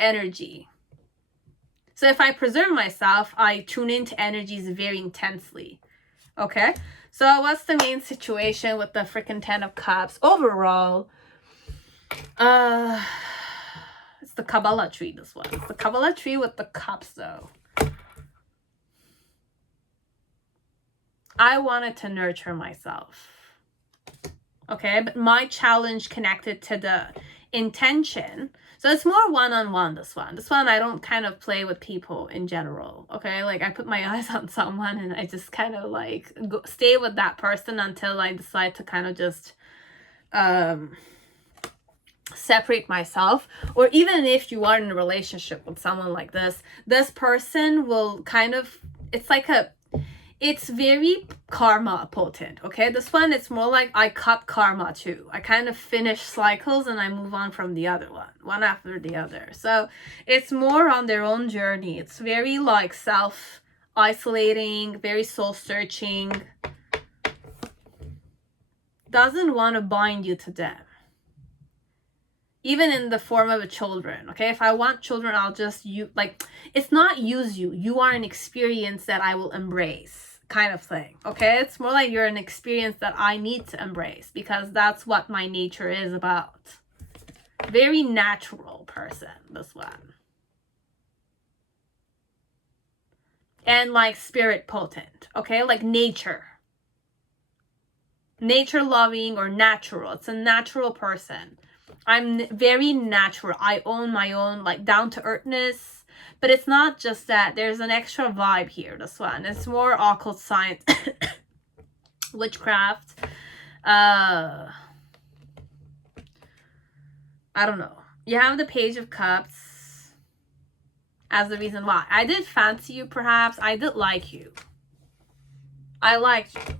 energy. So if I preserve myself, I tune into energies very intensely. Okay, so what's the main situation with the freaking 10 of Cups overall? It's the Kabbalah tree, this one. It's the Kabbalah tree with the cups though. I wanted to nurture myself. Okay, but my challenge connected to the intention. So it's more one-on-one, this one. This one, I don't kind of play with people in general. Okay, like I put my eyes on someone and I just kind of like stay with that person until I decide to kind of just separate myself. Or even if you are in a relationship with someone like this person will kind of, it's like it's very karma potent. Okay, this one, it's more like I cut karma too. I kind of finish cycles and I move on from the other one after the other. So it's more on their own journey. It's very like self-isolating, very soul-searching. Doesn't want to bind you to them, even in the form of a children. Okay, if I want children, I'll just it's not use you. You are an experience that I will embrace. kind of thing. Okay, it's more like you're an experience that I need to embrace, because that's what my nature is about. Very natural person, this one. And like spirit potent, okay, like nature loving or natural. It's a natural person. I'm very natural. I own my own like down to earthness, but it's not just that. There's an extra vibe here, this one. It's more occult science, witchcraft, I don't know. You have the Page of Cups as the reason why. I did fancy you, perhaps. I did like you. I liked you.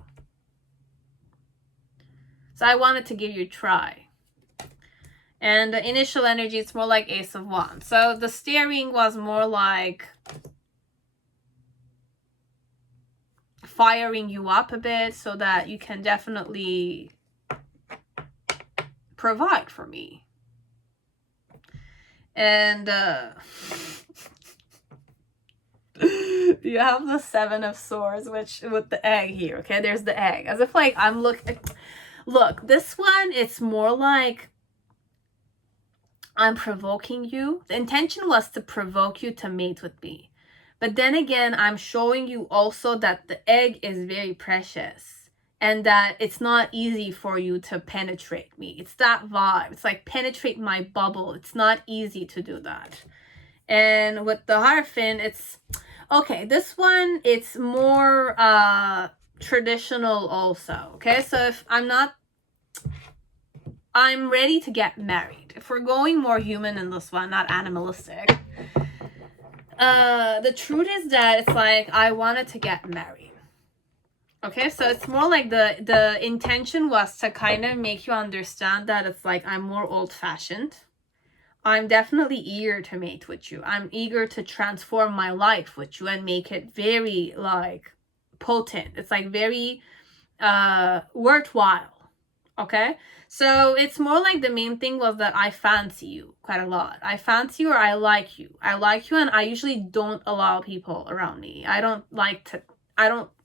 So I wanted to give you a try. And the initial energy, it's more like Ace of Wands. So the steering was more like firing you up a bit so that you can definitely provide for me. And you have the Seven of Swords, which with the egg here, okay? There's the egg. As if like I'm looking... Look, this one, it's more like I'm provoking you. The intention was to provoke you to mate with me. But then again, I'm showing you also that the egg is very precious and that it's not easy for you to penetrate me. It's that vibe. It's like penetrate my bubble. It's not easy to do that. And with the Hierophant, it's... Okay, this one, it's more traditional also. Okay, so if I'm ready to get married. If we're going more human in this one, not animalistic. The truth is that it's like I wanted to get married. Okay, so it's more like the intention was to kind of make you understand that it's like I'm more old-fashioned. I'm definitely eager to mate with you. I'm eager to transform my life with you and make it very like potent. It's like very worthwhile. Okay, so it's more like the main thing was that I fancy you quite a lot. I fancy you, or I like you. I like you, and I usually don't allow people around me. I don't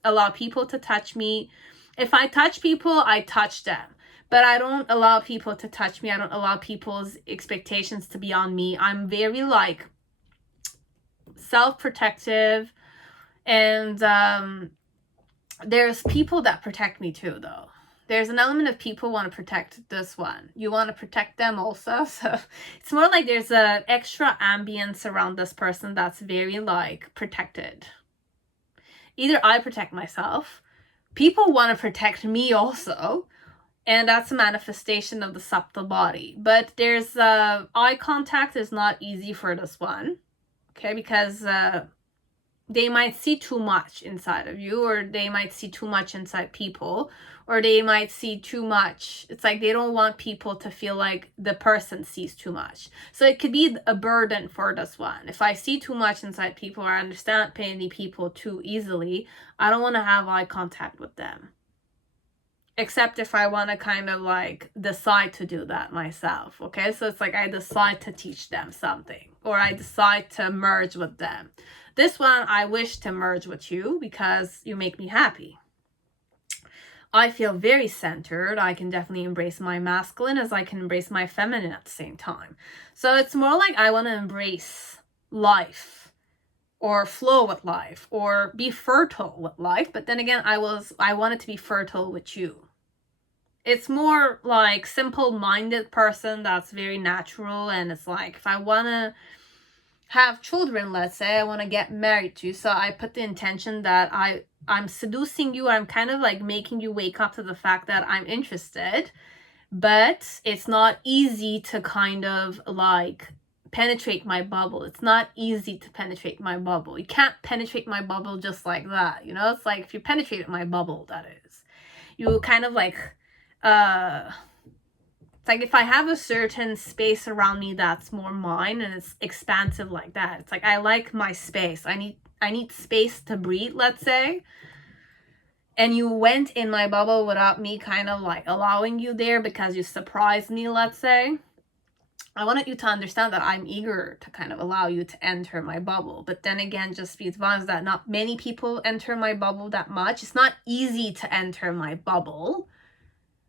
allow people to touch me. If I touch people, I touch them. But I don't allow people to touch me. I don't allow people's expectations to be on me. I'm very like self-protective, and there's people that protect me too, though. There's an element of people want to protect this one. You want to protect them also. So it's more like there's an extra ambience around this person that's very like protected. Either I protect myself, people want to protect me also, and that's a manifestation of the subtle body. But there's eye contact is not easy for this one, okay, because they might see too much inside of you, or they might see too much inside people, or they might see too much. It's like they don't want people to feel like the person sees too much. So it could be a burden for this one. If I see too much inside people, or I understand many people too easily, I don't want to have eye contact with them. Except if I want to kind of like decide to do that myself, okay? So it's like I decide to teach them something, or I decide to merge with them. This one, I wish to merge with you because you make me happy. I feel very centered. I can definitely embrace my masculine as I can embrace my feminine at the same time. So it's more like I want to embrace life, or flow with life, or be fertile with life. But then again, I wanted to be fertile with you. It's more like simple-minded person that's very natural, and it's like if I want to have children, let's say, I want to get married to, so I put the intention that I'm seducing you. I'm kind of like making you wake up to the fact that I'm interested, but it's not easy to kind of like penetrate my bubble. It's not easy to penetrate my bubble. You can't penetrate my bubble just like that, you know? It's like if you penetrate my bubble, that is, you kind of like it's like if I have a certain space around me that's more mine and it's expansive like that, it's like I like my space. I need space to breathe, let's say. And you went in my bubble without me kind of like allowing you there because you surprised me, let's say. I wanted you to understand that I'm eager to kind of allow you to enter my bubble. But then again, just be advised that not many people enter my bubble that much. It's not easy to enter my bubble.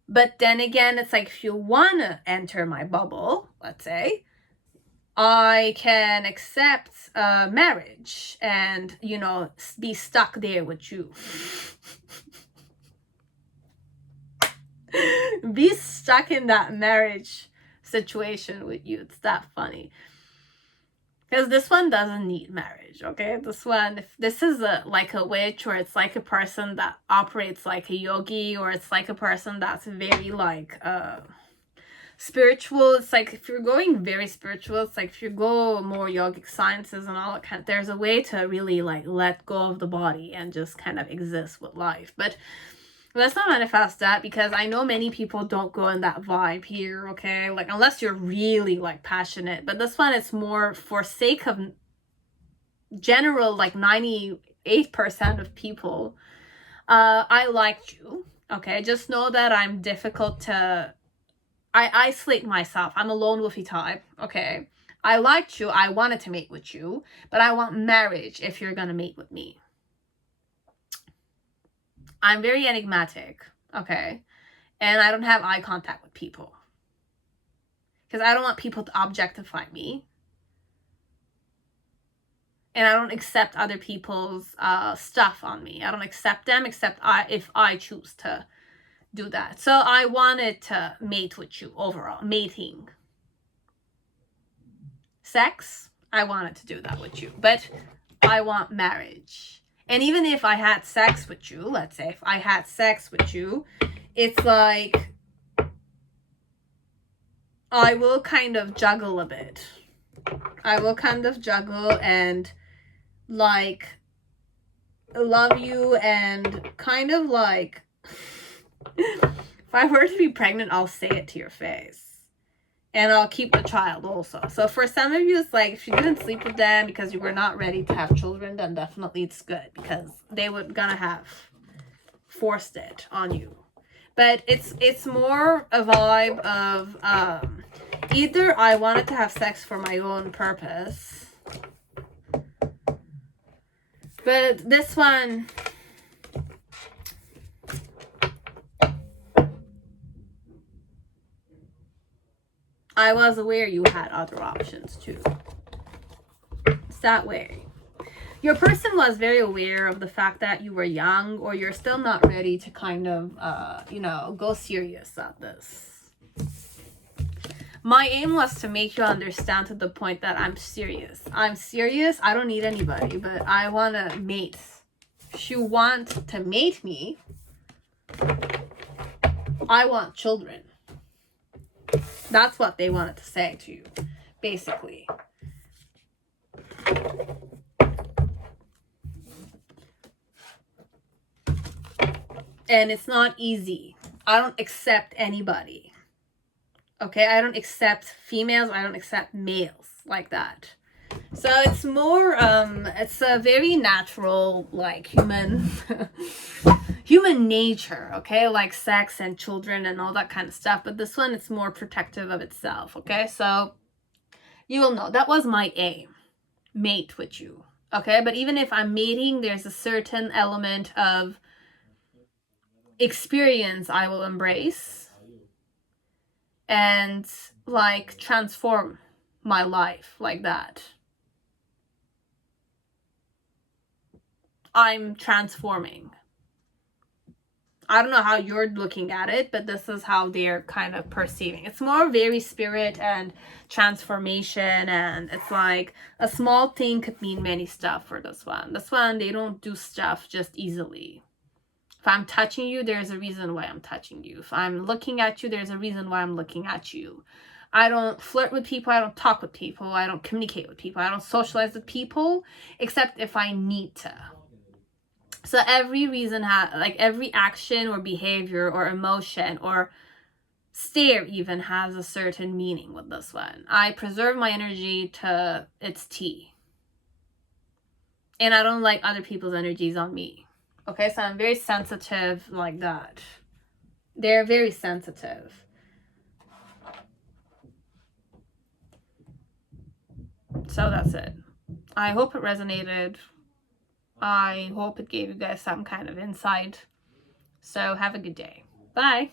But then again, it's like, if you want to enter my bubble, let's say, I can accept marriage and, you know, be stuck there with you. Be stuck in that marriage situation with you. It's that funny. Because this one doesn't need marriage, okay? This one, if this is like a witch, or it's like a person that operates like a yogi, or it's like a person that's very like spiritual. It's like, if you're going very spiritual, it's like if you go more yogic sciences and all that kind of, there's a way to really like let go of the body and just kind of exist with life. But let's not manifest that, because I know many people don't go in that vibe here, okay? Like, unless you're really like passionate. But this one is more for sake of general, like 98% of people. I liked you, okay? Just know that I'm difficult to, I isolate myself. I'm a lone wolfy type, okay? I liked you. I wanted to mate with you, but I want marriage if you're gonna mate with me. I'm very enigmatic, okay? And I don't have eye contact with people, because I don't want people to objectify me. And I don't accept other people's stuff on me. I don't accept them except if I choose to do that. So I wanted to mate with you overall. Mating. Sex, I wanted to do that with you. But I want marriage. And even if I had sex with you, let's say if I had sex with you, it's like I will kind of juggle a bit. I will kind of juggle and like love you and kind of like if I were to be pregnant, I'll say it to your face. And I'll keep the child also. So for some of you, it's like, if you didn't sleep with them because you were not ready to have children, then definitely it's good, because they were gonna have forced it on you. But it's more a vibe of either I wanted to have sex for my own purpose, but this one, I was aware you had other options too. It's that way. Your person was very aware of the fact that you were young, or you're still not ready to kind of, you know, go serious at this. My aim was to make you understand to the point that I'm serious. I'm serious. I don't need anybody, but I want to mate. If you want to mate me, I want children. That's what they wanted to say to you, basically. And it's not easy. I don't accept anybody. Okay, I don't accept females. I don't accept males like that. So it's more, it's a very natural, like human, human nature, okay? Like sex and children and all that kind of stuff. But this one, it's more protective of itself, okay? So you will know that was my aim, mate with you, okay? But even if I'm mating, there's a certain element of experience I will embrace and like transform my life like that. I'm transforming. I don't know how you're looking at it, but this is how they're kind of perceiving. It's more very spirit and transformation, and it's like a small thing could mean many stuff for this one. This one, they don't do stuff just easily. If I'm touching you, there's a reason why I'm touching you. If I'm looking at you, there's a reason why I'm looking at you. I don't flirt with people. I don't talk with people. I don't communicate with people. I don't socialize with people, except if I need to. So every reason, like every action or behavior or emotion or stare even has a certain meaning with this one. I preserve my energy to its T. And I don't like other people's energies on me. Okay, so I'm very sensitive like that. They're very sensitive. So that's it. I hope it resonated. I hope it gave you guys some kind of insight. So have a good day. Bye.